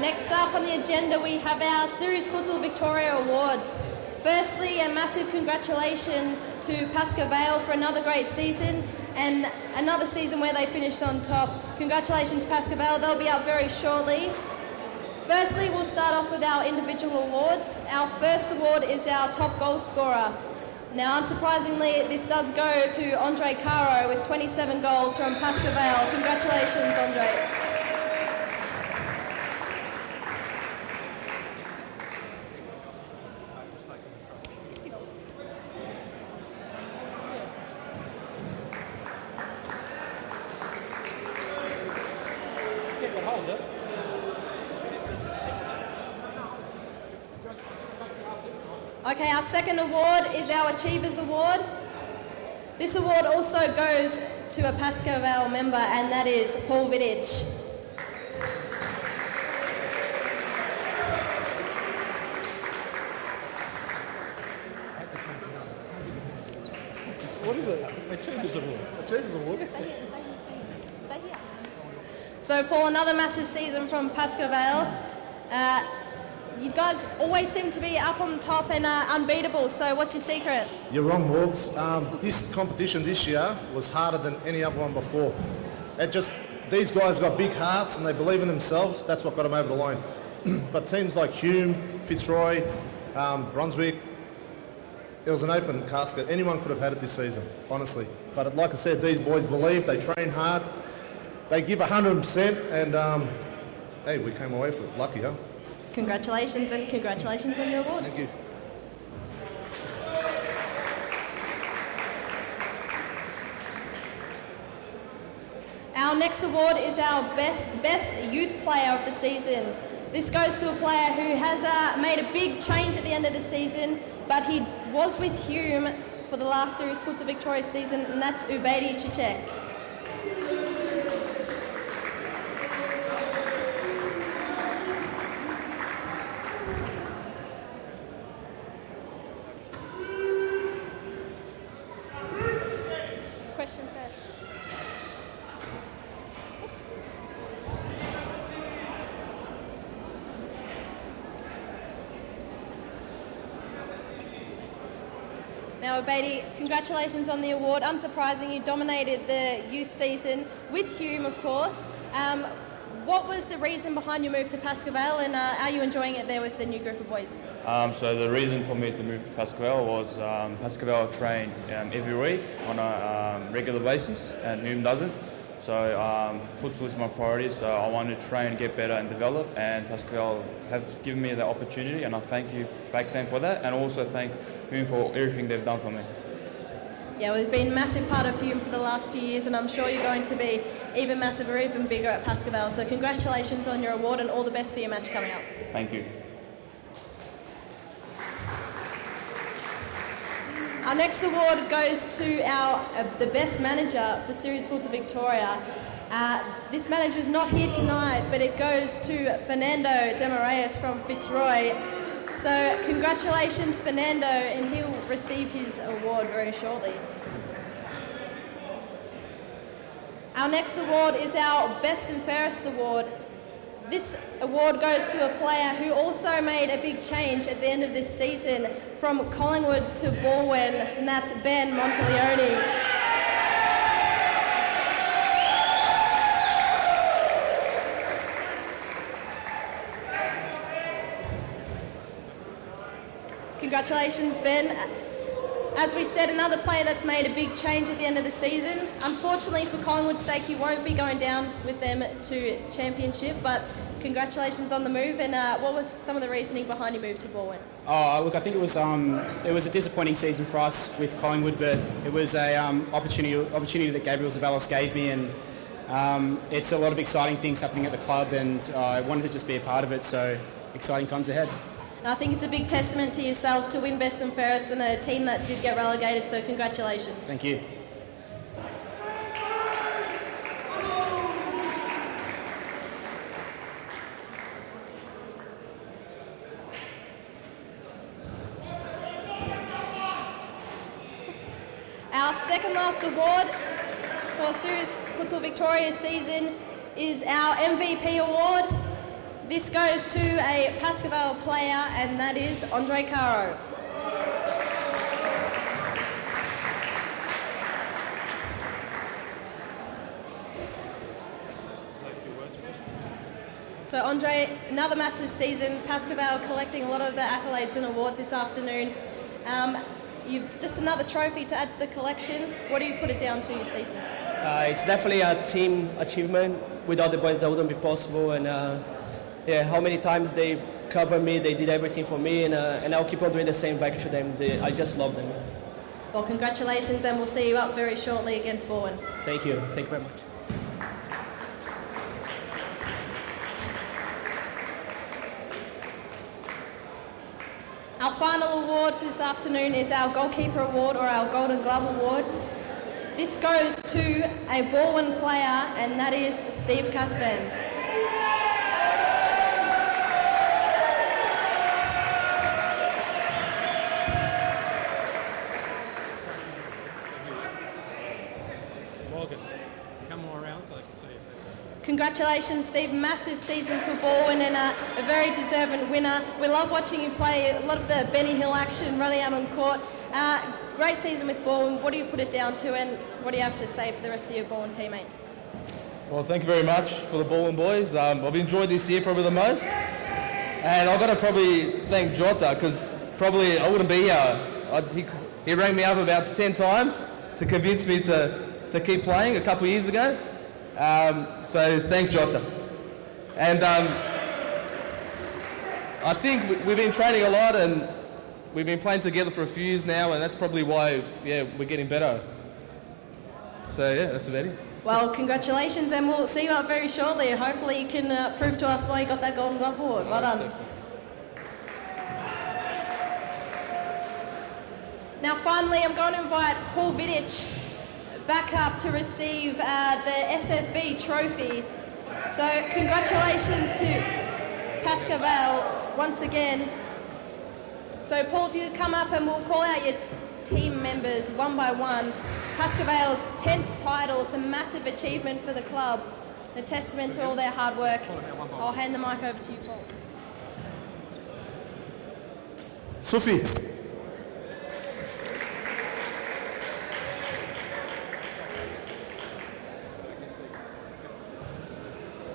Next up on the agenda, we have our Series Futsal Victoria Awards. Firstly, a massive congratulations to Pascoe Vale for another great season and another season where they finished on top. Congratulations, Pascoe Vale. They'll be up very shortly. Firstly, we'll start off with our individual awards. Our first award is our top goal scorer. Now, unsurprisingly, this does go to Andre Caro with 27 goals from Pascoe Vale. Congratulations, Andre. Okay, our second award is our Achievers Award. This award also goes to a Pascoe Vale member, and that is Paul Vidic. What is it? Achievers Award. Achievers Award. Stay here. So, Paul, another massive season from Pascoe Vale. You guys always seem to be up on top and unbeatable, so what's your secret? You're wrong, Morgs. This competition this year was harder than any other one before. These guys got big hearts and they believe in themselves. That's what got them over the line. But teams like Hume, Fitzroy, Brunswick, it was an open casket. Anyone could have had it this season, honestly. But like I said, these boys believe, they train hard, they give 100%, and hey, we came away with it. Lucky, huh? Congratulations, and congratulations on your award. Thank you. Our next award is our best youth player of the season. This goes to a player who has made a big change at the end of the season, but he was with Hume for the last Series Futsal Victoria season, and that's Ubaidi Cicek. Question first. Now, Ubaidi, congratulations on the award. Unsurprising, you dominated the youth season with Hume, of course. What was the reason behind your move to Pascoe Vale, and are you enjoying it there with the new group of boys? So the reason for me to move to Pascoe Vale was Pascoe Vale train every week on a regular basis, and Hume doesn't. So futsal is my priority, so I want to train, get better and develop, and Pascoe Vale have given me the opportunity, and I thank them for that, and also thank Hume for everything they've done for me. Yeah, we've been a massive part of Hume for the last few years, and I'm sure you're going to be even massive or even bigger at Pascoe. So congratulations on your award and all the best for your match coming up. Thank you. Our next award goes to the best manager for Series Futsal Victoria. This manager is not here tonight, but it goes to Fernando Demarayas from Fitzroy. So congratulations, Fernando, and he'll receive his award very shortly. Our next award is our Best and Fairest award. This award goes to a player who also made a big change at the end of this season from Collingwood to Balwyn, and that's Ben Monteleone. Congratulations, Ben. As we said, another player that's made a big change at the end of the season. Unfortunately for Collingwood's sake, he won't be going down with them to championship, but congratulations on the move. And what was some of the reasoning behind your move to Balwyn? Oh, look, I think it was a disappointing season for us with Collingwood, but it was a opportunity that Gabriel Zabalos gave me, and it's a lot of exciting things happening at the club, and I wanted to just be a part of it, so exciting times ahead. I think it's a big testament to yourself to win Best and Fairest and a team that did get relegated, so congratulations. Thank you. Our second last award for Series Futsal Victoria season is our MVP award. This goes to a Pascoe player, and that is Andre Caro. So Andre, another massive season. Pascoe collecting a lot of the accolades and awards this afternoon. You've just another trophy to add to the collection. What do you put it down to your season? It's definitely a team achievement. Without the boys, that wouldn't be possible. And how many times they covered me, they did everything for me, and I'll keep on doing the same back to them. I just love them. Well, congratulations, and we'll see you up very shortly against Balwyn. Thank you. Thank you very much. Our final award for this afternoon is our Goalkeeper Award, or our Golden Glove Award. This goes to a Balwyn player, and that is Steve Casvan. Morgan, come more around so I can see you. Congratulations, Steve. Massive season for Balwyn and a very deserving winner. We love watching you play. A lot of the Benny Hill action running out on court. Great season with Balwyn. What do you put it down to, and what do you have to say for the rest of your Balwyn teammates? Well, thank you very much for the Balwyn boys. I've enjoyed this year probably the most. And I've got to probably thank Jota, because probably I wouldn't be here. He rang me up about 10 times to convince me to keep playing a couple of years ago. So thanks, Jota. And I think we've been training a lot, and we've been playing together for a few years now, and that's probably why, we're getting better. So, that's about it. Well, congratulations, and we'll see you up very shortly. Hopefully you can prove to us why you got that Golden Glove Award. Well done. Now, finally, I'm going to invite Paul Vidic back up to receive the SFB trophy. So, congratulations to Pascoe Vale once again. So, Paul, if you could come up and we'll call out your team members one by one. Pascoe Vale's 10th title. It's a massive achievement for the club, a testament to all their hard work. I'll hand the mic over to you, Paul. Sufi.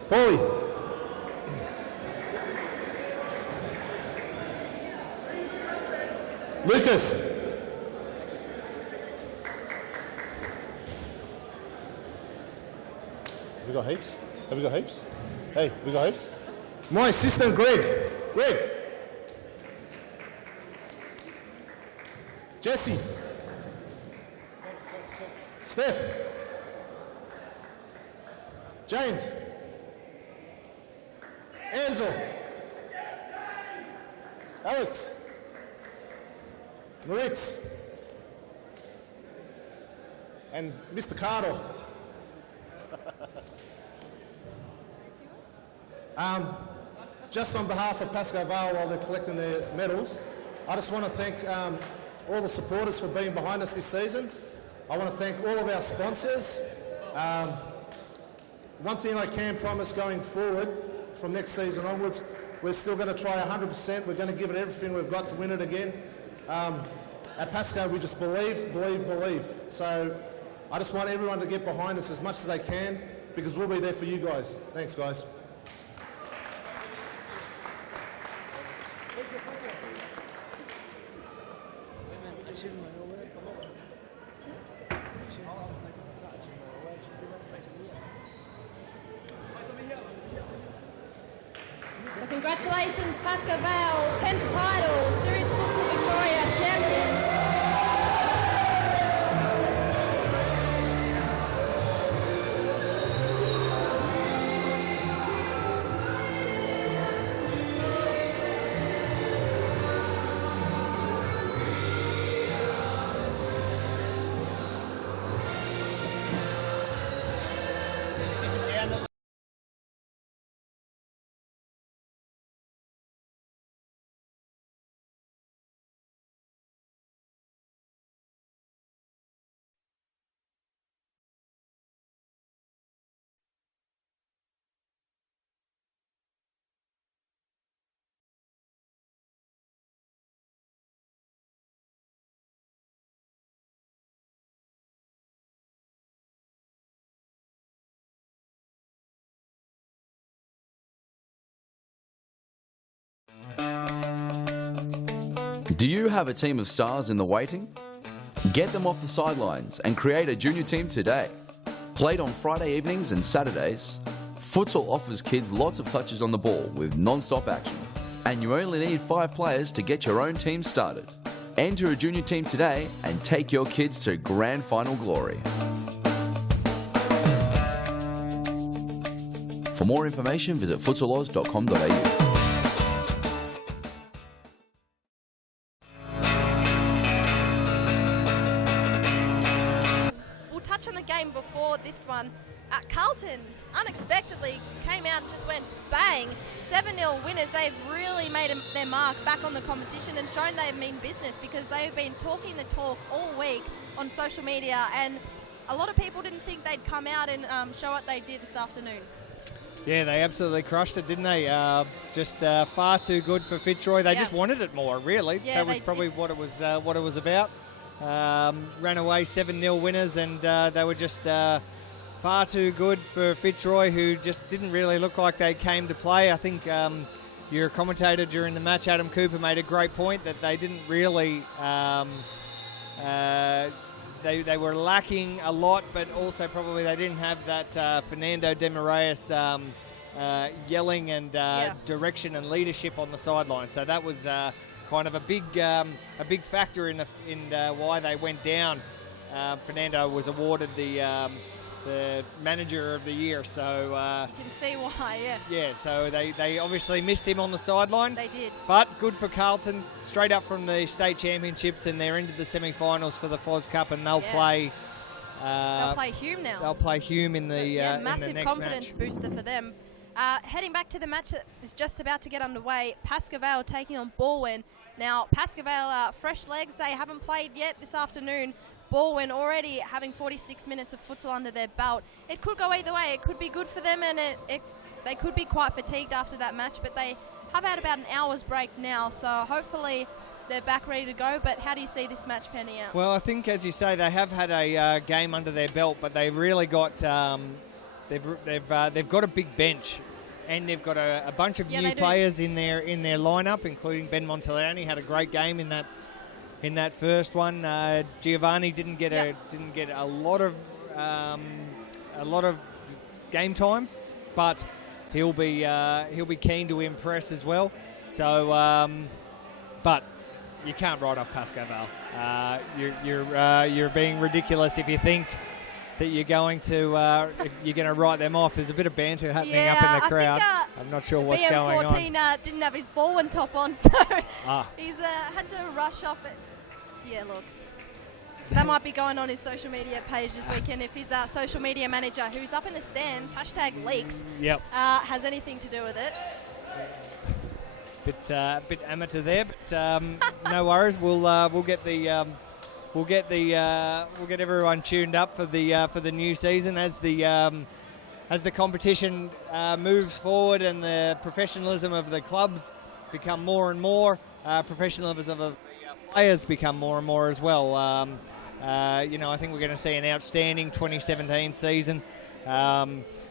Paulie. Lucas. Have we got heaps? Have we got heaps? Hey, have we got heaps? My assistant, Greg. Greg. Jesse. Steph. James. Ansel. Alex. Maritz. And Mr. Cardo. Just on behalf of Pascoe Vale, while they're collecting their medals, I just want to thank all the supporters for being behind us this season. I want to thank all of our sponsors. One thing I can promise going forward from next season onwards, we're still going to try 100%. We're going to give it everything we've got to win it again. At Pascoe, we just believe. So I just want everyone to get behind us as much as they can, because we'll be there for you guys. Thanks, guys. So congratulations, Pascoe Vale, 10th title, Series Futsal Victoria champions. Do you have a team of stars in the waiting? Get them off the sidelines and create a junior team today. Played on Friday evenings and Saturdays, futsal offers kids lots of touches on the ball with non-stop action. And you only need 5 players to get your own team started. Enter a junior team today and take your kids to grand final glory. For more information, visit futsaloz.com.au. On the game before this one, Carlton unexpectedly came out and just went bang, 7-0 winners. They've really made their mark back on the competition and shown they mean business, because they've been talking the talk all week on social media, and a lot of people didn't think they'd come out and show what they did this afternoon. Yeah, they absolutely crushed it, didn't they? Just far too good for Fitzroy. They just wanted it more, really. Yeah, that was probably what it was about. Ran away 7-0 winners, and they were just far too good for Fitzroy, who just didn't really look like they came to play. I think your commentator during the match, Adam Cooper, made a great point that they didn't really they were lacking a lot, but also probably they didn't have that Fernando de Moraes yelling and direction and leadership on the sideline. So that was kind of a big factor in why they went down. Fernando was awarded the manager of the year, so you can see why. Yeah, so they obviously missed him on the sideline. They did. But good for Carlton, straight up from the state championships, and they're into the semi-finals for the FOZ Cup, and they'll play. They'll play Hume now. They'll play Hume in the massive in the next confidence match. booster for them. Heading back to the match that is just about to get underway, Pascoe Vale taking on Baldwin. Now, Pascoe Vale, fresh legs, they haven't played yet this afternoon. Baldwin already having 46 minutes of futsal under their belt. It could go either way. It could be good for them, and they could be quite fatigued after that match, but they have had about an hour's break now, so hopefully they're back ready to go. But how do you see this match panning out? Well, I think, as you say, they have had a game under their belt, but they've really got they've got a big bench, and they've got a bunch of new players in their lineup, including Ben Monteleone. Had a great game in that first one. Giovanni didn't get a lot of game time, but he'll be keen to impress as well. So, but you can't write off Pascoe Vale. You're being ridiculous if you think that you're going to if you're going to write them off. There's a bit of banter happening up in the crowd. I think, I'm not sure what's going on. BM14 didn't have his ballroom top on, so he's had to rush off it. Yeah, look. That might be going on his social media page this weekend if his social media manager, who's up in the stands, #leaks, has anything to do with it. Bit amateur there, but no worries. We'll get everyone tuned up for the new season as the competition moves forward and the professionalism of the clubs become more and more. Professionalism of the players become more and more as well. I think we're going to see an outstanding 2017 season.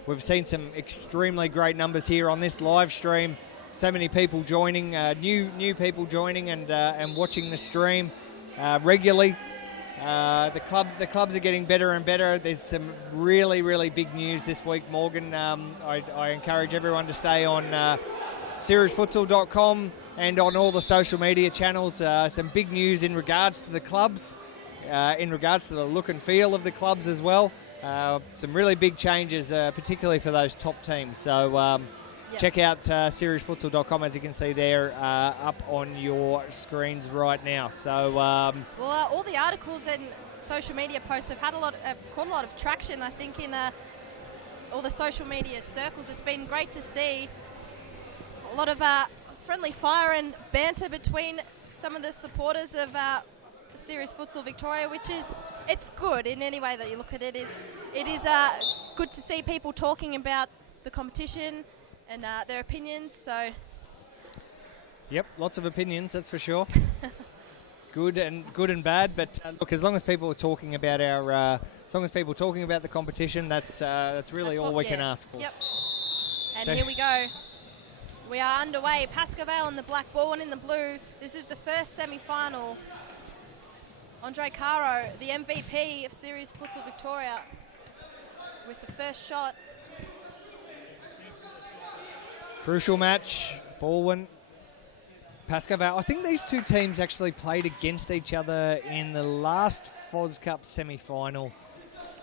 We've seen some extremely great numbers here on this live stream. So many people joining, new people joining and watching the stream regularly. The clubs are getting better and better. There's some really, really big news this week, Morgan. I encourage everyone to stay on seriesfutsal.com and on all the social media channels. Some big news in regards to the clubs, in regards to the look and feel of the clubs as well. Some really big changes, particularly for those top teams. So check out seriesfutsal.com, as you can see there up on your screens right now. So all the articles and social media posts have caught a lot of traction, I think, in all the social media circles. It's been great to see a lot of friendly fire and banter between some of the supporters of Series Futsal Victoria, which it's good in any way that you look at it. It is good to see people talking about the competition and their opinions. So, yep, lots of opinions, that's for sure. good and bad, but look, as long as people are talking about the competition, that's really all we can ask for. Yep. And here we go. We are underway. Pascoe in the black, Bowen in the blue. This is the first semi-final. Andre Caro, the MVP of Series Futsal Victoria, with the first shot. Crucial match, Baldwin, Pascoe. I think these two teams actually played against each other in the last FOZ Cup semi-final.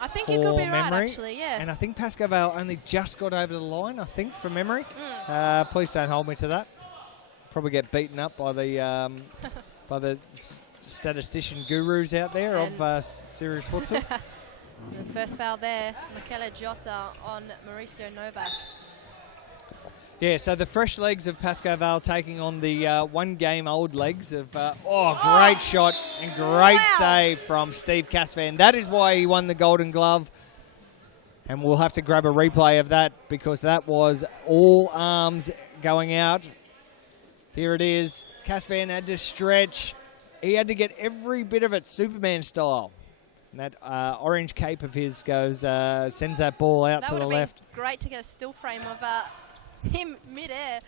I think you could be right, actually, yeah. And I think Pascoe only just got over the line, I think, from memory. Please don't hold me to that. Probably get beaten up by the statistician gurus out there of Series Futsal. The first foul there, Michele Giotta on Mauricio Novak. Yeah, so the fresh legs of Pascoe taking on the one-game-old legs of... great shot and great save from Steve Casvan. That is why he won the Golden Glove. And we'll have to grab a replay of that because that was all arms going out. Here it is. Casvan had to stretch. He had to get every bit of it Superman style. And that orange cape of his sends that ball out to the left. That would have been great to get a still frame of... him mid-air.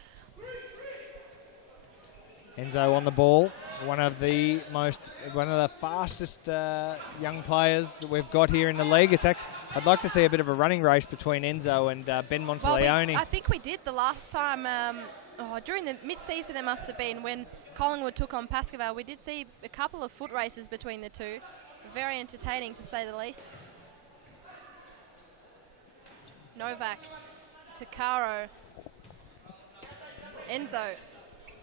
Enzo on the ball, one of the fastest young players that we've got here in the league. I'd like to see a bit of a running race between Enzo and Ben Monteleone. Well, I think we did the last time during the mid-season. It must have been when Collingwood took on Pascoe. We did see a couple of foot races between the two. Very entertaining, to say the least. Novak to Caro. Enzo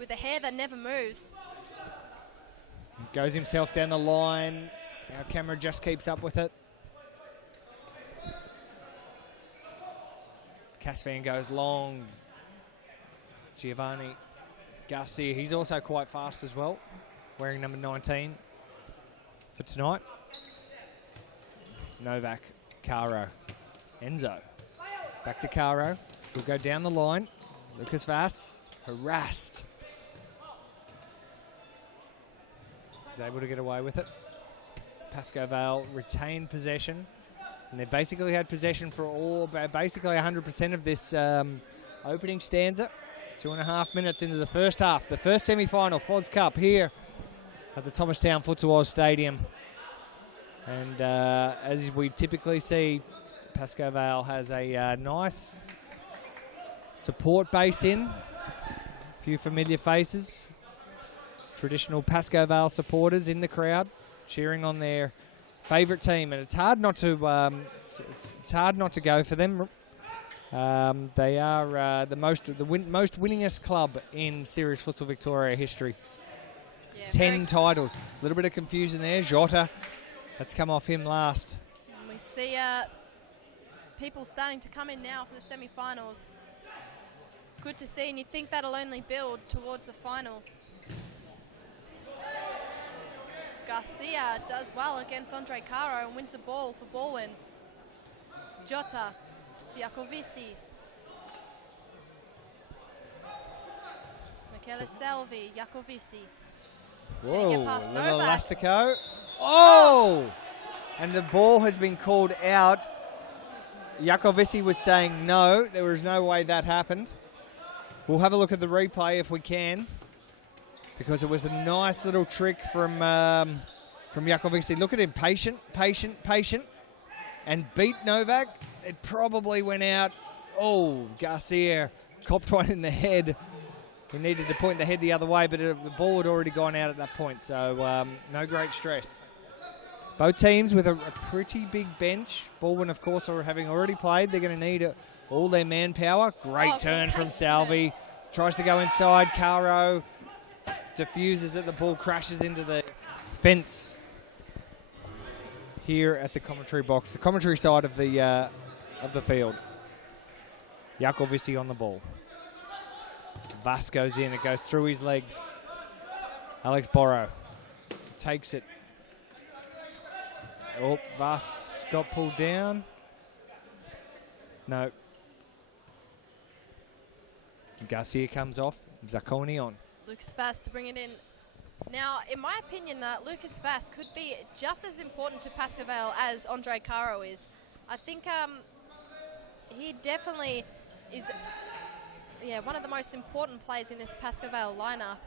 with a hair that never moves. Goes himself down the line. Our camera just keeps up with it. Casvan goes long. Giovanni Garcia, he's also quite fast as well, wearing number 19 for tonight. Novak, Caro, Enzo. Back to Caro. He'll go down the line. Lucas Vass. Harassed. He's able to get away with it. Pascoe Vale retained possession. And they basically had possession for basically 100% of this opening stanza. 2.5 minutes into the first half. The first semi-final, FOZ Cup, here at the Thomastown Futsal Oz Stadium. And as we typically see, Pascoe Vale has a nice support base in. A few familiar faces. Traditional Pascoe Vale supporters in the crowd, cheering on their favourite team, and it's hard not to it's hard not to go for them. They are the most winningest club in Series Futsal Victoria history. Yeah, 10 titles. A little bit of confusion there. Jota, that's come off him last. And we see people starting to come in now for the semi-finals. Good to see, and you'd think that'll only build towards the final. Garcia does well against Andre Caro and wins the ball for Baldwin. Jota to Iacovici. Michele Selvi, Iacovici. Whoa, Get past little Novak. Elastico. Oh! And the ball has been called out. Iacovici was saying no, there was no way that happened. We'll have a look at the replay if we can, because it was a nice little trick from Iacovici. Look at him, patient, and beat Novak. It probably went out. Oh, Garcia copped one in the head. He needed to point the head the other way, but the ball had already gone out at that point, so no great stress. Both teams with a pretty big bench. Baldwin, of course, are having already played. They're going to need all their manpower. Great turn from Salvi. Tries to go inside. Caro diffuses it. The ball crashes into the fence here at the commentary box, the commentary side of the field. Iacovici on the ball. Vas goes in. It goes through his legs. Alex Borrow takes it. Oh, Vas got pulled down. No. Garcia comes off. Zacconi on. Lucas Vas to bring it in. Now, in my opinion, Lucas Vas could be just as important to Pascavale as Andre Caro is. I think he definitely is one of the most important players in this Pascavale lineup.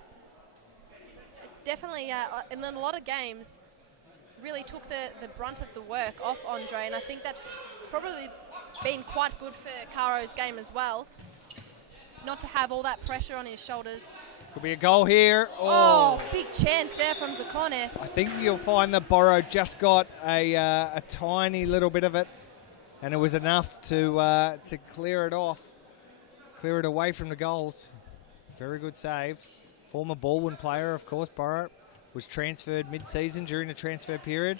Definitely, in a lot of games, really took the brunt of the work off Andre, and I think that's probably been quite good for Caro's game as well. Not to have all that pressure on his shoulders. Could be a goal here. Oh, big chance there from Zaccone. I think you'll find that Borrow just got a tiny little bit of it, and it was enough to clear it off, clear it away from the goals. Very good save. Former Baldwin player, of course, Borrow. Was transferred mid-season during the transfer period.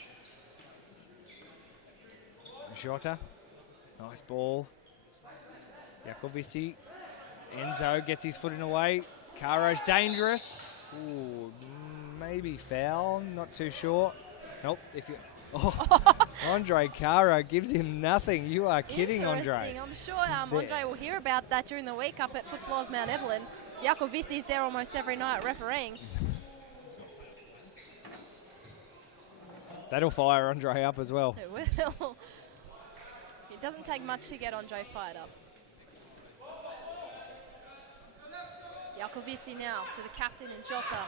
Jota, nice ball. Iacovici. Enzo gets his foot in the way. Caro's dangerous. Ooh, maybe foul, not too sure. Nope. Andre Caro gives him nothing. You are kidding, Andre. I'm sure Andre will hear about that during the week up at Futsal Oz Mount Evelyn. Iacovici there almost every night refereeing. That'll fire Andre up as well. It will. It doesn't take much to get Andre fired up. Iacovici now to the captain and Jota.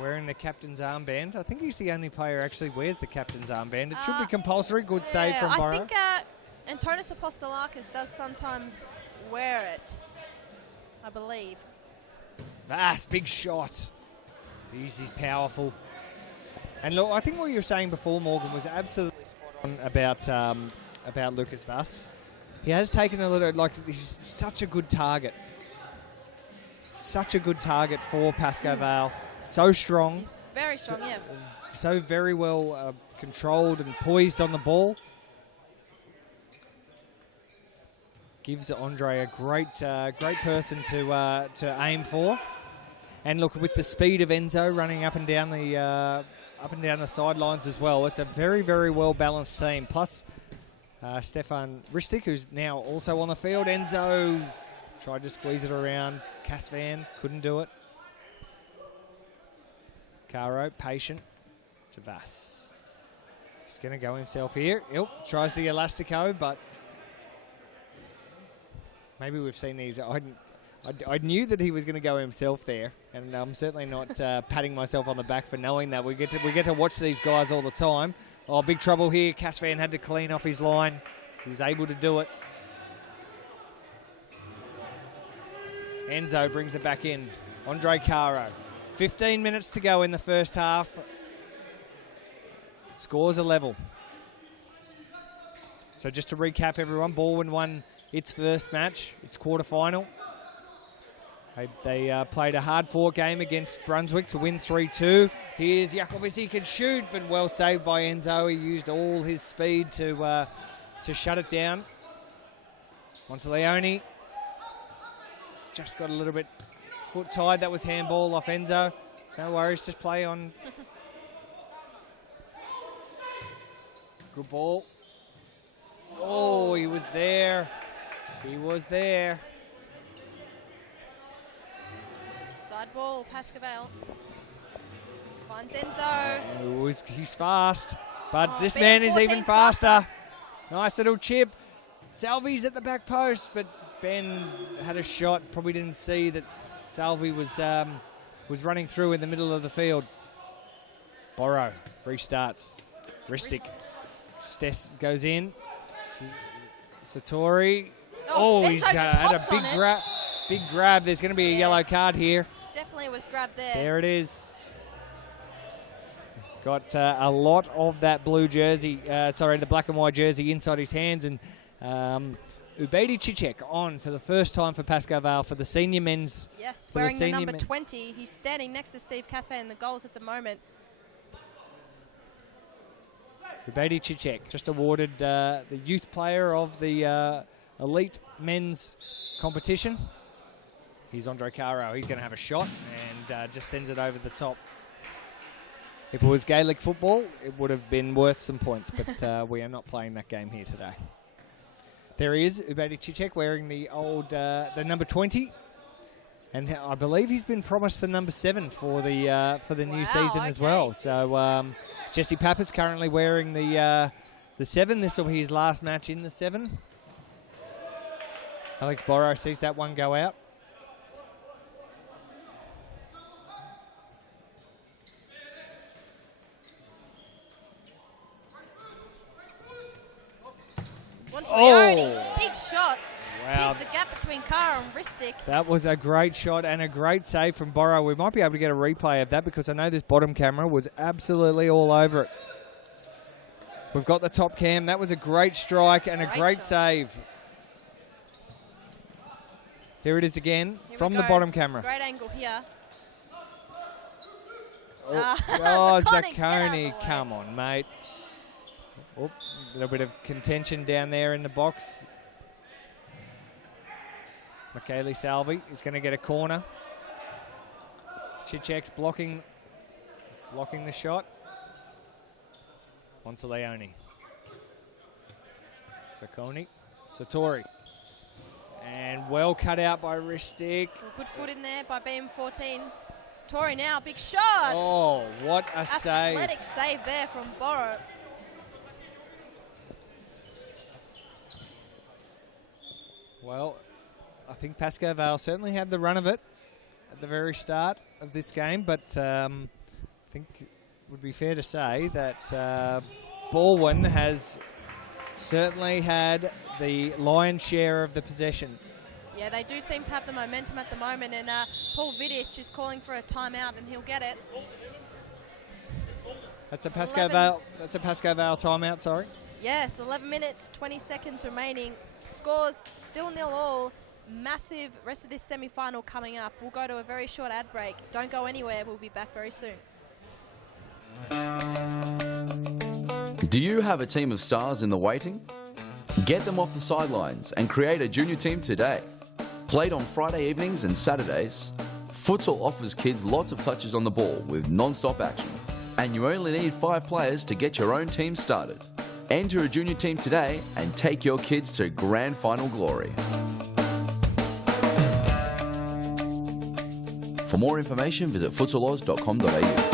Wearing the captain's armband. I think he's the only player who actually wears the captain's armband. It should be compulsory. Good save from Borrow. I think Antonis Apostolakis does sometimes wear it, I believe. Vas, big shot. He's powerful. And look, I think what you were saying before, Morgan, was absolutely spot on about Lucas Vas. He has taken a little, he's such a good target. Such a good target for Pascoe Vale. So strong. He's very strong, yeah. So very well controlled and poised on the ball. Gives Andre a great person to aim for. And look, with the speed of Enzo running up and down the sidelines as well, it's a very, very well balanced team. Plus, Stefan Ristic, who's now also on the field. Enzo tried to squeeze it around. Casvan couldn't do it. Caro, patient to Vas. He's going to go himself here. Yep, tries the Elastico, but maybe we've seen these. I knew that he was going to go himself there, and I'm certainly not patting myself on the back for knowing that. We get to watch these guys all the time. Oh, big trouble here. Casvan had to clean off his line. He was able to do it. Enzo brings it back in. Andre Caro. 15 minutes to go in the first half. Scores are level. So just to recap, everyone, Baldwin won its first match, its quarterfinal. They played a hard-fought game against Brunswick to win 3-2. Here's Jakobis, he can shoot, but well saved by Enzo. He used all his speed to shut it down. Onto Leone. Just got a little bit foot tied. That was handball off Enzo. No worries, just play on. Good ball. Oh, he was there. He was there. Side ball, Pascavale. Finds Enzo. Oh, he's fast. But Oh, this Ben man is even 14's faster. Nice little chip. Salvi's at the back post, but Ben had a shot. Probably didn't see that Salvi was running through in the middle of the field. Borrow restarts. Ristic. Stes goes in. Satori. Oh, he's had a big grab. There's going to be a yellow card here. Definitely was grabbed there. There it is. Got a lot of that blue jersey, the black and white jersey inside his hands. And Ubedi Cicek on for the first time for Pascal for the senior men's. Yes, wearing the number 20. He's standing next to Steve Casper in the goals at the moment. Ubedi Cicek just awarded the youth player of the elite men's competition. Here's Andre Caro. He's going to have a shot and just sends it over the top. If it was Gaelic football, it would have been worth some points, but we are not playing that game here today. There he is, Ubedi Cicek, wearing the old, the number 20. And I believe he's been promised the number 7 for the new season as well. So Jesse Pappas currently wearing the 7. This will be his last match in the 7. Alex Borrow sees that one go out. Big shot. Wow. Here's the gap between Kara and Ristic. That was a great shot and a great save from Borrow. We might be able to get a replay of that because I know this bottom camera was absolutely all over it. We've got the top cam. That was a great strike and a great save. Here it is again from the bottom camera. Great angle here. Oh, Zacconi, come on, mate. Oh, a little bit of contention down there in the box. Michele Salvi is going to get a corner. Cicek's blocking the shot. On to Leone. Satori. And well cut out by Ristic. Good foot in there by BM14. Satori now, big shot. Oh, what a save. Athletic save there from Borrow. Well, I think Pascoe Vale certainly had the run of it at the very start of this game, but I think it would be fair to say that Baldwin has certainly had the lion's share of the possession. Yeah, they do seem to have the momentum at the moment, and Paul Vidic is calling for a timeout, and he'll get it. That's a Pascoe Vale timeout, sorry. Yes, 11 minutes, 20 seconds remaining. Scores still 0-0. Massive rest of this semi-final coming up. We'll go to a very short ad break. Don't go anywhere. We'll be back very soon. Do you have a team of stars in the waiting? Get them off the sidelines and create a junior team today. Played on Friday evenings and Saturdays, Futsal offers kids lots of touches on the ball with non-stop action. And you only need 5 players to get your own team started. Enter a junior team today and take your kids to grand final glory. For more information, visit futsaloz.com.au.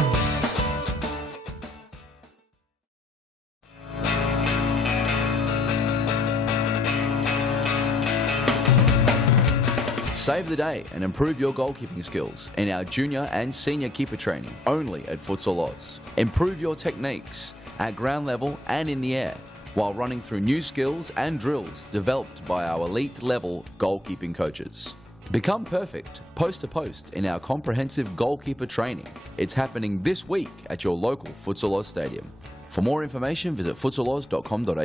Save the day and improve your goalkeeping skills in our junior and senior keeper training only at Futsal Oz. Improve your techniques at ground level and in the air while running through new skills and drills developed by our elite level goalkeeping coaches. Become perfect post to post in our comprehensive goalkeeper training. It's happening this week at your local Futsal Oz stadium. For more information, visit futsaloz.com.au.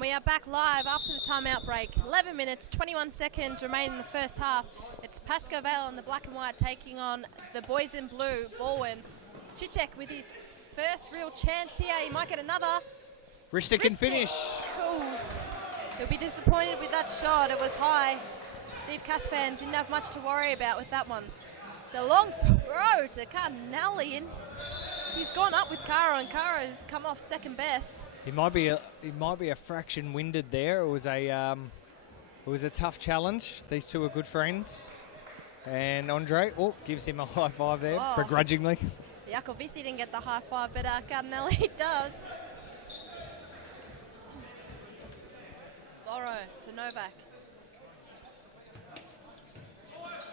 We are back live after the timeout break. 11 minutes, 21 seconds remain in the first half. It's Pascoe Vale in the black and white taking on the boys in blue, Baldwin. Cicek with his first real chance here. He might get another. Ristic can finish. Cool. He'll be disappointed with that shot. It was high. Steve Casfan didn't have much to worry about with that one. The long throw to Cardinelli, and he's gone up with Cara, and Cara's come off second best. He might be a fraction winded there. It was a tough challenge. These two are good friends. And Andre gives him a high five there, begrudgingly. Jacovici didn't get the high five, but Cardinelli does. Loro to Novak.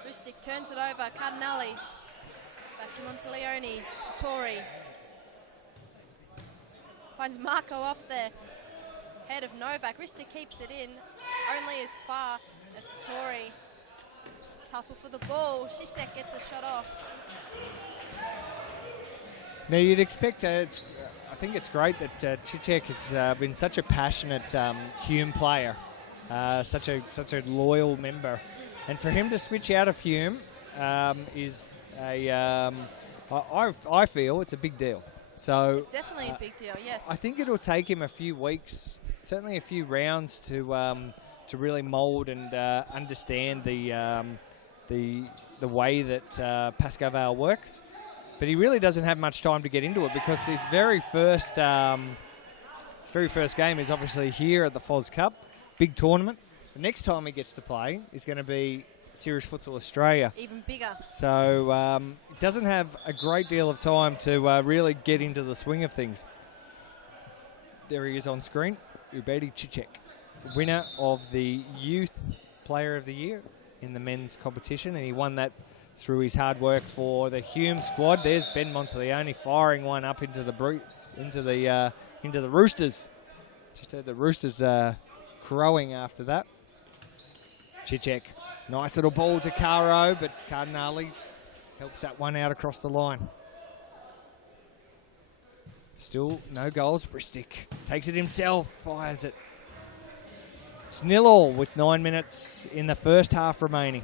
Ristic turns it over. Cardinelli. Back to Monteleone. Satori. Finds Marco off the head of Novak. Ristic keeps it in. Only as far as Satori. Tussle for the ball. Zizek gets a shot off. Now you'd expect, I think it's great that Zizek has been such a passionate Hume player, such a loyal member. And for him to switch out of Hume is I feel it's a big deal. So it's definitely a big deal, yes. I think it'll take him a few weeks, certainly a few rounds to really mould and understand the way that Pascoe Vale works. But he really doesn't have much time to get into it because his very first game is obviously here at the FOZ Cup, big tournament. The next time he gets to play is going to be Series Futsal Australia. Even bigger. So he doesn't have a great deal of time to really get into the swing of things. There he is on screen, Ubedi Zizek, winner of the Youth Player of the Year in the men's competition, and he won that through his hard work for the Hume squad. There's Ben Monteleone firing one up into the Roosters. Just heard the Roosters crowing after that. Zizek, nice little ball to Caro, but Cardinelli helps that one out across the line. Still no goals. Ristic takes it himself, fires it. It's 0-0 with 9 minutes in the first half remaining.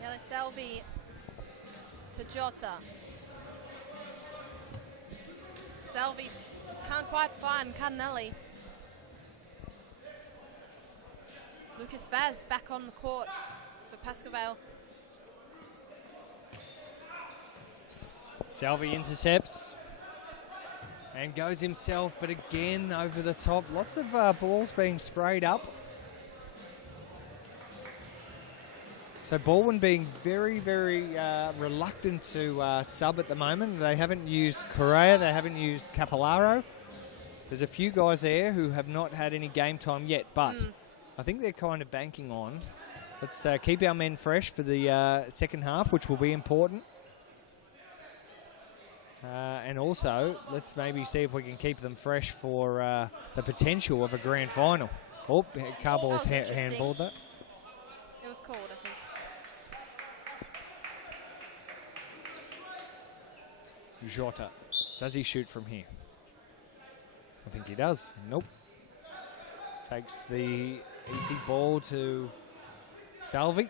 Michele Salvi to Jota. Salvi can't quite find Cardinelli. Lucas Vaz back on the court for Pascoe Vale. Salvi intercepts and goes himself, but again over the top. Lots of balls being sprayed up. So Baldwin being very, very reluctant to sub at the moment. They haven't used Correa, they haven't used Capolaro. There's a few guys there who have not had any game time yet, but I think they're kind of banking on. Let's keep our men fresh for the second half, which will be important. And also, let's maybe see if we can keep them fresh for the potential of a grand final. Oh, Carball's handballed that. It was called, I think. Jota. Does he shoot from here? I think he does. Nope. Takes the easy ball to Salvi.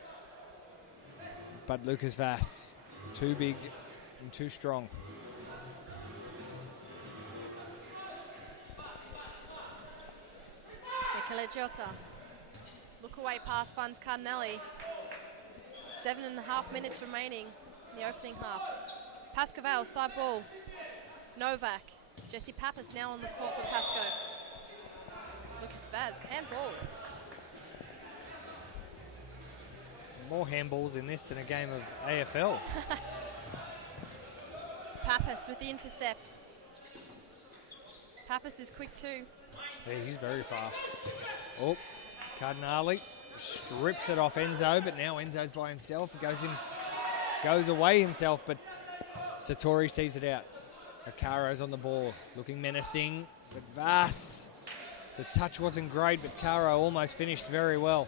But Lucas Vass, too big and too strong. Michele Jota. Look away pass finds Cardinelli. 7.5 minutes remaining in the opening half. Pascoe Vale, side ball. Novak. Jesse Pappas now on the court for Pascoe. Lucas Vaz, handball. More handballs in this than a game of AFL. Pappas with the intercept. Pappas is quick too. Yeah, he's very fast. Oh, Cardinelli strips it off Enzo, but now Enzo's by himself. He goes away himself, but Satori sees it out. Caro's on the ball, looking menacing. But Vass, the touch wasn't great, but Caro almost finished very well.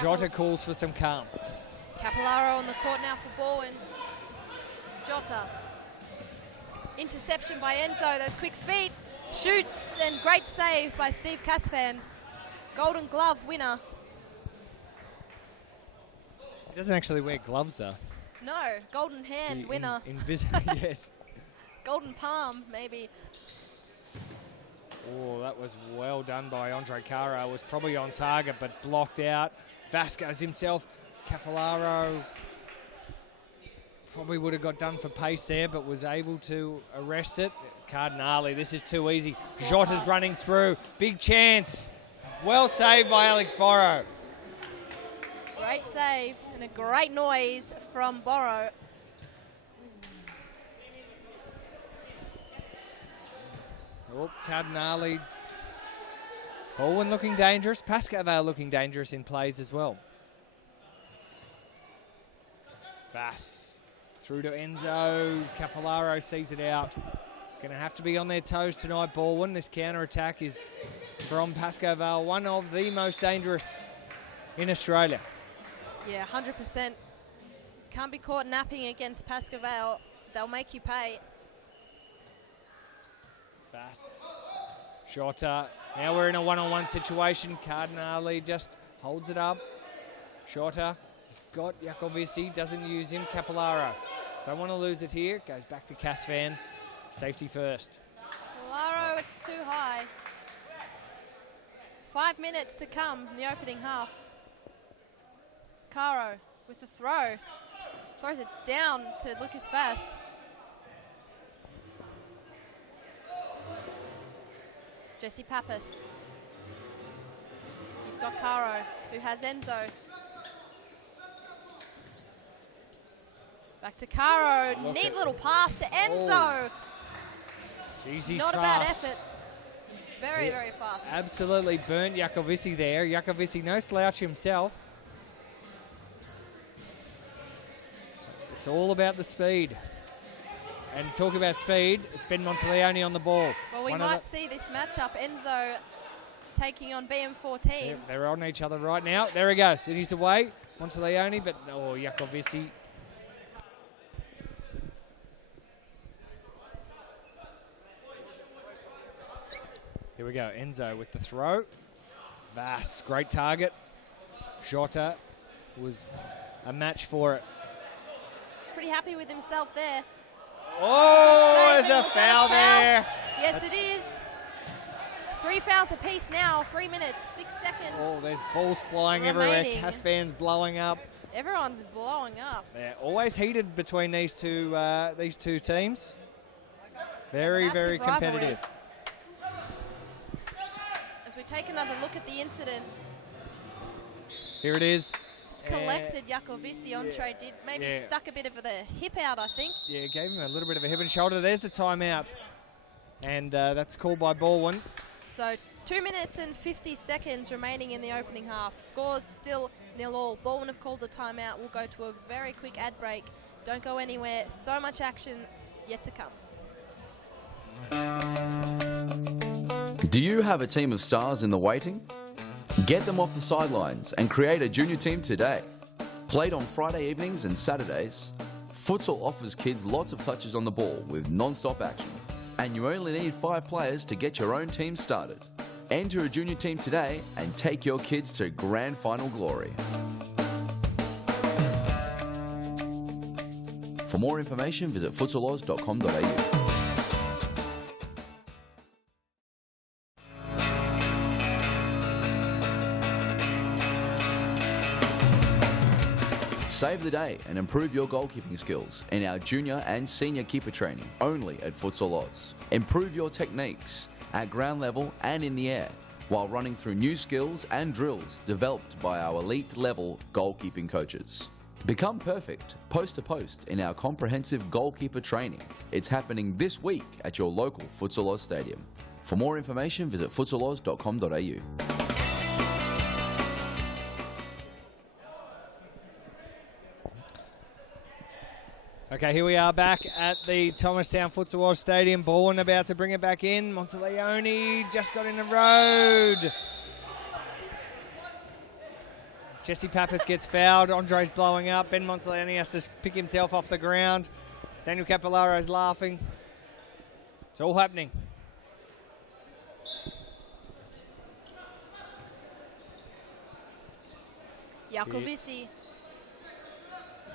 Jota calls for some calm. Capillaro on the court now for Bowen. Jota. Interception by Enzo, those quick feet. Shoots, and great save by Steve Casfan. Golden Glove winner. He doesn't actually wear gloves, though. No, golden hand winner. Yes. Golden palm, maybe. Oh, that was well done by Andre Caro. Was probably on target, but blocked out. Vasquez himself, Capillaro probably would have got done for pace there, but was able to arrest it. Cardinale, this is too easy. Jota's running through. Big chance. Well saved by Alex Borrow. Great save and a great noise from Borrow. Oh, Cardinale. Baldwin looking dangerous. Pascoe looking dangerous in plays as well. Vass through to Enzo. Capillaro sees it out. Going to have to be on their toes tonight, Baldwin. This counter-attack is from Pascoe Vale, one of the most dangerous in Australia. Yeah, 100%. Can't be caught napping against Pascoe Vale. They'll make you pay. Vass. Shorter. Now we're in a one-on-one situation. Cardinale just holds it up. Shorter. He's got Jacovici. Doesn't use him. Capillaro. Don't want to lose it here. Goes back to Casvan. Safety first. Capillaro, it's too high. 5 minutes to come in the opening half. Caro with the throw. Throws it down to Lucas Vass. Jesse Pappas. He's got Caro, who has Enzo. Back to Caro. Neat little pass to Enzo. Oh. Jeez, he's Not fast. a bad effort. He's very, very fast. Absolutely burnt Jacovici there. Jacovici, no slouch himself. It's all about the speed. And talk about speed, it's Ben Monteleone on the ball. Well, we might see this matchup. Enzo taking on BM14. They're on each other right now. There he goes. It is away. Monteleone, but oh, Jacovici. Here we go. Enzo with the throw. Vass, great target. Jota was a match for it. Pretty happy with himself there. Oh, there's a foul there. Yes, it is. 3 fouls apiece now. 3 minutes, 6 seconds. Oh, there's balls flying everywhere. Casvan's blowing up. Everyone's blowing up. They're always heated between these two teams. Very, very competitive. As we take another look at the incident. Here it is. Just collected Jacovici. Entre did maybe stuck a bit of the hip out, I think. Yeah, gave him a little bit of a hip and shoulder. There's the timeout. And that's called by Baldwin. So 2 minutes and 50 seconds remaining in the opening half. Scores still 0-0. Baldwin have called the timeout. We'll go to a very quick ad break. Don't go anywhere. So much action yet to come. Do you have a team of stars in the waiting? Get them off the sidelines and create a junior team today. Played on Friday evenings and Saturdays, futsal offers kids lots of touches on the ball with non-stop action. And you only need 5 players to get your own team started. Enter a junior team today and take your kids to grand final glory. For more information, visit futsaloz.com.au. Save the day and improve your goalkeeping skills in our junior and senior keeper training only at Futsal Oz. Improve your techniques at ground level and in the air while running through new skills and drills developed by our elite level goalkeeping coaches. Become perfect post to post in our comprehensive goalkeeper training. It's happening this week at your local Futsal Oz stadium. For more information, visit futsaloz.com.au. Okay, here we are back at the Thomastown Futsal Oz Stadium. Baldwin about to bring it back in. Monteleone just got in the road. Jesse Pappas gets fouled. Andre's blowing up. Ben Monteleone has to pick himself off the ground. Daniel Capollaro's laughing. It's all happening. Jacovici.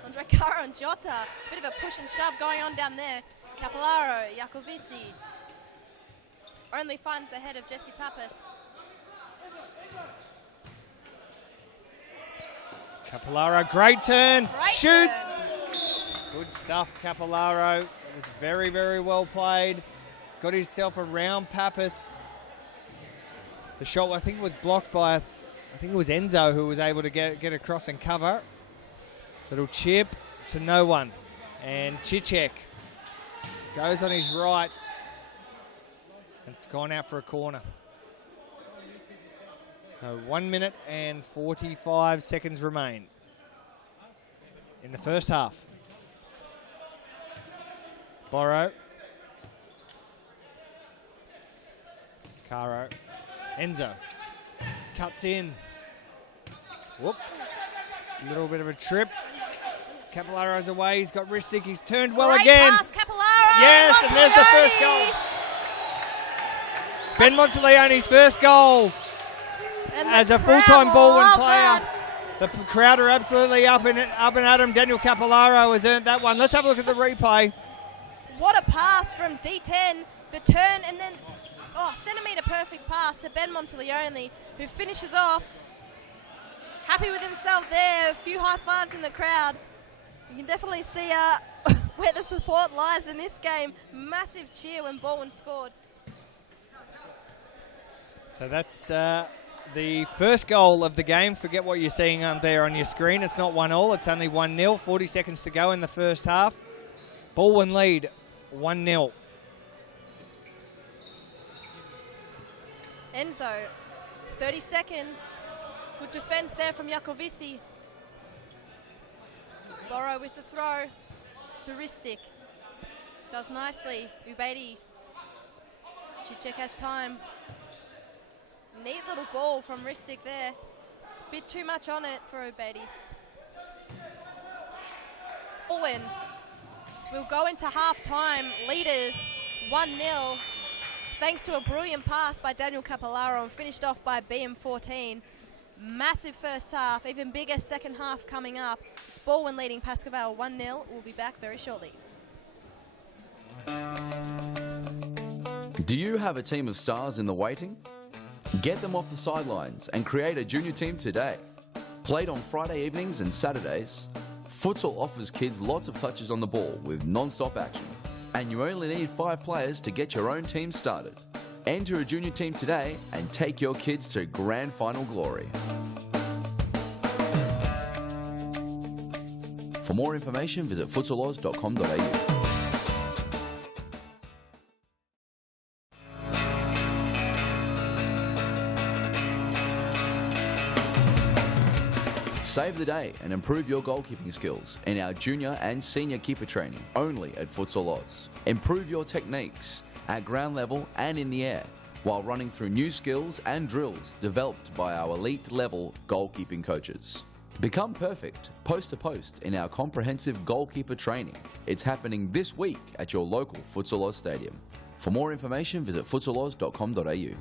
Andre Cara and Jota. Bit of a push and shove going on down there. Capollaro, Jacovici. Only finds the head of Jesse Pappas. Capollaro, great turn. Great Shoots. turn. Good stuff, Capollaro. It was very, very well played. Got himself around Pappas. The shot, I think, was blocked by, I think it was Enzo who was able to get across and cover. Little chip to no one. And Cicek goes on his right. And it's gone out for a corner. So 1 minute and 45 seconds remain in the first half. Borrow. Caro. Enzo. Cuts in. Whoops. A little bit of a trip. Capollaro's away. He's got Ristic. He's turned well Great again. pass, Capolaro. Yes, and there's the first goal. Ben Monteleone's first goal And as the a full-time crowd Baldwin love player. that. The crowd are absolutely up and at him. Daniel Capollaro has earned that one. Let's have a look at the replay. What a pass from D10. The turn and then, centimetre perfect pass to Ben Monteleone, who finishes off. Happy with himself there. A few high fives in the crowd. You can definitely see where the support lies in this game. Massive cheer when Baldwin scored. So that's the first goal of the game. Forget what you're seeing there on your screen. It's not 1-1. It's only 1-0. 40 seconds to go in the first half. Baldwin lead 1-0. Enzo, 30 seconds. Good defence there from Jacovici. Borrow with the throw to Ristic. Does nicely. Ubedi. Cicek has time. Neat little ball from Ristic there. Bit too much on it for Ubedi. Baldwin will go into half-time. Leaders 1-0. Thanks to a brilliant pass by Daniel Capollaro and finished off by BM14. Massive first half, even bigger second half coming up. It's Baldwin leading Pascoe 1-0. We'll be back very shortly. Do you have a team of stars in the waiting? Get them off the sidelines and create a junior team today. Played on Friday evenings and Saturdays, futsal offers kids lots of touches on the ball with non-stop action. And you only need 5 players to get your own team started. Enter a junior team today and take your kids to grand final glory. For more information, visit futsaloz.com.au. Save the day and improve your goalkeeping skills in our junior and senior keeper training only at Futsal Oz. Improve your techniques at ground level and in the air while running through new skills and drills developed by our elite level goalkeeping coaches. Become perfect post to post in our comprehensive goalkeeper training. It's happening this week at your local Futsal Oz stadium. For more information, visit futsaloz.com.au.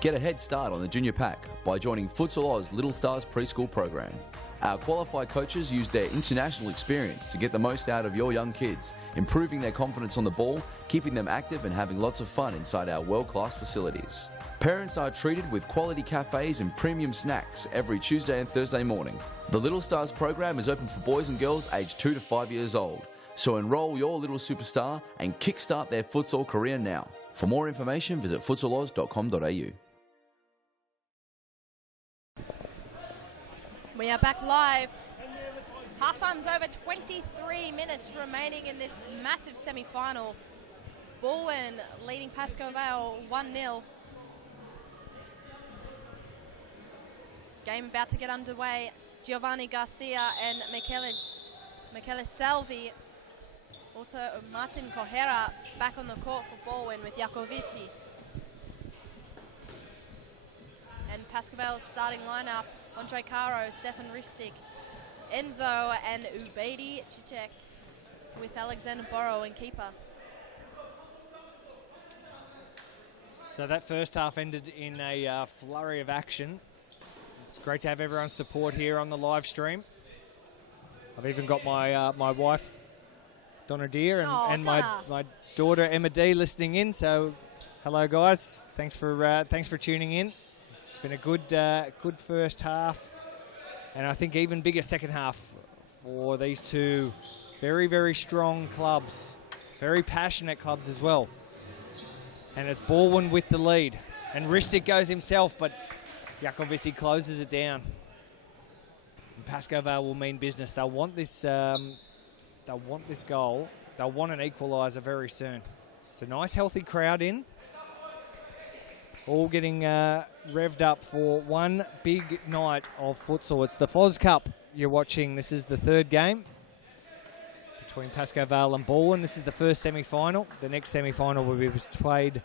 Get a head start on the junior pack by joining Futsal Oz Little Stars preschool program. Our qualified coaches use their international experience to get the most out of your young kids, improving their confidence on the ball, keeping them active and having lots of fun inside our world-class facilities. Parents are treated with quality cafes and premium snacks every Tuesday and Thursday morning. The Little Stars program is open for boys and girls aged 2 to 5 years old. So enroll your little superstar and kickstart their futsal career now. For more information, visit futsaloz.com.au. We are back live. Halftime's over, 23 minutes remaining in this massive semi-final. Baldwin leading Pascoe Vale 1-0. Game about to get underway. Giovanni Garcia and Michele Salvi. Also Martin Correra back on the court for Baldwin with Jacovici. Pascavel's starting lineup: Andre Caro, Stefan Ristic, Enzo, and Ubaidi Cicek, with Alexander Borrow and keeper. So that first half ended in a flurry of action. It's great to have everyone's support here on the live stream. I've even got my my wife, Donna Deer, and my daughter, Emma D, listening in. So hello, guys. Thanks for tuning in. It's been a good first half, and I think even bigger second half for these two very, very strong clubs, very passionate clubs as well. And it's Baldwin with the lead, and Ristic goes himself, but Jacovici closes it down. And Pascoe Vale will mean business. They'll want this. They'll want this goal. They'll want an equaliser very soon. It's a nice, healthy crowd in. All getting revved up for one big night of futsal. It's the FOZ Cup you're watching. This is the third game between Pascoe Vale and Baldwin. This is the first semi-final. The next semi-final will be played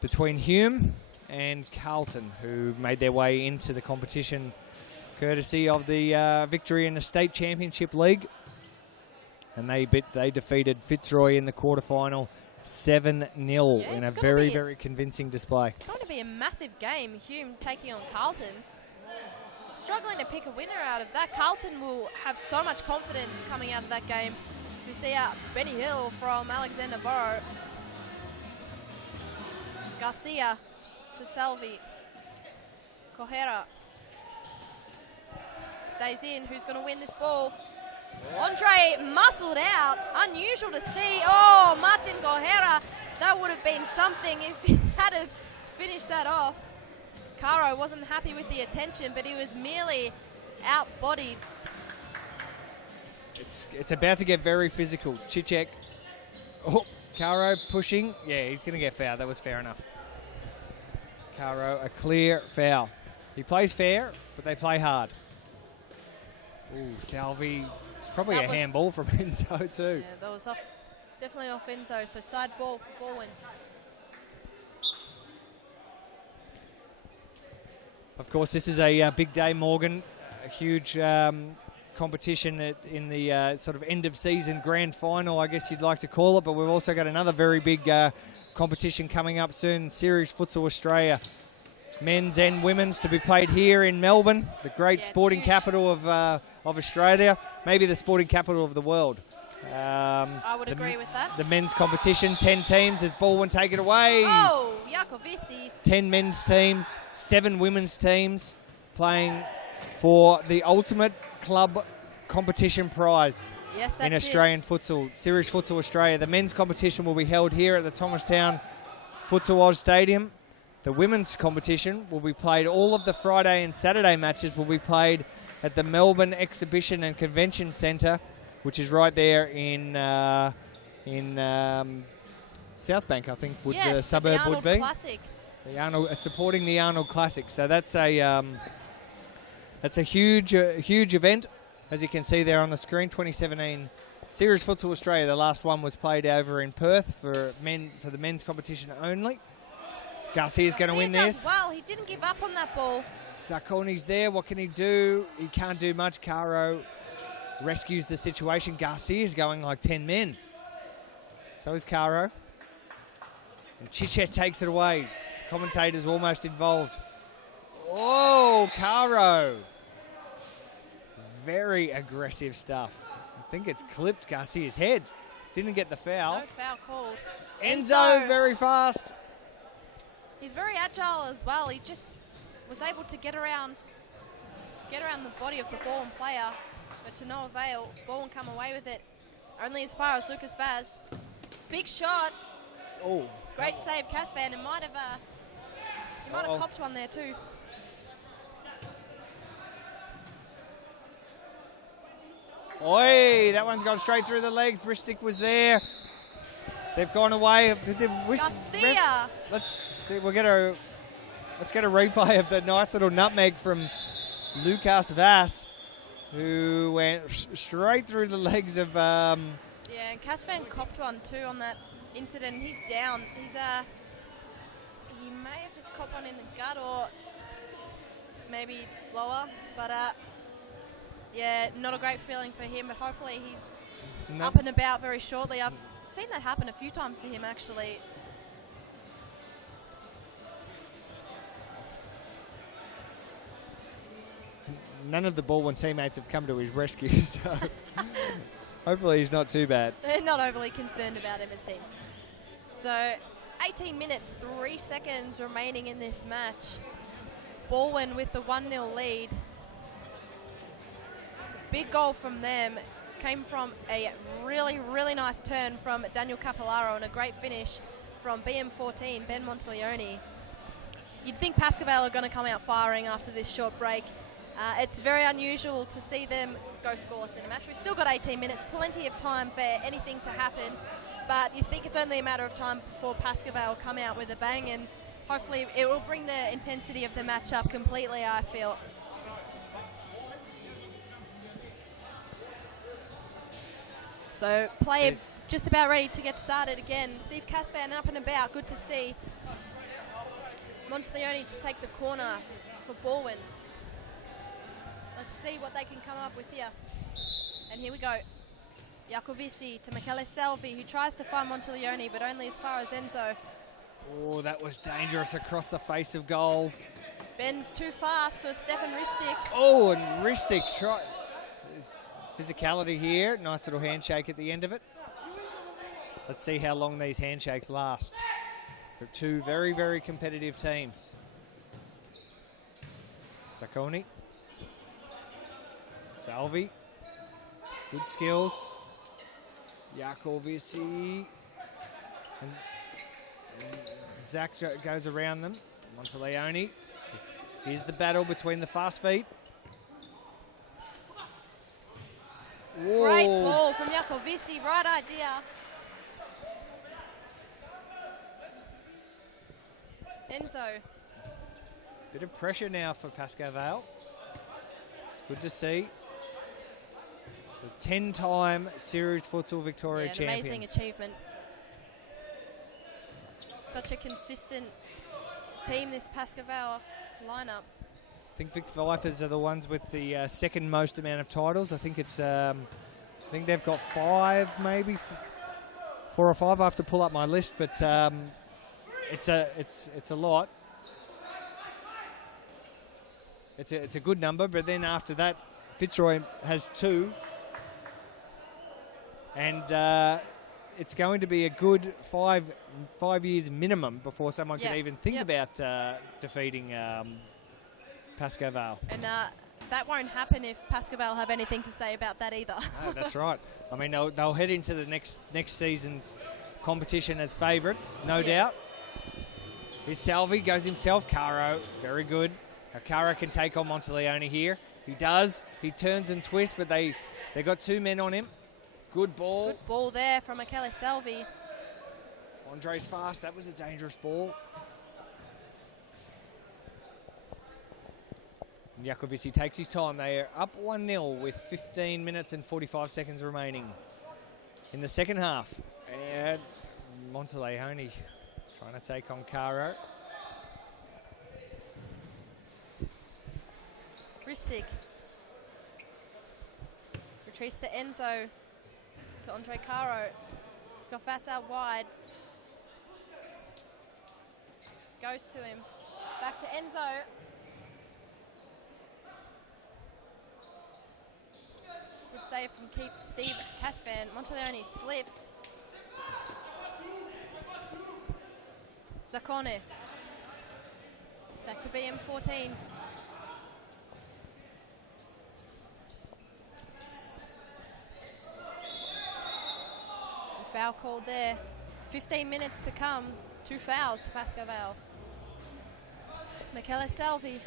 between Hume and Carlton, who made their way into the competition courtesy of the victory in the State Championship League. And they defeated Fitzroy in the quarterfinal 7-0 in a very, very convincing display. It's going to be a massive game. Hume taking on Carlton. Struggling to pick a winner out of that. Carlton will have so much confidence coming out of that game. So we see Benny Hill from Alexander Borrow. Garcia to Salvi. Cojera stays in. Who's going to win this ball? Andre muscled out. Unusual to see. Oh, Martin Cojera. That would have been something if he had have finished that off. Caro wasn't happy with the attention, but he was merely out-bodied. It's about to get very physical. Cicek. Oh, Caro pushing. Yeah, he's going to get fouled. That was fair enough. Caro, a clear foul. He plays fair, but they play hard. Ooh, Salvi. It's probably a handball from Enzo too. Yeah, that was off, definitely off Enzo. So side ball for Baldwin. Of course, this is a big day, Morgan. A huge competition in the sort of end of season grand final, I guess you'd like to call it. But we've also got another very big competition coming up soon, Series Futsal Australia. Men's and women's to be played here in Melbourne, the great sporting capital of Australia, maybe the sporting capital of the world. I would agree with that. The men's competition, 10 teams as Baldwin take it away. Oh, Jacovici. 10 men's teams, 7 women's teams playing for the ultimate club competition prize in Australian futsal, Series Futsal Australia. The men's competition will be held here at the Thomastown Futsal Oz Stadium. The women's competition will be played, all of the Friday and Saturday matches will be played at the Melbourne Exhibition and Convention Centre, which is right there in South Bank, I think, the suburb would be. Classic. The Arnold, supporting the Arnold Classic. So that's a huge event, as you can see there on the screen. 2017 Series Futsal Australia. The last one was played over in Perth for the men's competition only. Garcia's going to win this. Well, he didn't give up on that ball. Sacconi's there. What can he do? He can't do much. Caro rescues the situation. Garcia's going like 10 men. So is Caro. And Cicek takes it away. The commentator's almost involved. Oh, Caro. Very aggressive stuff. I think it's clipped Garcia's head. Didn't get the foul. No foul called. Enzo very fast. He's very agile as well. He just was able to get around the body of the Baldwin player, but to no avail. Baldwin come away with it only as far as Lucas Vaz. Big shot. Oh. Great save, Caspan, and might have copped one there too. Oi, that one's gone straight through the legs. Ristic was there. They've gone away. Garcia. Let's see. Let's get a replay of the nice little nutmeg from Lucas Vass, who went straight through the legs of. Yeah, and Caspan copped one too on that incident. He's down. He may have just copped one in the gut, or maybe lower, but yeah, not a great feeling for him, but hopefully he's up and about very shortly. I've seen that happen a few times to him, actually. None of the Baldwin teammates have come to his rescue, so hopefully he's not too bad. They're not overly concerned about him, it seems. So 18 minutes, 3 seconds remaining in this match. Baldwin with the 1-0 lead. Big goal from them. Came from a really, really nice turn from Daniel Capillaro and a great finish from BM14, Ben Monteleone. You'd think Pascavale are going to come out firing after this short break. It's very unusual to see them go scoreless in a match. We've still got 18 minutes, plenty of time for anything to happen, but you think it's only a matter of time before Pascavale come out with a bang, and hopefully it will bring the intensity of the match up completely, I feel. So play just about ready to get started again. Steve Casvan up and about, good to see. Monteleone to take the corner for Baldwin. Let's see what they can come up with here. And here we go. Iacovici to Michele Selvi, who tries to find Monteleone, but only as far as Enzo. Oh, that was dangerous across the face of goal. Ben's too fast for Stefan Ristic. Oh, and Ristic try. There's physicality here. Nice little handshake at the end of it. Let's see how long these handshakes last for two very, very competitive teams. Sacconi. Salvi. Good skills. Iacovici. And Zach goes around them. Monteleone. Here's the battle between the fast feet. Whoa. Great ball from Iacovici, right idea. Enzo. Bit of pressure now for Pascavale. It's good to see. The 10-time Series Futsal Victoria champions. Amazing achievement. Such a consistent team, this Pascavale lineup. I think Vic Vipers are the ones with the second most amount of titles. I think it's, I think they've got 5, maybe 4 or 5. I have to pull up my list, but it's a lot. It's a good number, but then after that, Fitzroy has 2, and it's going to be a good 5 years minimum before someone can even think about defeating Pascavale. And that won't happen if Pascavale have anything to say about that either. No, that's right. I mean, they'll head into the next season's competition as favourites, no doubt. Here's Salvi, goes himself. Caro, very good. Now Caro can take on Monteleone here. He does. He turns and twists, but they got 2 men on him. Good ball. Good ball there from Michele Selvi. Andre's fast. That was a dangerous ball. Iacovici takes his time. They are up 1-0 with 15 minutes and 45 seconds remaining in the second half. And Monteleone trying to take on Caro. Ristic. Retreats to Enzo. To Andre Caro. He's got Fass out wide. Goes to him. Back to Enzo. Good save from Steve Casvan. Monteleone slips. Zaccone. Back to BM14. Foul called there. 15 minutes to come. 2 fouls for Pascavale. Michele Selvi.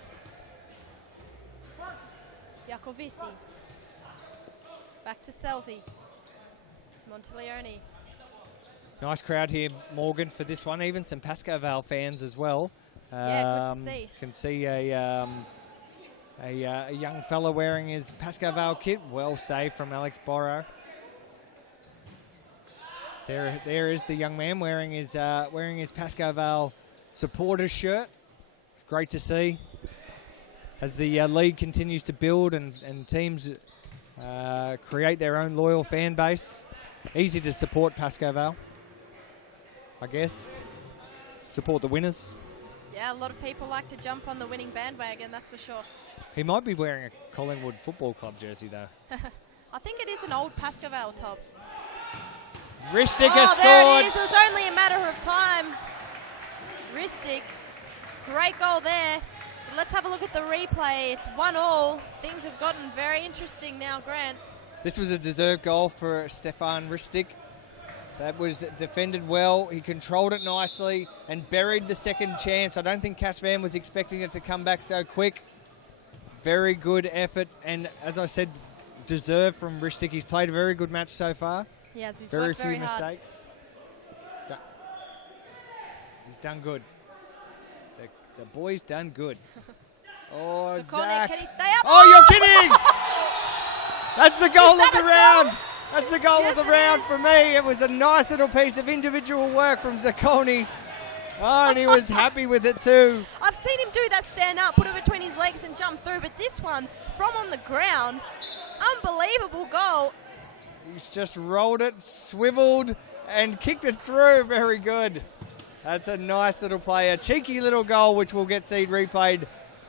Iacovici. Back to Selvi. Monteleone. Nice crowd here, Morgan, for this one. Even some Pascavale fans as well. Yeah, good to see. Can see a young fella wearing his Pascavale kit. Well saved from Alex Borrow. There is the young man wearing his Pascavale supporters shirt. It's great to see. as the league continues to build and teams create their own loyal fan base. Easy to support Pascoe Vale, I guess. Support the winners. Yeah, a lot of people like to jump on the winning bandwagon, that's for sure. He might be wearing a Collingwood Football Club jersey, though. I think it is an old Pascoe Vale top. Ristic has scored. There it is. It was only a matter of time. Ristic, great goal there. But let's have a look at the replay. It's 1-1. Things have gotten very interesting now, Grant. This was a deserved goal for Stefan Ristic. That was defended well. He controlled it nicely and buried the second chance. I don't think Cash Van was expecting it to come back so quick. Very good effort, and as I said, deserved from Ristic. He's played a very good match so far. Yes, he's very worked few very hard. mistakes. He's done good. The boy's done good. Oh, So Zach. can he stay up? Oh, you're kidding! That's the goal of the round. goal? That's the goal Yes, of the it round is. for me. It was a nice little piece of individual work from Zacconi. Oh, and he was happy with it too. I've seen him do that stand up, put it between his legs and jump through, but this one from on the ground, unbelievable goal. He's just rolled it, swiveled, and kicked it through. Very good. That's a nice little play. A cheeky little goal, which will get seen replayed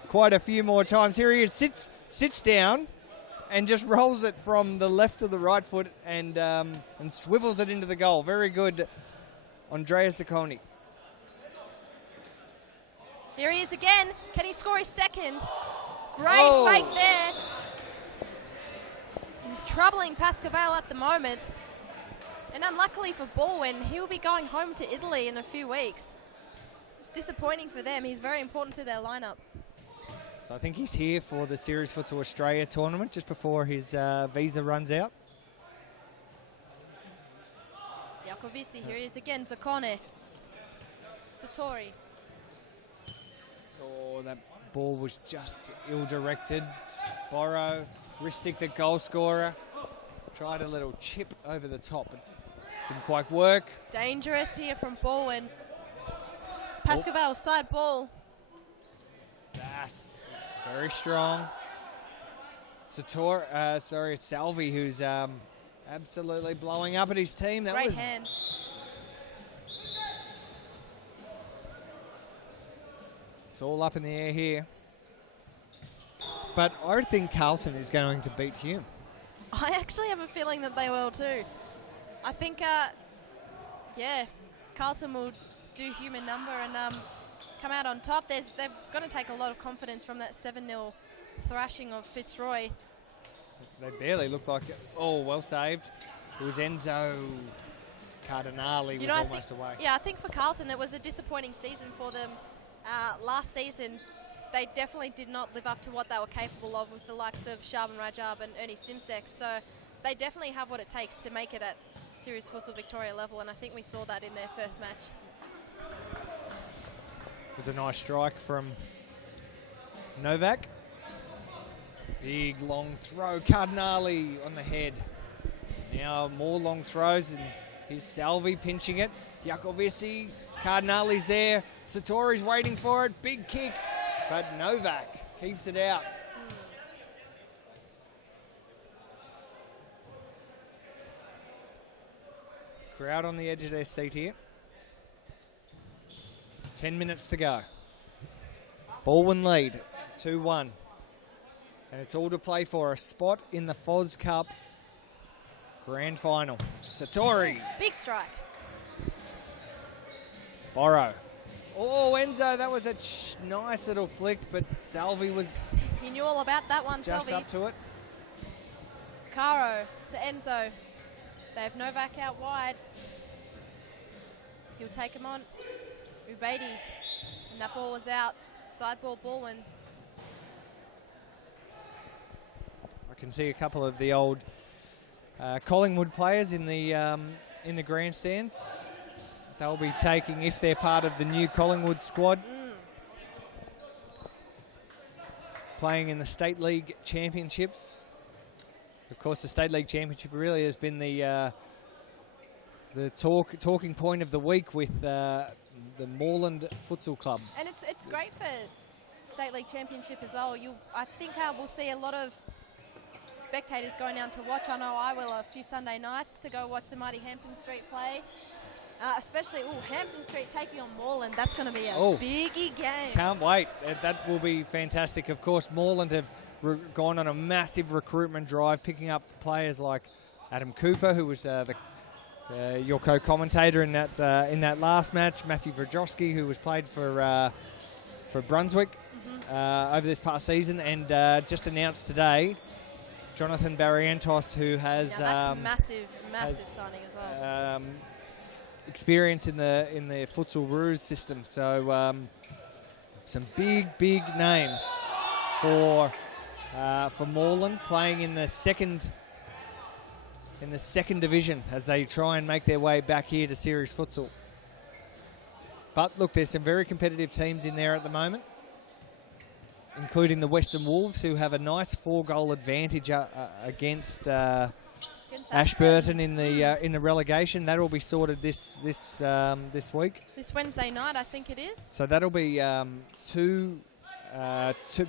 quite a few more times. Here he is, sits down, and just rolls it from the left to the right foot and swivels it into the goal. Very good, Andrea Zacconi. Here he is again. Can he score his second? Great fake there. He's troubling Pascoe Vale at the moment. And unluckily for Baldwin, he will be going home to Italy in a few weeks. It's disappointing for them. He's very important to their lineup. So I think he's here for the Series Futsal Australia tournament just before his visa runs out. Jacovici, here he is again. Zaccone. Satori. Oh, that ball was just ill-directed. Borrow, Ristic, the goal scorer, tried a little chip over the top, but didn't quite work. Dangerous here from Baldwin. It's Pascoe Vale's side ball. That's very strong. It's Salvi who's absolutely blowing up at his team. That Great was hands. It's all up in the air here. But I think Carlton is going to beat Hume. I actually have a feeling that they will too. I think, Carlton will do human number and come out on top. They've got to take a lot of confidence from that 7-0 thrashing of Fitzroy. They barely looked like it. Oh, well saved. It was Enzo Cardinale was almost away. Yeah, I think for Carlton it was a disappointing season for them. Last season, they definitely did not live up to what they were capable of with the likes of Sharvin Rajab and Ernie Simsek. So they definitely have what it takes to make it at Series Futsal Victoria level, and I think we saw that in their first match. It was a nice strike from Novak. Big long throw, Cardinale on the head. Now more long throws, and here's Salvi pinching it. Jacovici, Cardinale's there. Satori's waiting for it. Big kick, but Novak keeps it out. Crowd on the edge of their seat here. 10 minutes to go. Baldwin lead, 2-1. And it's all to play for a spot in the FOZ Cup Grand Final. Satori. Big strike. Borrow. Oh, Enzo, that was a nice little flick, but Salvi was He knew all about that one, just Salvi. up to it. Caro to Enzo. They have Novak out wide. He'll take him on. Ubaidi. And that ball was out. Side ball, Baldwin. I can see a couple of the old Collingwood players in the grandstands. They'll be taking, if they're part of the new Collingwood squad, playing in the State League Championships. Of course, the State League Championship really has been the talking point of the week with the Moreland Futsal Club. And it's great for State League Championship as well. I think we'll see a lot of spectators going down to watch. I know I will a few Sunday nights to go watch the mighty Hampton Street play. Especially, Hampton Street taking on Moreland. That's going to be a biggie game. Can't wait. That will be fantastic. Of course, Moreland have gone on a massive recruitment drive, picking up players like Adam Cooper, who was your co-commentator in that last match. Matthew Vrajowski, who was played for Brunswick over this past season, and just announced today, Jonathan Barrientos, who has that's massive signing as well. Experience in the Futsal Ruse system. So some big names for Moreland, playing in the second division as they try and make their way back here to series futsal. But look, there's some very competitive teams in there at the moment, including the Western Wolves, who have a nice 4-goal advantage against Ashburton in the relegation. That will be sorted this week. This Wednesday night, I think it is. So that'll be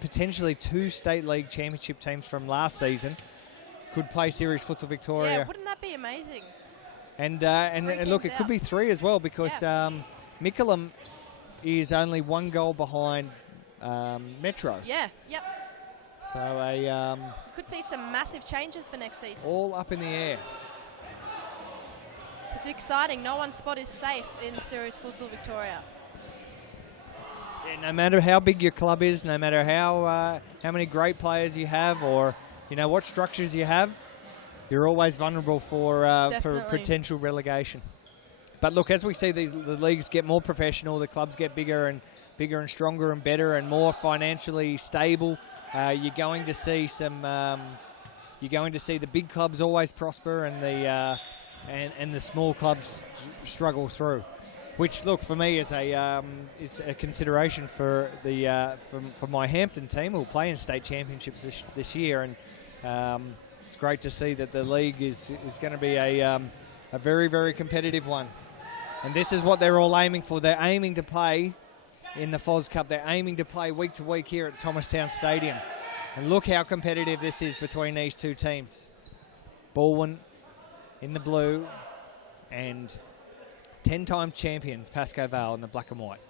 potentially two State League Championship teams from last season could play Series Futsal Victoria. Yeah, wouldn't that be amazing? And look, it could be 3 as well, because Mickleham is only 1 goal behind Metro. Yeah, yep. So could see some massive changes for next season. All up in the air. It's exciting. No one's spot is safe in Series Futsal Victoria. Yeah, no matter how big your club is, no matter how many great players you have, or what structures you have, you're always vulnerable for potential relegation. But look, as we see the leagues get more professional, the clubs get bigger and stronger and better and more financially stable. You're going to see the big clubs always prosper and the small clubs struggle through. Which, look, for me is a consideration for my Hampton team, who will play in state championships this year, and it's great to see that the league is going to be a very, very competitive one. And this is what they're all aiming for. They're aiming to play in the FOZ Cup. They're aiming to play week to week here at Thomastown Stadium. And look how competitive this is between these two teams. Baldwin in the blue and 10-time champion Pascoe Vale in the black and white.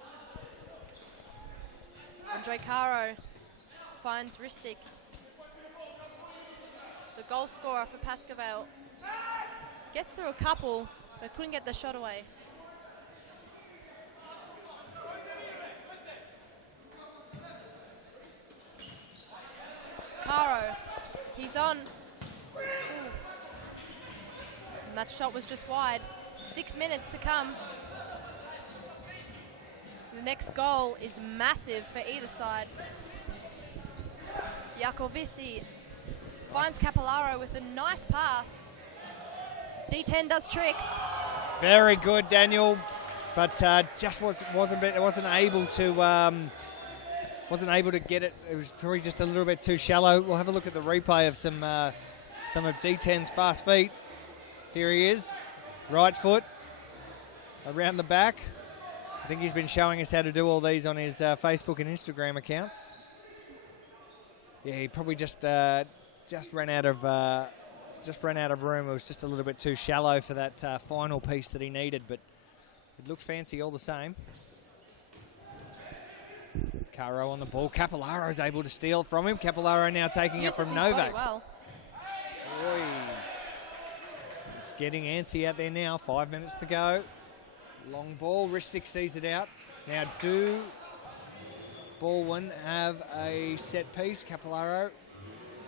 Andre Caro finds Ristic, the goal scorer for Pascoe Vale. Gets through a couple, but couldn't get the shot away. Caro, he's on. Ooh. And that shot was just wide. 6 minutes to come. The next goal is massive for either side. Jacovici finds Capillaro with a nice pass. D10 does tricks. Very good, Daniel, but just wasn't able to get it. It was probably just a little bit too shallow. We'll have a look at the replay of some of D10's fast feet. Here he is, right foot around the back. I think he's been showing us how to do all these on his Facebook and Instagram accounts. Yeah, he probably just ran out of room. It was just a little bit too shallow for that final piece that he needed, but it looks fancy all the same. Caro on the ball. Capillaro is able to steal from him. Capillaro now taking it from Novak. Well. It's getting antsy out there now. 5 minutes to go. Long ball. Ristic sees it out. Now do Baldwin have a set piece? Capillaro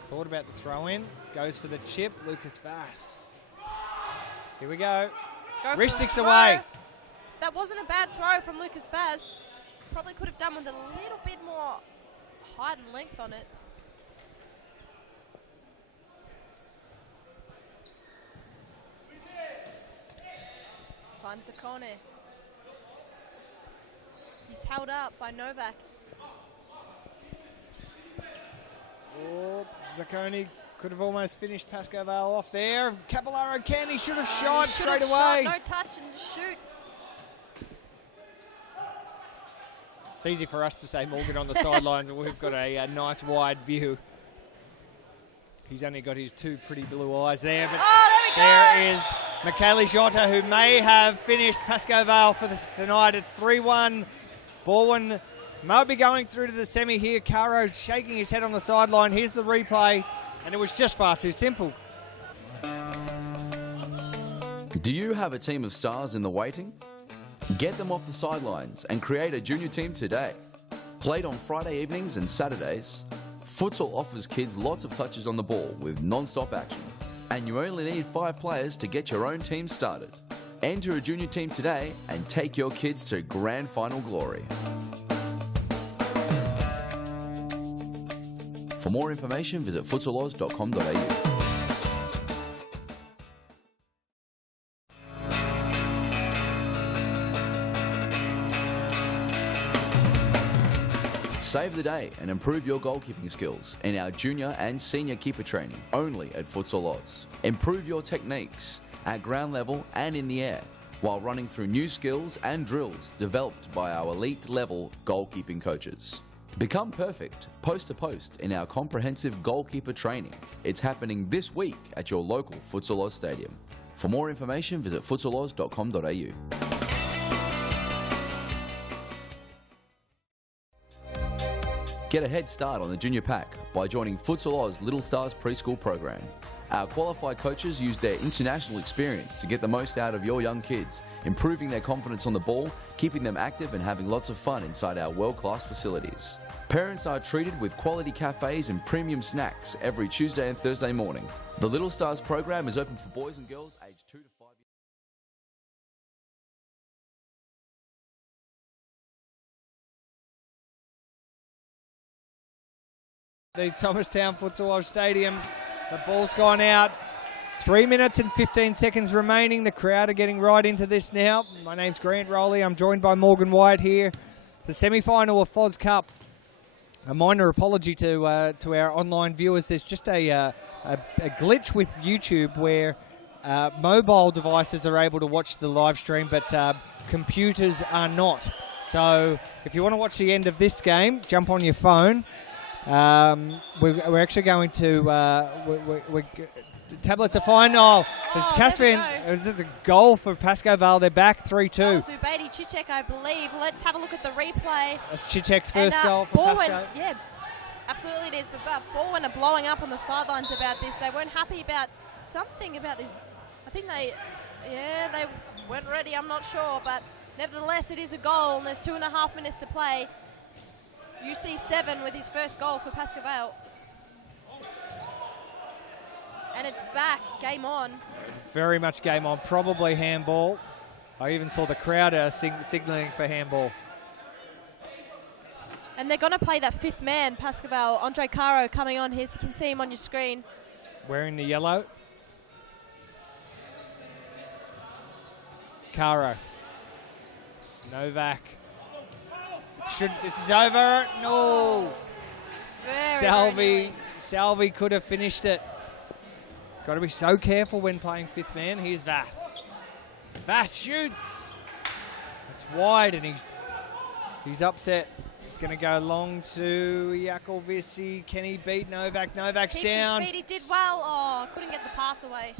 thought about the throw in. Goes for the chip. Lucas Vass. Here we go. Ristic's away. That wasn't a bad throw from Lucas Vass. Probably could have done with a little bit more height and length on it. Finds Zaccone. He's held up by Novak. Oh, Zaccone could have almost finished Pascoe Vale off there. Capillaro can. He should have shot straight away. No touch and just shoot. It's easy for us to say Morgan on the sidelines, and we've got a nice wide view. He's only got his two pretty blue eyes there, but there is Michaeli Jota, who may have finished Pascoe Vale for this tonight. It's 3-1. Baldwin might be going through to the semi here. Caro shaking his head on the sideline. Here's the replay, and it was just far too simple. Do you have a team of stars in the waiting? Get them off the sidelines and create a junior team today. Played on Friday evenings and Saturdays, futsal offers kids lots of touches on the ball with non-stop action. And you only need 5 players to get your own team started. Enter a junior team today and take your kids to grand final glory. For more information, visit futsaloz.com.au. Save the day and improve your goalkeeping skills in our junior and senior keeper training only at Futsal Oz. Improve your techniques at ground level and in the air while running through new skills and drills developed by our elite level goalkeeping coaches. Become perfect post to post in our comprehensive goalkeeper training. It's happening this week at your local Futsal Oz stadium. For more information, visit futsaloz.com.au. Get a head start on the junior pack by joining Futsal Oz Little Stars preschool program. Our qualified coaches use their international experience to get the most out of your young kids, improving their confidence on the ball, keeping them active and having lots of fun inside our world-class facilities. Parents are treated with quality cafes and premium snacks every Tuesday and Thursday morning. The Little Stars program is open for boys and girls aged 2 to 5 years. The Thomastown Futsal Oz Stadium. The ball's gone out. 3 minutes and 15 seconds remaining. The crowd are getting right into this now. My name's Grant Rowley. I'm joined by Morgan White here. The semi-final of FOZ Cup. A minor apology to our online viewers. There's just a glitch with YouTube where mobile devices are able to watch the live stream, but computers are not. So if you want to watch the end of this game, jump on your phone. We're actually going to tablets are fine. Oh, it's Caspian. There's a goal for Pascoe Vale. They're back 3-2. Zubaidi Chichek, I believe. Let's have a look at the replay. That's Chichek's first goal for Baldwin, Pascoe. yeah, absolutely it is. But Baldwin are blowing up on the sidelines about this. They weren't happy about something about this. I think they weren't ready. I'm not sure, but nevertheless, it is a goal, and there's 2.5 minutes to play. UC7 with his first goal for Pascoe Vale. And it's back, game on. Very much game on, probably handball. I even saw the crowd signalling for handball. And they're going to play that 5th man, Pascoe Vale. Andre Caro coming on here, so you can see him on your screen. Wearing the yellow. Caro. Novak. This is over. No. Salvi could have finished it. Got to be so careful when playing 5th man. Here's Vass. Vass shoots. It's wide and he's upset. He's going to go long to Yakovisi. Can he beat Novak? Novak's down. His speed. He did well. Oh, couldn't get the pass away.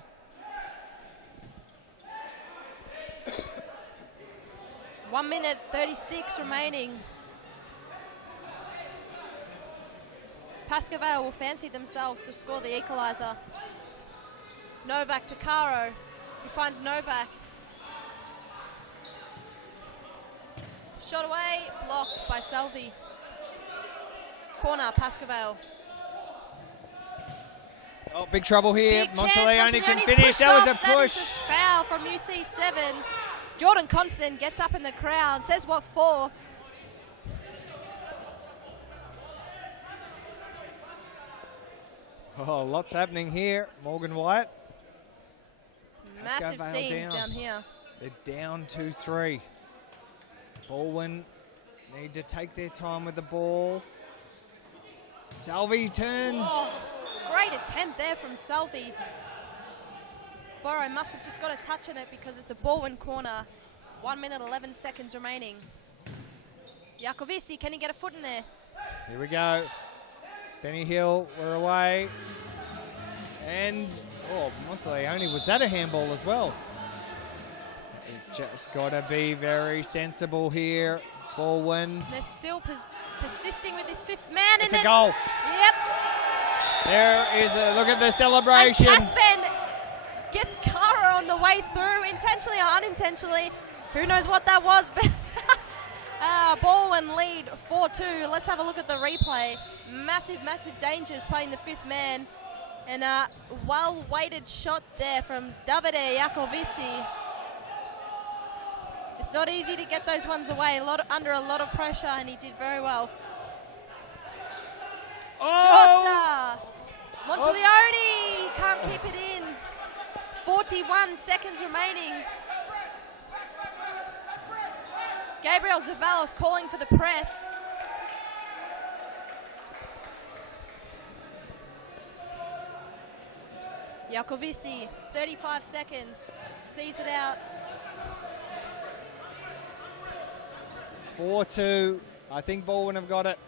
One minute 36 remaining. Pascoe Vale will fancy themselves to score the equaliser. Novak to Caro. He finds Novak. Shot away, blocked by Salvi. Corner, Pascoe Vale. Oh, big trouble here. Monteleone can finish. That was a push. That is a foul from UC7. Jordan Constant gets up in the crowd, says what for. Oh, lots happening here. Morgan White. Massive scenes down here. They're down 2-3. Baldwin need to take their time with the ball. Salvi turns. Oh, great attempt there from Salvi. Borrow must have just got a touch on it because it's a Baldwin corner. 1 minute 11 seconds remaining. Jacovici, can he get a foot in there? Here we go. Benny Hill, we're away. And, Monteleone, was that a handball as well? You've just got to be very sensible here. Ball win. They're still persisting with this fifth man. It's a goal. Yep. There is a look at the celebration. And Caspen gets Kara on the way through, intentionally or unintentionally. Who knows what that was, but Baldwin lead 4-2. Let's have a look at the replay. Massive, massive dangers playing the fifth man. And a well-weighted shot there from Davide Jacovici. It's not easy to get those ones away, under a lot of pressure, and he did very well. Oh! Monteleone can't keep it in. 41 seconds remaining. Gabriel Zavalos calling for the press. Jacovici, 35 seconds, sees it out. 4-2. I think Baldwin have got it.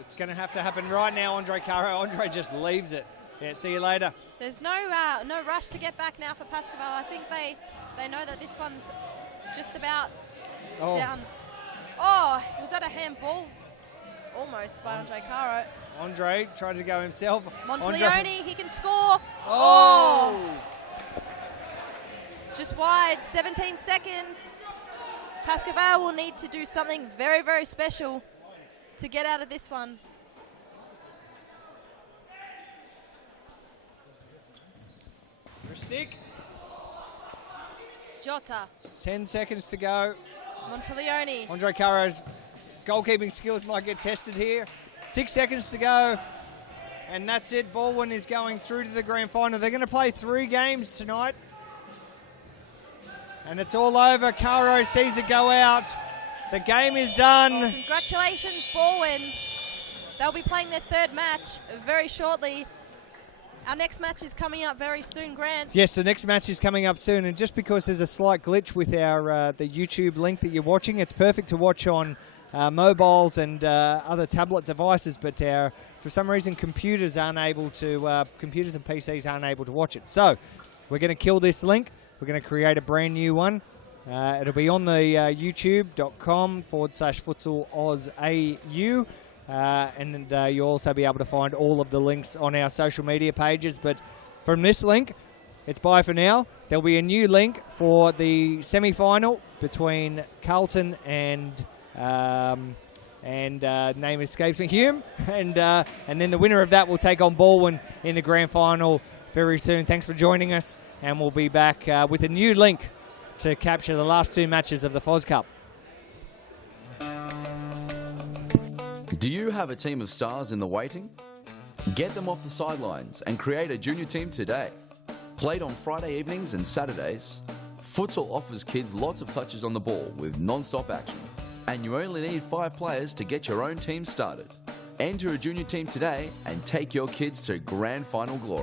It's going to have to happen right now, Andre Caro. Andre just leaves it. Yeah, see you later. There's no rush to get back now for Pascal. I think they know that this one's just about down. Oh, was that a handball? Almost by Andre Caro. Andre tried to go himself. Monteleone, he can score. Oh! Just wide, 17 seconds. Pascal will need to do something very, very special to get out of this one. Stick. Jota. 10 seconds to go. Monteleone. Andre Caro's goalkeeping skills might get tested here. 6 seconds to go. And that's it. Baldwin is going through to the grand final. They're going to play 3 games tonight. And it's all over. Caro sees it go out. The game is done. Oh, congratulations, Baldwin. They'll be playing their 3rd match very shortly. Our next match is coming up very soon, Grant. Yes, the next match is coming up soon. And just because there's a slight glitch with our the YouTube link that you're watching, it's perfect to watch on mobiles and other tablet devices. But for some reason, computers and PCs aren't able to watch it. So we're going to kill this link. We're going to create a brand new one. It'll be on the youtube.com/Futsal Oz AU. And you'll also be able to find all of the links on our social media pages. But from this link, it's bye for now. There'll be a new link for the semi-final between Carlton and name escapes me, Hume. And then the winner of that will take on Baldwin in the grand final very soon. Thanks for joining us. And we'll be back with a new link to capture the last 2 matches of the FOZ Cup. Do you have a team of stars in the waiting? Get them off the sidelines and create a junior team today. Played on Friday evenings and Saturdays, Futsal offers kids lots of touches on the ball with non-stop action. And you only need 5 players to get your own team started. Enter a junior team today and take your kids to grand final glory.